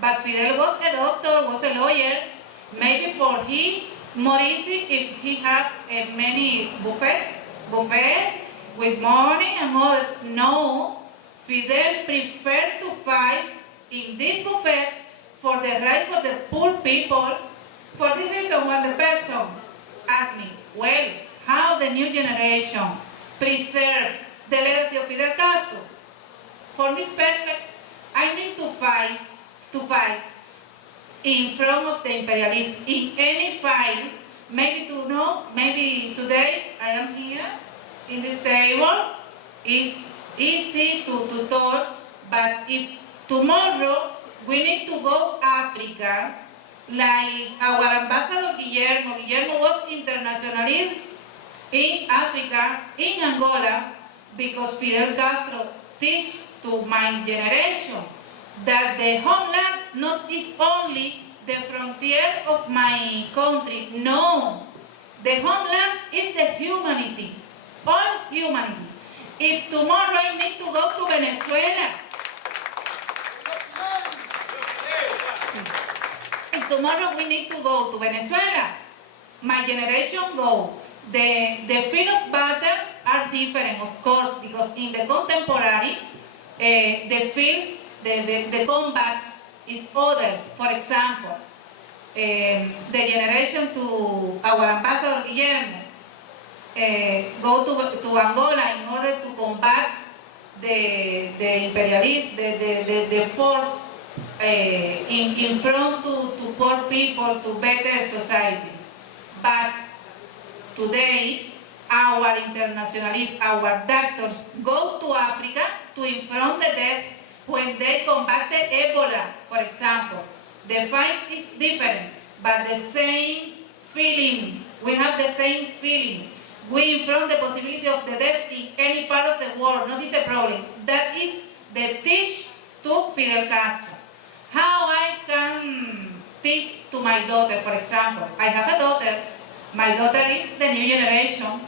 But Fidel was a doctor, was a lawyer. Maybe for Maurici, if he had many buffet with money and models. No, Fidel preferred to fight in this buffet for the right for the poor people. For this reason, when the person asked me, well, how the new generation preserve the legacy of Fidel Castro? For me, it's perfect. I need to fight in front of the imperialists in any fight. Maybe today I am here in this table. It's easy to talk, but if tomorrow we need to go Africa, like our ambassador Guillermo was internationalist in Africa, in Angola, because Fidel Castro teach to my generation that the homeland not is only the frontier of my country. No, the homeland is the humanity, all humanity. If tomorrow I need to go to Venezuela, if tomorrow we need to go to Venezuela, my generation go. The field of battle are different, of course, because in the contemporary, the fields, the combats is others. For example, the generation to our ambassador Guillermo go to Angola in order to combat the imperialists, the force in front to poor people, to better society. But today, our internationalists, our doctors go to Africa to confront the death when they combated Ebola, for example. The fight is different, but the same feeling. We have the same feeling. We confront the possibility of the death in any part of the world. Not is a problem. That is the teach to Fidel Castro. How I can teach to my daughter, for example. I have a daughter. My daughter is the new generation.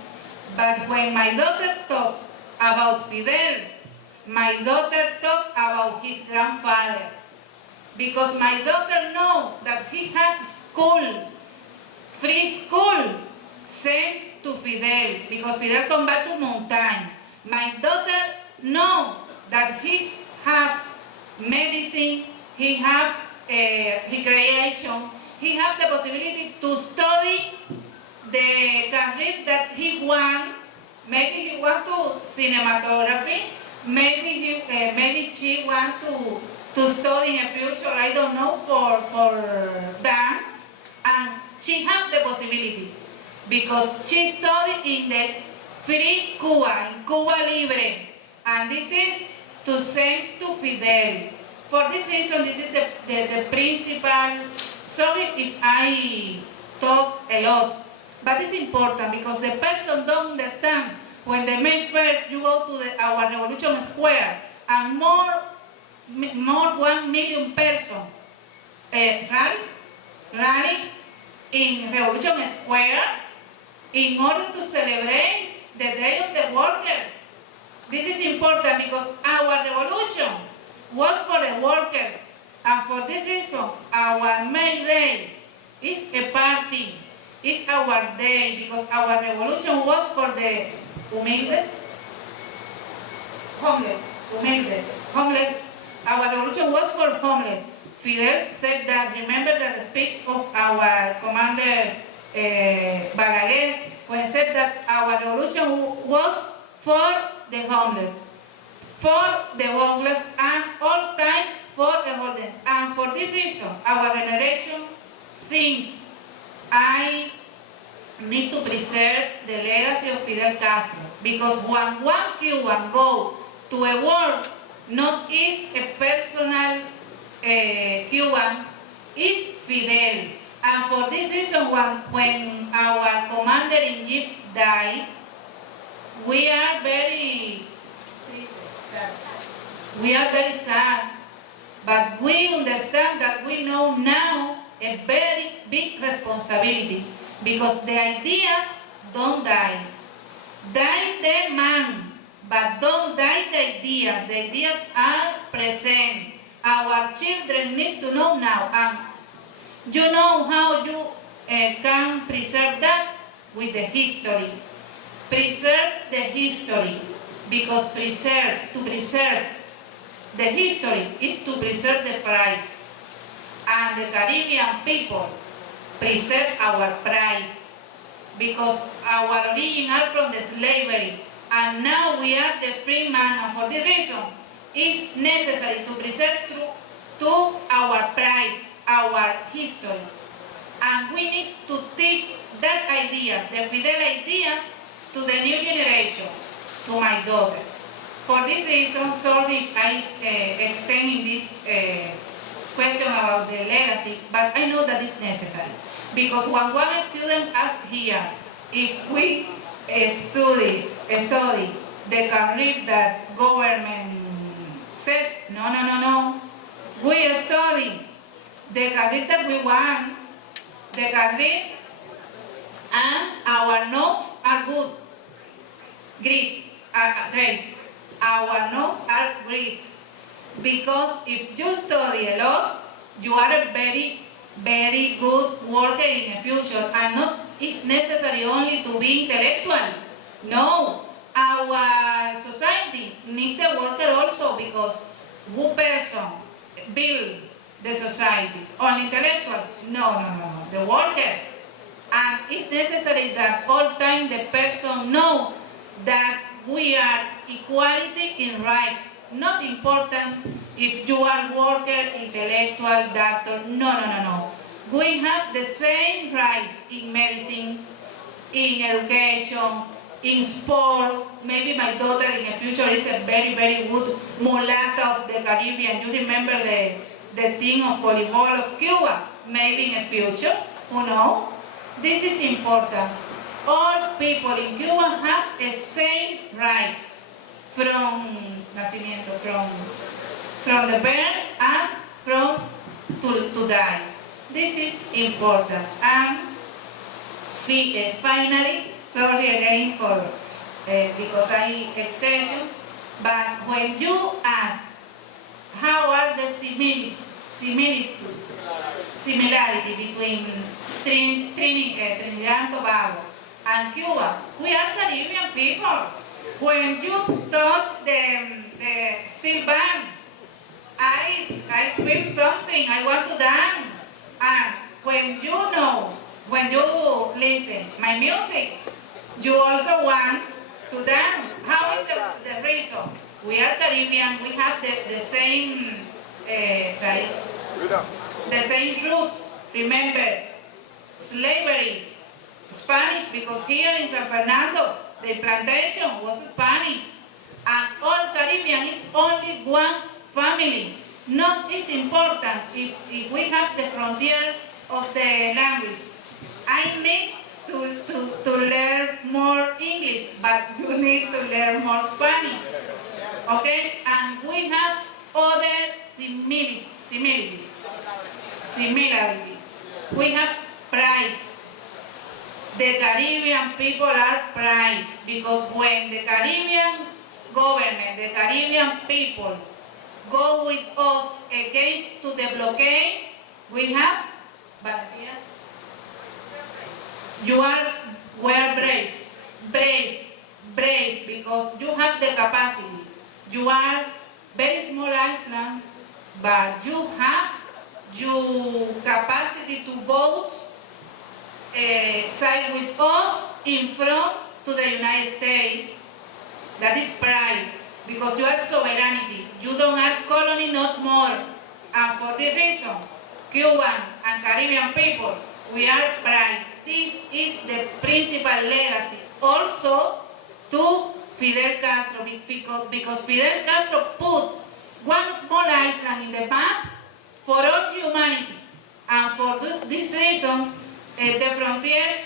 But when my daughter talked about Fidel, my daughter talked about his grandfather. Because my daughter knows that he has school, free school, thanks to Fidel, because Fidel combated mountain. My daughter knows that he have medicine, he have recreation, he have the possibility to study the career that he want. Maybe he want to cinematography, maybe she want to study in the future, I don't know, for dance, and she has the possibility because she studied in the free Cuba, in Cuba Libre, and this is to thanks to Fidel. For this reason, this is the principal. Sorry if I talk a lot, but it's important because the person don't understand. When the May 1st, you go to our Revolution Square, and more 1 million persons rally in Revolution Square in order to celebrate the Day of the Workers. This is important because our revolution was for the workers, and for this reason, our May Day is a party. It's our day because our revolution was for the humildes, homeless. Our revolution was for homeless. Fidel said that, remember the speech of our commander Balaguer, when he said that our revolution was for the homeless and all time for the homeless. And for this reason, our generation, since I need to preserve the legacy of Fidel Castro, because when one Cuban go to a war, not is a personal Cuban, is Fidel. And for this reason, when our commander-in-chief died, we are very sad, but we understand that we know now a very big responsibility, because the ideas don't die. Die the man, but don't die the ideas. The ideas are present. Our children need to know now. And you know how you can preserve that? With the history. Preserve the history, because to preserve the history is to preserve the pride. And the Caribbean people preserve our pride, because our origin are from the slavery, and now we are the free man. And for this reason, it's necessary to preserve to our pride, our history. And we need to teach that idea, the Fidel idea, to the new generation, to my daughter. For this reason, sorry I extend in this question about the legacy, but I know that it's necessary. Because when one student asks here, if we study the career that government said, no. We study the career that we want, the career, and our notes are good. Grades are great. Our notes are great. Because if you study a lot, you are a very, very good worker in the future, and not it's necessary only to be intellectual. No, our society needs the worker also, because one person build the society. Only intellectuals, No. The workers. And it's necessary that all time the person know that we are equality in rights. Not important if you are worker, intellectual, doctor. No. We have the same right in medicine, in education, in sport. Maybe my daughter in the future is a very, very good mulatto of the Caribbean. You remember the thing of volleyball of Cuba? Maybe in the future, who knows? This is important. All people in Cuba have the same rights from the birth and to die. This is important. And finally, sorry again for because I extend, but when you ask how are the similarity between Trinidad and Tobago and Cuba, we are Caribbean people. When you touch the steel band, I feel something, I want to dance. And when you listen my music, you also want to dance. How is the reason? We are Caribbean, we have the same the same roots. Remember, slavery, Spanish, because here in San Fernando, the plantation was Spanish. And all Caribbean is only one family. Not is important if we have the frontier of the language. I need to learn more English, but you need to learn more Spanish. Okay? And we have other similarity. We have pride. The Caribbean people are proud because when the Caribbean government, the Caribbean people go with us against to the blockade, we have volunteers. You are brave because you have the capacity. You are very small island, but you have your capacity to vote side with us in front to the United States. That is pride, because you are sovereignty. You don't have colony, not more. And for this reason, Cuban and Caribbean people, we are pride. This is the principal legacy also to Fidel Castro, because Fidel Castro put one small island in the map for all humanity. And for this reason, the frontiers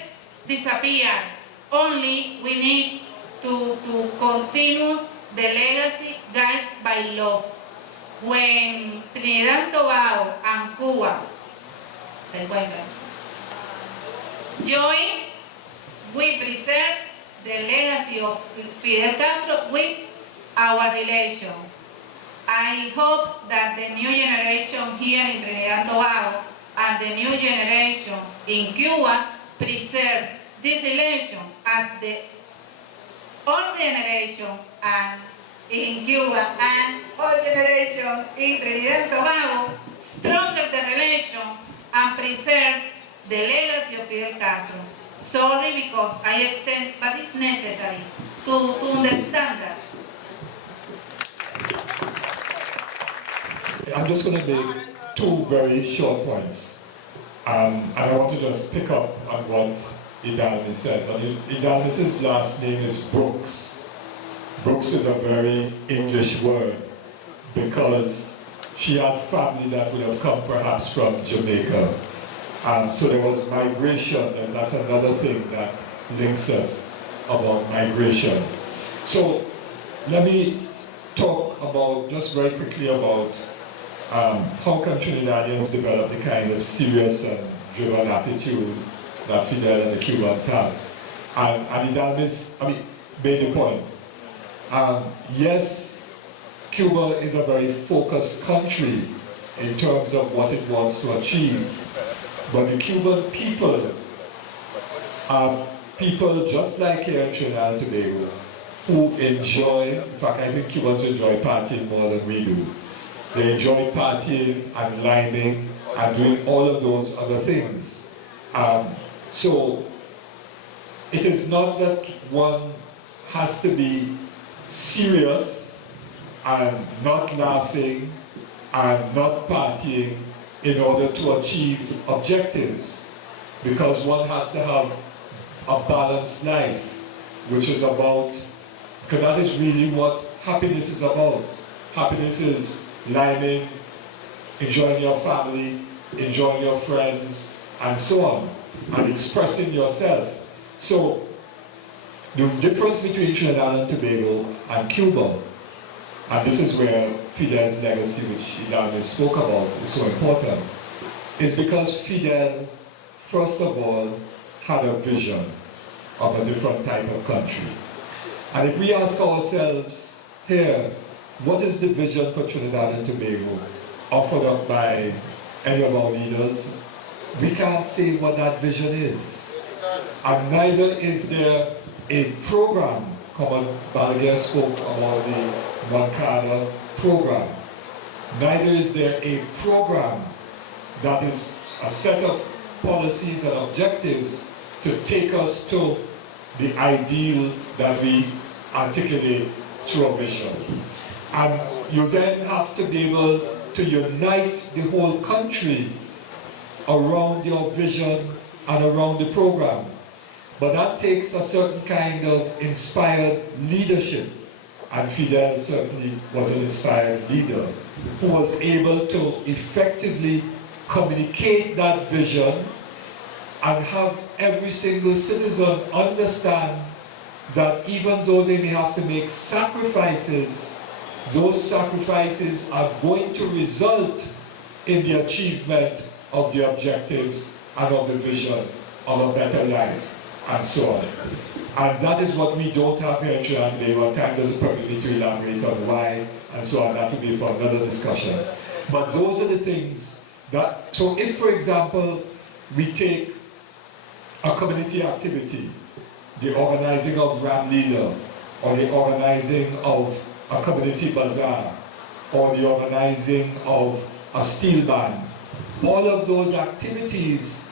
disappear. Only we need to continue the legacy guided by love. When Trinidad and Tobago and Cuba se encuentran, join, we preserve the legacy of Fidel Castro with our relation. I hope that the new generation here in Trinidad and Tobago and the new generation in Cuba preserve this relation as the old generation and in Cuba and old generation in Trinidad and Tobago stronger the relation and preserve the legacy of Fidel Castro. Sorry because I extend, but it's necessary to understand that. I'm just going to make two very short points. And I want to just pick up on what Idalmi says. And Idalmi's last name is Brooks. Brooks is a very English word because she had family that would have come perhaps from Jamaica. So there was migration, and that's another thing that links us about migration. So let me talk about, just very quickly about how can Trinidadians develop the kind of serious and driven attitude that Fidel and the Cubans have. And Idalmis, made the point. Yes, Cuba is a very focused country in terms of what it wants to achieve. But the Cuban people are people just like here in Trinidad and Tobago who enjoy, in fact I think Cubans enjoy partying more than we do. They enjoy partying and lining and doing all of those other things. So it is not that one has to be serious and not laughing and not partying in order to achieve objectives, because one has to have a balanced life, which is about, because that is really what happiness is about. Happiness is living, enjoying your family, enjoying your friends, and so on, and expressing yourself. So the difference between Trinidad and Tobago and Cuba, and this is where Fidel's legacy, which Ilana spoke about, is so important, is because Fidel, first of all, had a vision of a different type of country. And if we ask ourselves here, what is the vision for Trinidad and Tobago offered up by any of our leaders, we can't say what that vision is. And neither is there a program. Common Balaguer spoke about the Mancada program. Neither is there a program that is a set of policies and objectives to take us to the ideal that we articulate through a vision. And you then have to be able to unite the whole country around your vision and around the program. But that takes a certain kind of inspired leadership. And Fidel certainly was an inspired leader who was able to effectively communicate that vision and have every single citizen understand that even though they may have to make sacrifices, those sacrifices are going to result in the achievement of the objectives and of the vision of a better life, and so on. And that is what we don't have here in Trinidad today. Well, time doesn't permit me to elaborate on why, and so on. That will be for another discussion. But those are the things that, so if, for example, we take a community activity, the organizing of Ram Leader, or the organizing of a community bazaar, or the organizing of a steel band, all of those activities,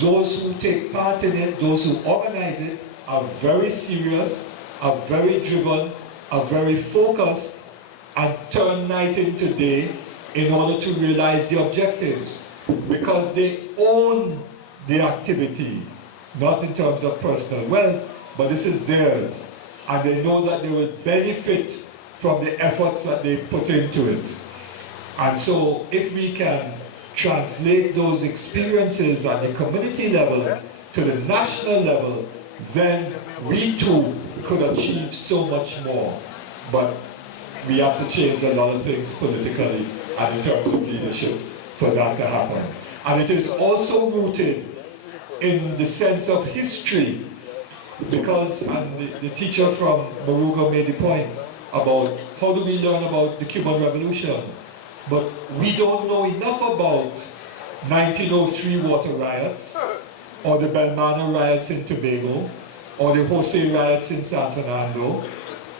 those who take part in it, those who organize it, are very serious, are very driven, are very focused, and turn night into day in order to realize the objectives. Because they own the activity, not in terms of personal wealth, but this is theirs. And they know that they will benefit from the efforts that they put into it. And so if we can translate those experiences at the community level to the national level, then we too could achieve so much more. But we have to change a lot of things politically and in terms of leadership for that to happen. And it is also rooted in the sense of history, because, and the teacher from Moruga made the point about how do we learn about the Cuban Revolution, but we don't know enough about 1903 water riots, or the Belmano riots in Tobago, or the Jose riots in San Fernando,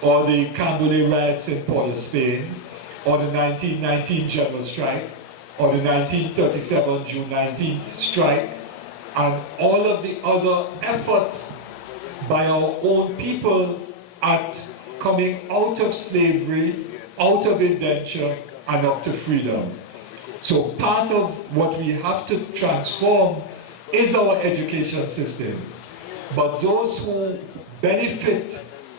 or the Candole riots in Port of Spain, or the 1919 general strike, or the 1937 June 19th strike, and all of the other efforts by our own people at coming out of slavery, out of indenture, and up to freedom. So part of what we have to transform is our education system. But those who benefit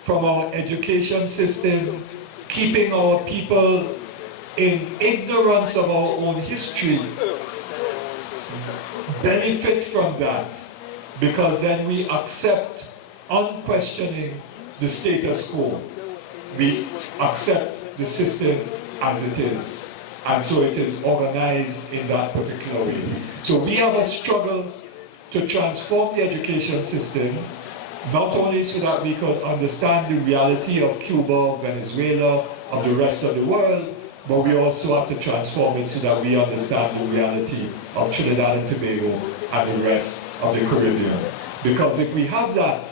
from our education system, keeping our people in ignorance of our own history, benefit from that, because then we accept unquestioning the status quo. We accept the system as it is. And so it is organized in that particular way. So we have a struggle to transform the education system, not only so that we could understand the reality of Cuba, Venezuela, of the rest of the world, but we also have to transform it so that we understand the reality of Trinidad and Tobago and the rest of the Caribbean. Because if we have that,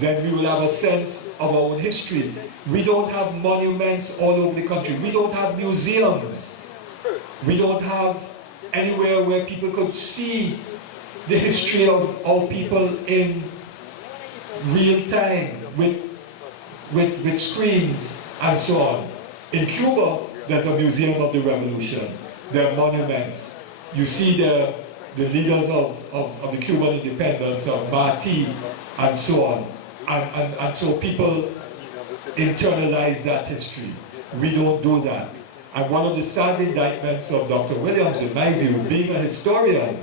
then we will have a sense of our own history. We don't have monuments all over the country. We don't have museums. We don't have anywhere where people could see the history of our people in real time with screens and so on. In Cuba, there's a museum of the revolution. There are monuments. You see the leaders of the Cuban independence, of Martí, and so on. And so people internalize that history. We don't do that. And one of the sad indictments of Dr. Williams, in my view, being a historian,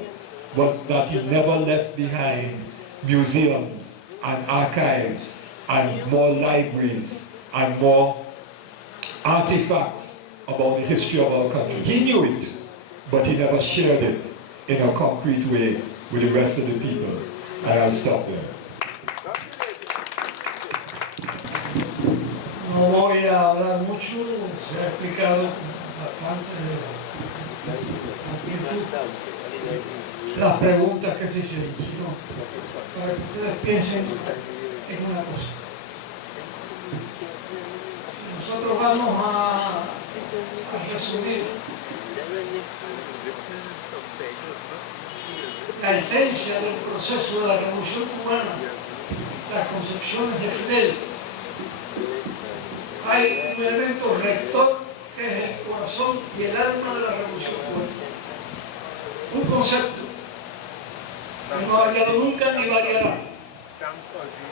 was that he never left behind museums and archives and more libraries and more artifacts about the history of our country. He knew it, but he never shared it in a concrete way with the rest of the people. And I'll stop there. No voy a hablar mucho, se ha explicado bastante de las preguntas que se hicieron, sino para que ustedes piensen en una cosa. Si nosotros vamos a resumir la esencia del proceso de la Revolución Cubana, las concepciones de Fidel, hay un elemento rector que es el corazón y el alma de la Revolución Cubana. Un concepto que no ha variado nunca ni variará.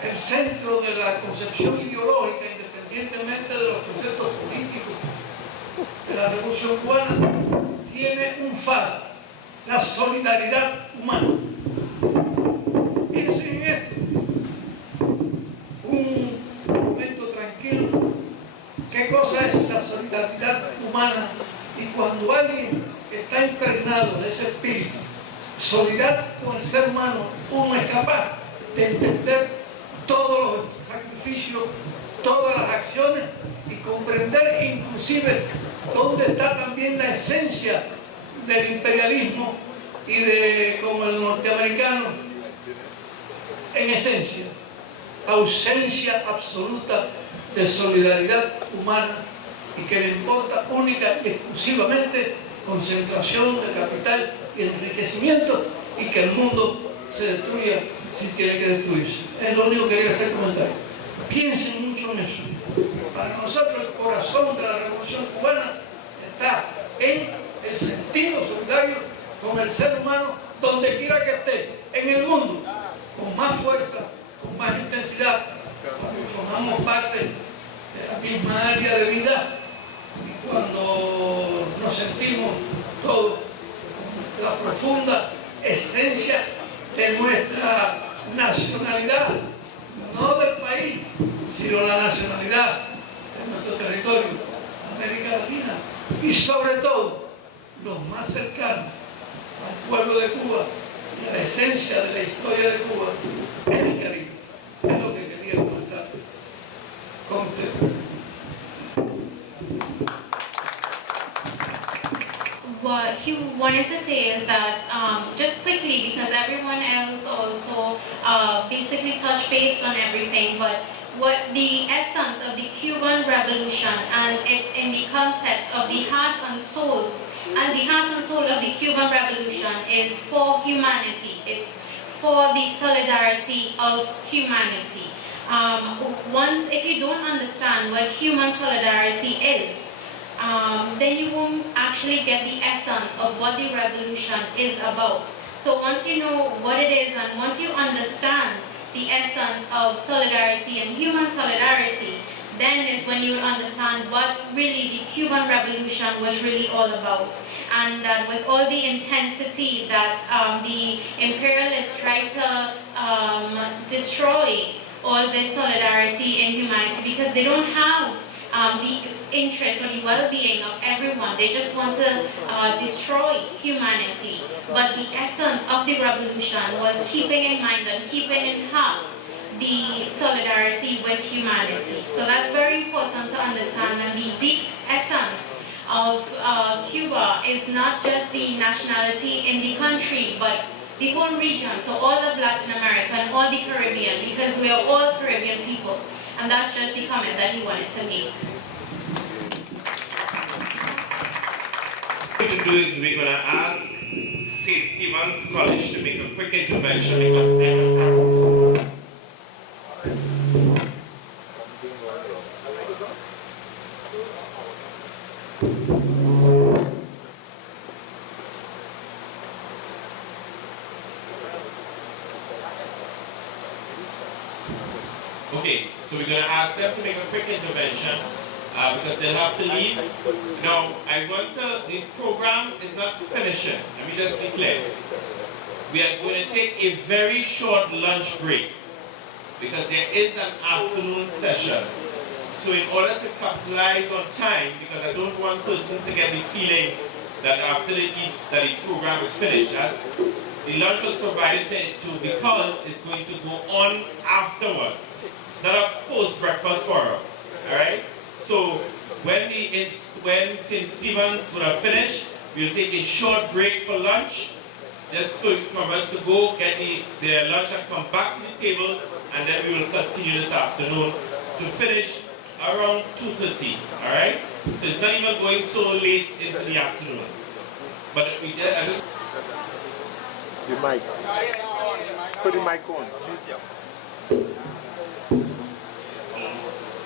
El centro de la concepción ideológica, independientemente de los conceptos políticos de la Revolución Cubana, tiene un faro, la solidaridad humana. Piensen en esto. Un momento tranquilo. ¿Qué cosa es la solidaridad humana? Y cuando alguien está impregnado de ese espíritu, solidaridad con el ser humano, uno es capaz de entender todos los sacrificios, todas las acciones y comprender inclusive dónde está también la esencia del imperialismo y de, como el norteamericano, en esencia, ausencia absoluta de solidaridad humana y que le importa única y exclusivamente concentración de capital y enriquecimiento y que el mundo se destruya si tiene que destruirse. Es lo único que quería hacer comentario. Piensen mucho en eso. Para nosotros el corazón de la Revolución Cubana está en el sentido solidario con el ser humano donde quiera que esté en el mundo, con más fuerza, con más intensidad, porque formamos parte de la misma área de vida y cuando nos sentimos todos la profunda esencia de nuestra nacionalidad, no del país, sino la nacionalidad de nuestro territorio, América Latina, y sobre todo los más cercanos al pueblo de Cuba y a la esencia de la historia de Cuba, es el Caribe. Es lo que quería comentar con ustedes. What he wanted to say is that, just quickly, because everyone else also basically touched base on everything, but what the essence of the Cuban Revolution, and it's in the concept of the heart and soul, and the heart and soul of the Cuban Revolution is for humanity. It's for the solidarity of humanity. If you don't understand what human solidarity is, then you won't actually get the essence of what the revolution is about. So once you know what it is and once you understand the essence of solidarity and human solidarity, then is when you understand what really the Cuban Revolution was really all about. And that with all the intensity that the imperialists tried to destroy all this solidarity in humanity, because they don't have the interest or the well-being of everyone. They just want to destroy humanity. But the essence of the revolution was keeping in mind and keeping in heart the solidarity with humanity. So that's very important to understand, and the deep essence of Cuba is not just the nationality in the country, but the whole region, so all of Latin America and all the Caribbean, because we are all Caribbean people. And that's just the comment that he wanted to make. To do this, we're going to ask St. Stephen's College to make a quick intervention because they Okay, so we're going to ask them to make a quick intervention because they'll have to leave. Now, the program is not finishing. Let me just be clear. We are going to take a very short lunch break because there is an afternoon session. So in order to capitalize on time, because I don't want persons to get the feeling that after they eat, that the program is finished. The lunch was provided to because it's going to go on afterwards. It's not a post-breakfast forum, all right? So when St. Stephen's would have finished, we'll take a short break for lunch, just for us to go get their lunch and come back to the table, and then we will continue this afternoon to finish around 2:30, all right? So it's not even going so late into the afternoon. But we just... The mic. Put the mic on.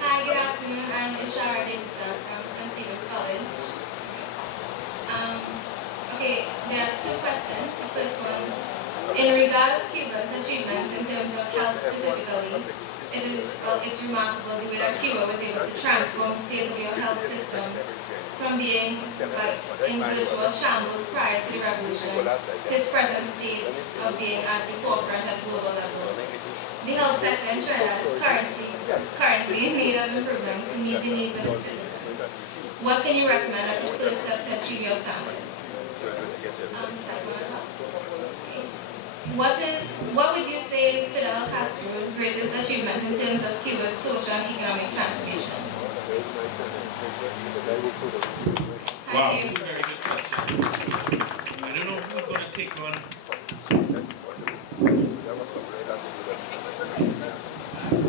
Hi, good afternoon. I'm Ishara Davidson from St. Stephen's College. Okay, there are two questions. The first one, in regard to Cuba's achievements in terms of health specifically, it's remarkable the way that Cuba was able to transform state-of-the-art health systems from being in virtual shambles prior to the revolution to its present state of being at the forefront at global level. The health sector in Trinidad is currently in need of improvement to meet the needs of its citizens. What can you recommend as a first step to achieve your standards? What would you say is Fidel Castro's greatest achievement in terms of Cuba's social and economic transformation? Wow, that's a very good question. I don't know who's going to take one.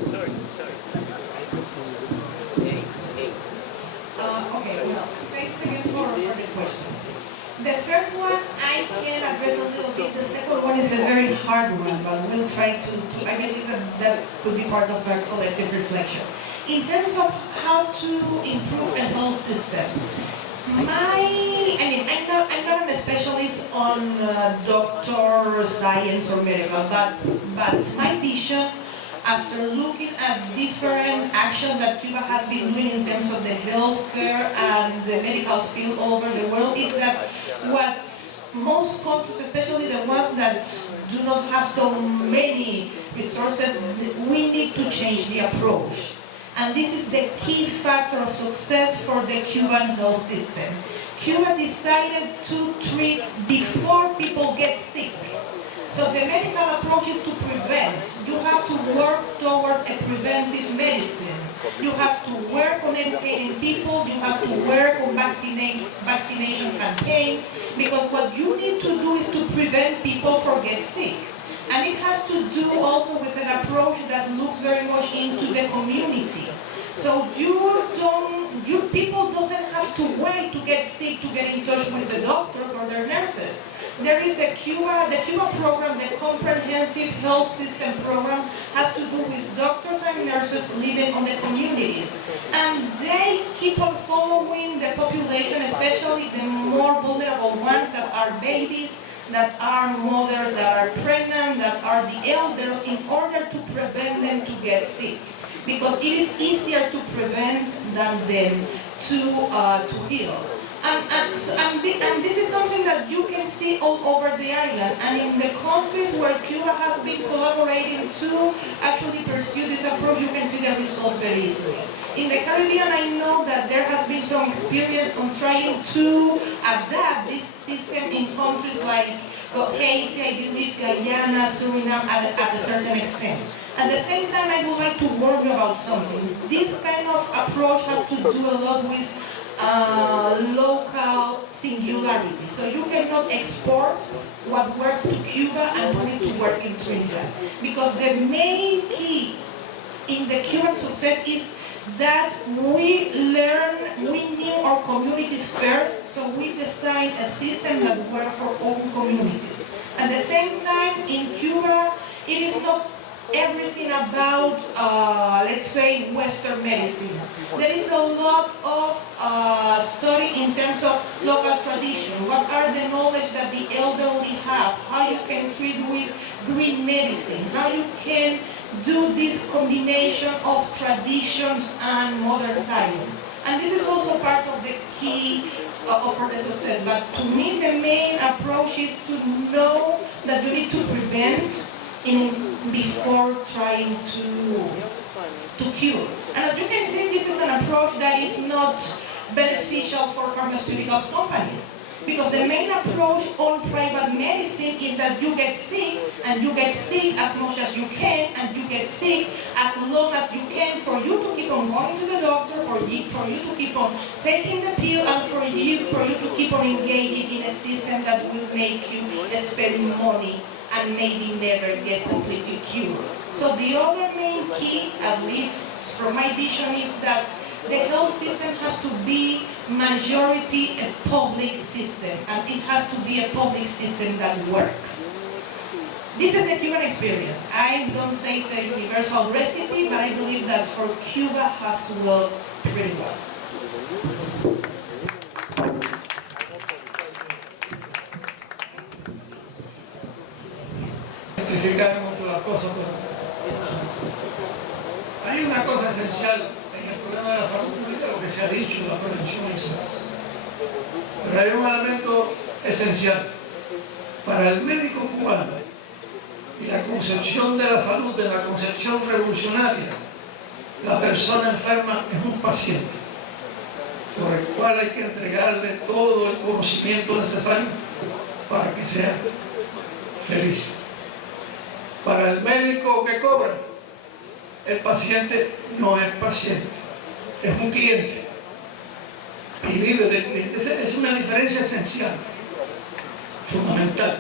Sorry. Okay, well, thanks again for this question. The first one I can address a little bit. The second one is a very hard one, but we'll try to I believe that could be part of our collective reflection. In terms of how to improve a health system, I'm not a specialist on doctor science or medical, but my vision, after looking at different actions that Cuba has been doing in terms of the healthcare and the medical field all over the world, is that what most countries, especially the ones that do not have so many resources, we need to change the approach. And this is the key factor of success for the Cuban health system. Cuba decided to treat before people get sick. So the medical approach is to prevent. You have to work towards a preventive medicine. You have to work on educating people. You have to work on vaccination campaign. Because what you need to do is to prevent people from getting sick. And it has to do also with an approach that looks very much into the community. So people doesn't have to wait to get sick to get in touch with the doctors or their nurses. There is the Cuba program, the comprehensive health system program, has to do with doctors and nurses living on the communities. And they keep on following the population, especially the more vulnerable ones that are babies, that are mothers, that are pregnant, that are the elders, in order to prevent them to get sick. Because it is easier to prevent than to heal. And this is something that you can see all over the island. And in the countries where Cuba has been collaborating to actually pursue this approach, you can see the results very easily. In the Caribbean, I know that there has been some experience on trying to adapt this system in countries like Haiti, I believe, Guyana, Suriname, at a certain extent. At the same time, I would like to warn you about something. This kind of approach has to do a lot with local singularity. So you cannot export what works to Cuba and put it to work in Trinidad. Because the main key in the Cuban success is that we knew our communities first, So we designed a system that works for all communities. At the same time, in Cuba, it is not everything about, let's say, Western medicine. There is a lot of study in terms of local tradition. What are the knowledge that the elderly have? How you can treat with green medicine? How you can do this combination of traditions and modern science? And this is also part of the key for the success. But to me, the main approach is to know that you need to prevent before trying to cure. And as you can see, this is an approach that is not beneficial for pharmaceutical companies. Because the main approach on private medicine is that you get sick, and you get sick as much as you can, and you get sick as long as you can, for you to keep on going to the doctor, for you to keep on taking the pill, and for you to keep on engaging in a system that will make you spend money and maybe never get completely cured. So the other main key, at least from my vision, is that the health system has to be majority a public system, and it has to be a public system that works. This is the Cuban experience. I don't say it's a universal recipe, but I believe that for Cuba has worked pretty well. Simplificar mucho las cosas, pero hay una cosa esencial en el problema de la salud pública, lo que se ha dicho, la prevención y salud. Pero hay un elemento esencial para el médico cubano y la concepción de la salud, de la concepción revolucionaria. La persona enferma es un paciente por el cual hay que entregarle todo el conocimiento necesario para que sea feliz. Para el médico que cobra, el paciente no es paciente, es un cliente y vive del cliente. Es una diferencia esencial, fundamental.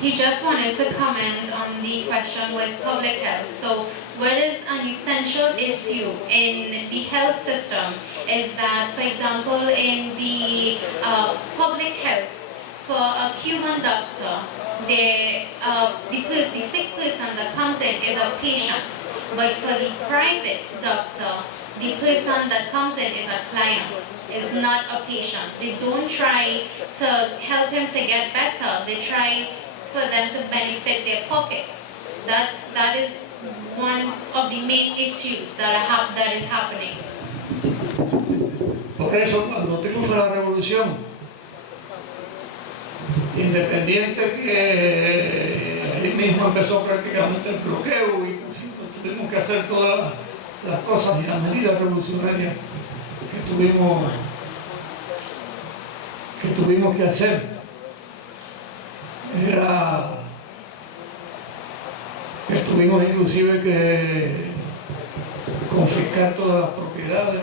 He just wanted to comment on the question with public health. So what is an essential issue in the health system is that, for example, in the public health, for a Cuban doctor, the sick person that comes in is a patient. But for the private doctor, the person that comes in is a client, is not a patient. They don't try to help him to get better. They try for them to benefit their pockets. That is one of the main issues that is happening. Por eso, cuando triunfa la revolución, independiente que ahí mismo empezó prácticamente el bloqueo y tuvimos que hacer todas las cosas y las medidas revolucionarias que tuvimos que hacer. Era que tuvimos inclusive que confiscar todas las propiedades,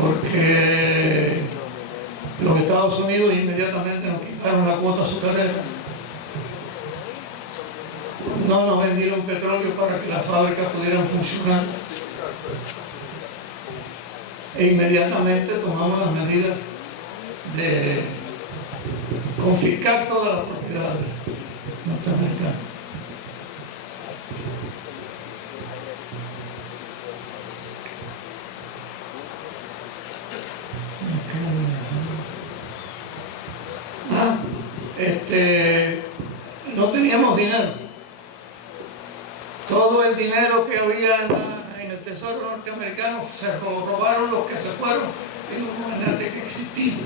porque los Estados Unidos inmediatamente nos quitaron la cuota azucarera. No nos vendieron petróleo para que las fábricas pudieran funcionar. E inmediatamente tomamos las medidas de confiscar todas las propiedades norteamericanas. No teníamos dinero. Todo el dinero que había en el tesoro norteamericano se lo robaron los que se fueron y los gobernantes que existían.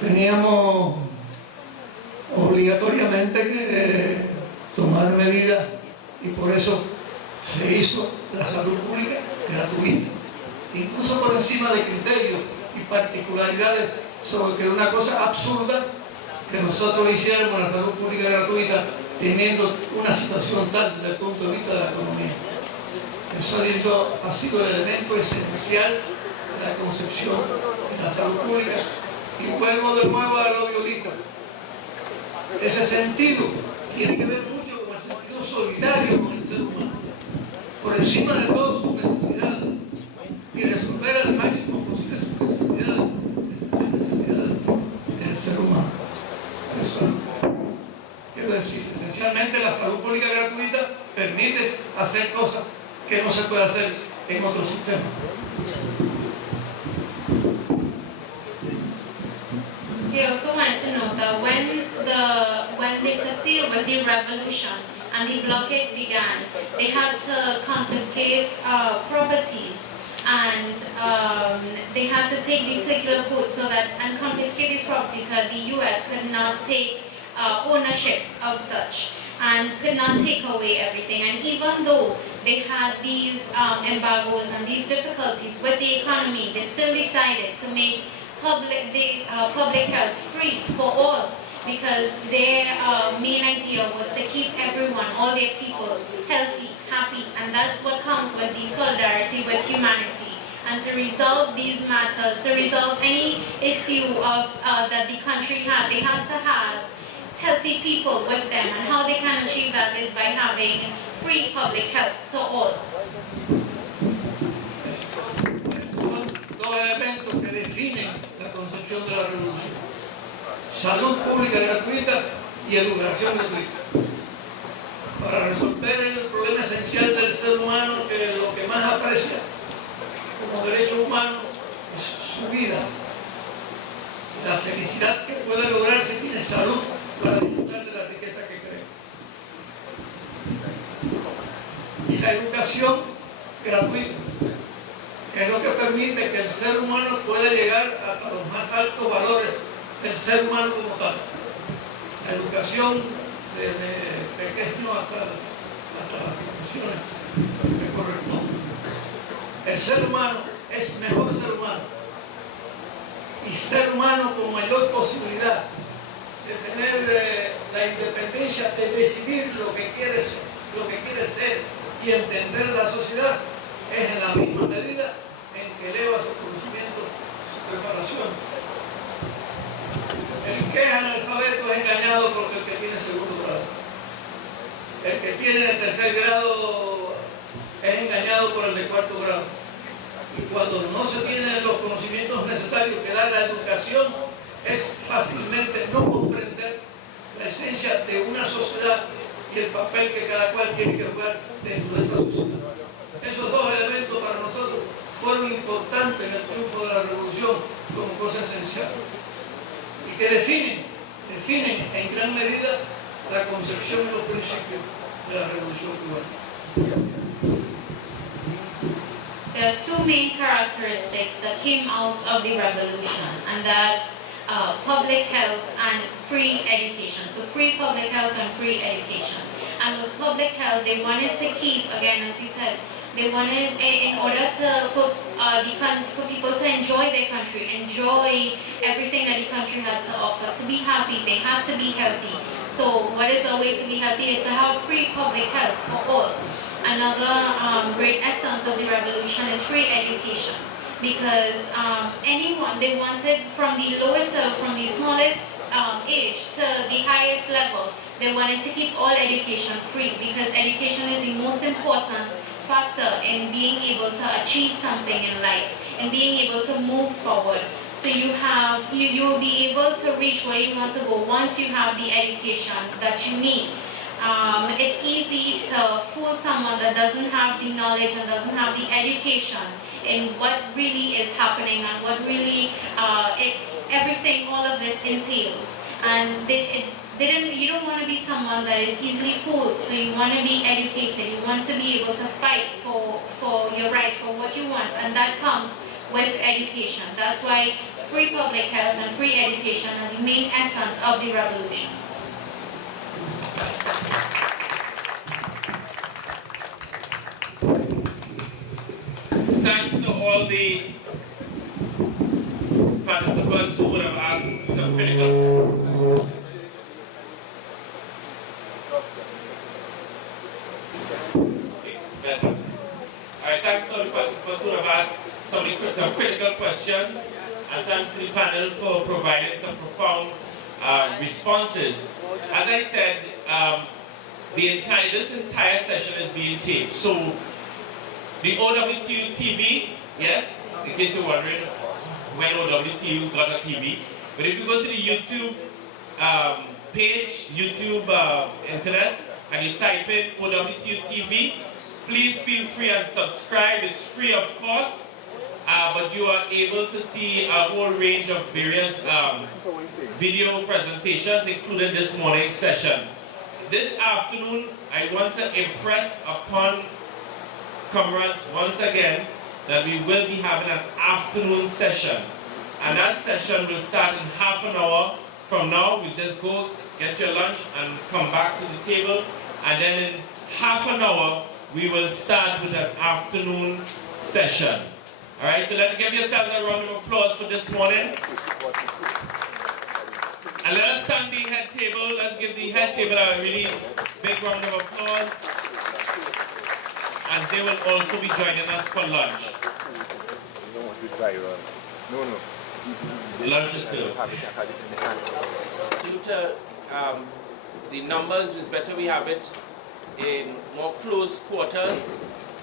Teníamos obligatoriamente que tomar medidas y por eso se hizo la salud pública gratuita, incluso por encima de criterios y particularidades sobre que una cosa absurda que nosotros hiciéramos la salud pública gratuita teniendo una situación tal desde el punto de vista de la economía. Eso ha sido el elemento esencial de la concepción de la salud pública. Y vuelvo de nuevo a lo de ahorita. Ese sentido tiene que ver mucho con el sentido solidario con el ser humano. por encima de todas sus necesidades y resolver al máximo posible sus necesidades del ser humano. Quiero decir, esencialmente la salud pública gratuita permite hacer cosas que no se puede hacer en otro sistema. They also wanted to know that when they succeeded with the revolution and the blockade began, they had to confiscate properties, and they had to take the secular goods and confiscate these properties so that the U.S. could not take ownership of such and could not take away everything. And even though they had these embargoes and these difficulties with the economy, they still decided to make public health free for all, because their main idea was to keep everyone, all their people, healthy, happy, and that's what comes with the solidarity with humanity. And to resolve these matters, to resolve any issue of that the country had, they had to have healthy people with them, and how they can achieve that is by having free public health to all. Dos elementos que definen la concepción de la revolución: salud pública gratuita y educación gratuita. Para resolver el problema esencial del ser humano, que lo que más aprecia como derecho humano es su vida, la felicidad que puede lograr si tiene salud para disfrutar de la riqueza que cree. Y la educación gratuita, que es lo que permite que el ser humano pueda llegar a los más altos valores del ser humano como tal. La educación desde pequeño hasta las profesiones que corresponden. El ser humano es mejor ser humano, y ser humano con mayor posibilidad de tener la independencia de decidir lo que quiere ser y entender la sociedad, es en la misma medida en que eleva sus conocimientos, su preparación. El que es analfabeto es engañado por el que tiene segundo grado. El que tiene el tercer grado es engañado por el de cuarto grado. Y cuando no se tienen los conocimientos necesarios que da la educación, es fácilmente no comprender la esencia de una sociedad y el papel que cada cual tiene que jugar dentro de esa sociedad. Esos dos elementos para nosotros fueron importantes en el triunfo de la revolución como cosa esencial, y que definen en gran medida la concepción y los principios de la revolución cubana. There are two main characteristics that came out of the revolution, and that's public health and free education. So free public health and free education. And with public health, they wanted to keep, again, as he said, they wanted, in order for people to enjoy their country, enjoy everything that the country had to offer, to be happy, they had to be healthy. So what is a way to be healthy is to have free public health for all. Another great essence of the revolution is free education, because anyone, they wanted from the lowest, from the smallest age to the highest level, they wanted to keep all education free, because education is the most important factor in being able to achieve something in life and being able to move forward. So you will be able to reach where you want to go once you have the education that you need. It's easy to fool someone that doesn't have the knowledge and doesn't have the education in what really is happening and what really everything, all of this entails. And you don't want to be someone that is easily fooled, so you want to be educated, you want to be able to fight for your rights, for what you want, and that comes with education. That's why free public health and free education is the main essence of the revolution. Thanks to all the participants who would have asked some critical. Alright, thanks to all the participants who have asked some critical questions, and thanks to the panel for providing some profound responses. As I said, this entire session is being taped, so The OWTU TV, yes, in case you're wondering when OWTU got a TV. But if you go to the YouTube page, YouTube internet, and you type in OWTU TV, please feel free and subscribe. It's free of cost, but you are able to see a whole range of various video presentations, including this morning's session. This afternoon, I want to impress upon comrades once again that we will be having an afternoon session. And that session will start in half an hour from now. We just go get your lunch and come back to the table. And then in half an hour, we will start with an afternoon session. All right, so let's give yourselves a round of applause for this morning. And let us thank the head table. Let's give the head table a really big round of applause. And they will also be joining us for lunch. Lunch is served. The numbers is better we have it in more close quarters,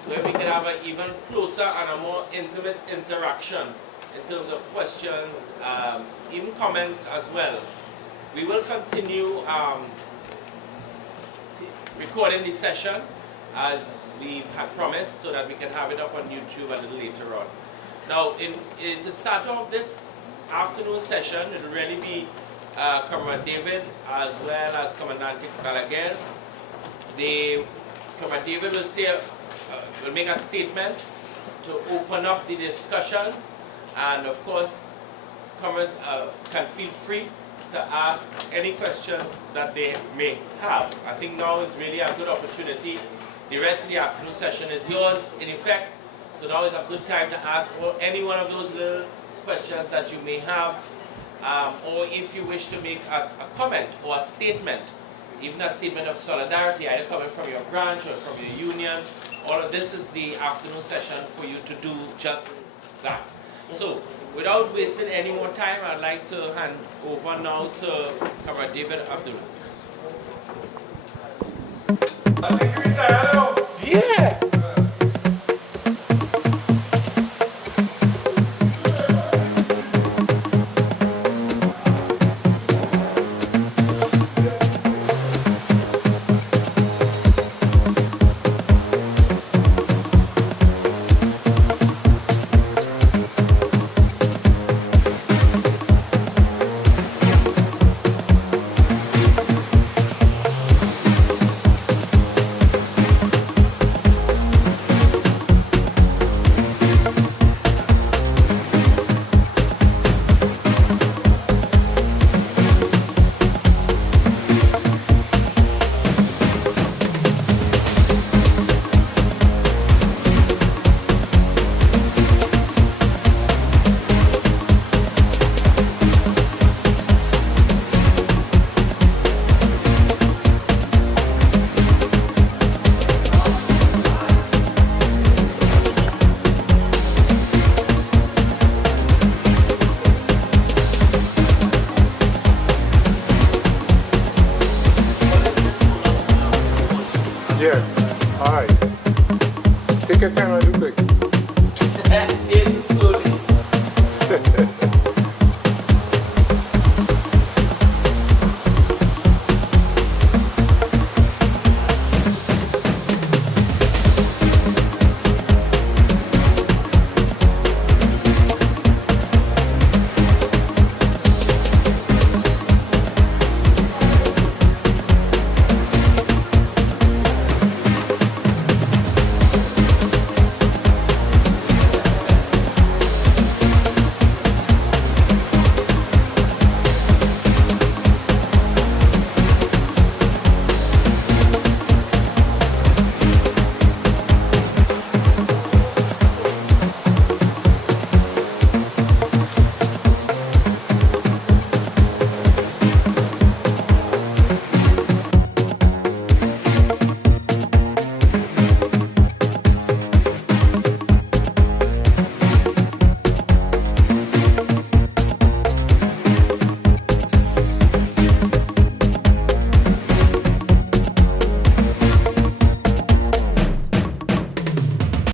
where we can have an even closer and a more intimate interaction in terms of questions, even comments as well. We will continue recording the session as we had promised, so that we can have it up on YouTube a little later on. Now, to start off this afternoon session, it will really be Comrade David as well as Commandant Gallagher. Comrade David will say, will make a statement to open up the discussion, and of course, comrades can feel free to ask any questions that they may have. I think now is really a good opportunity. The rest of the afternoon session is yours, in effect. So now is a good time to ask any one of those little questions that you may have, or if you wish to make a comment or a statement, even a statement of solidarity, either coming from your branch or from your union. All of this is the afternoon session for you to do just that. So, without wasting any more time, I'd like to hand over now to Comrade David Abdullah. Yeah! Yeah, all right. Take your time and do quick.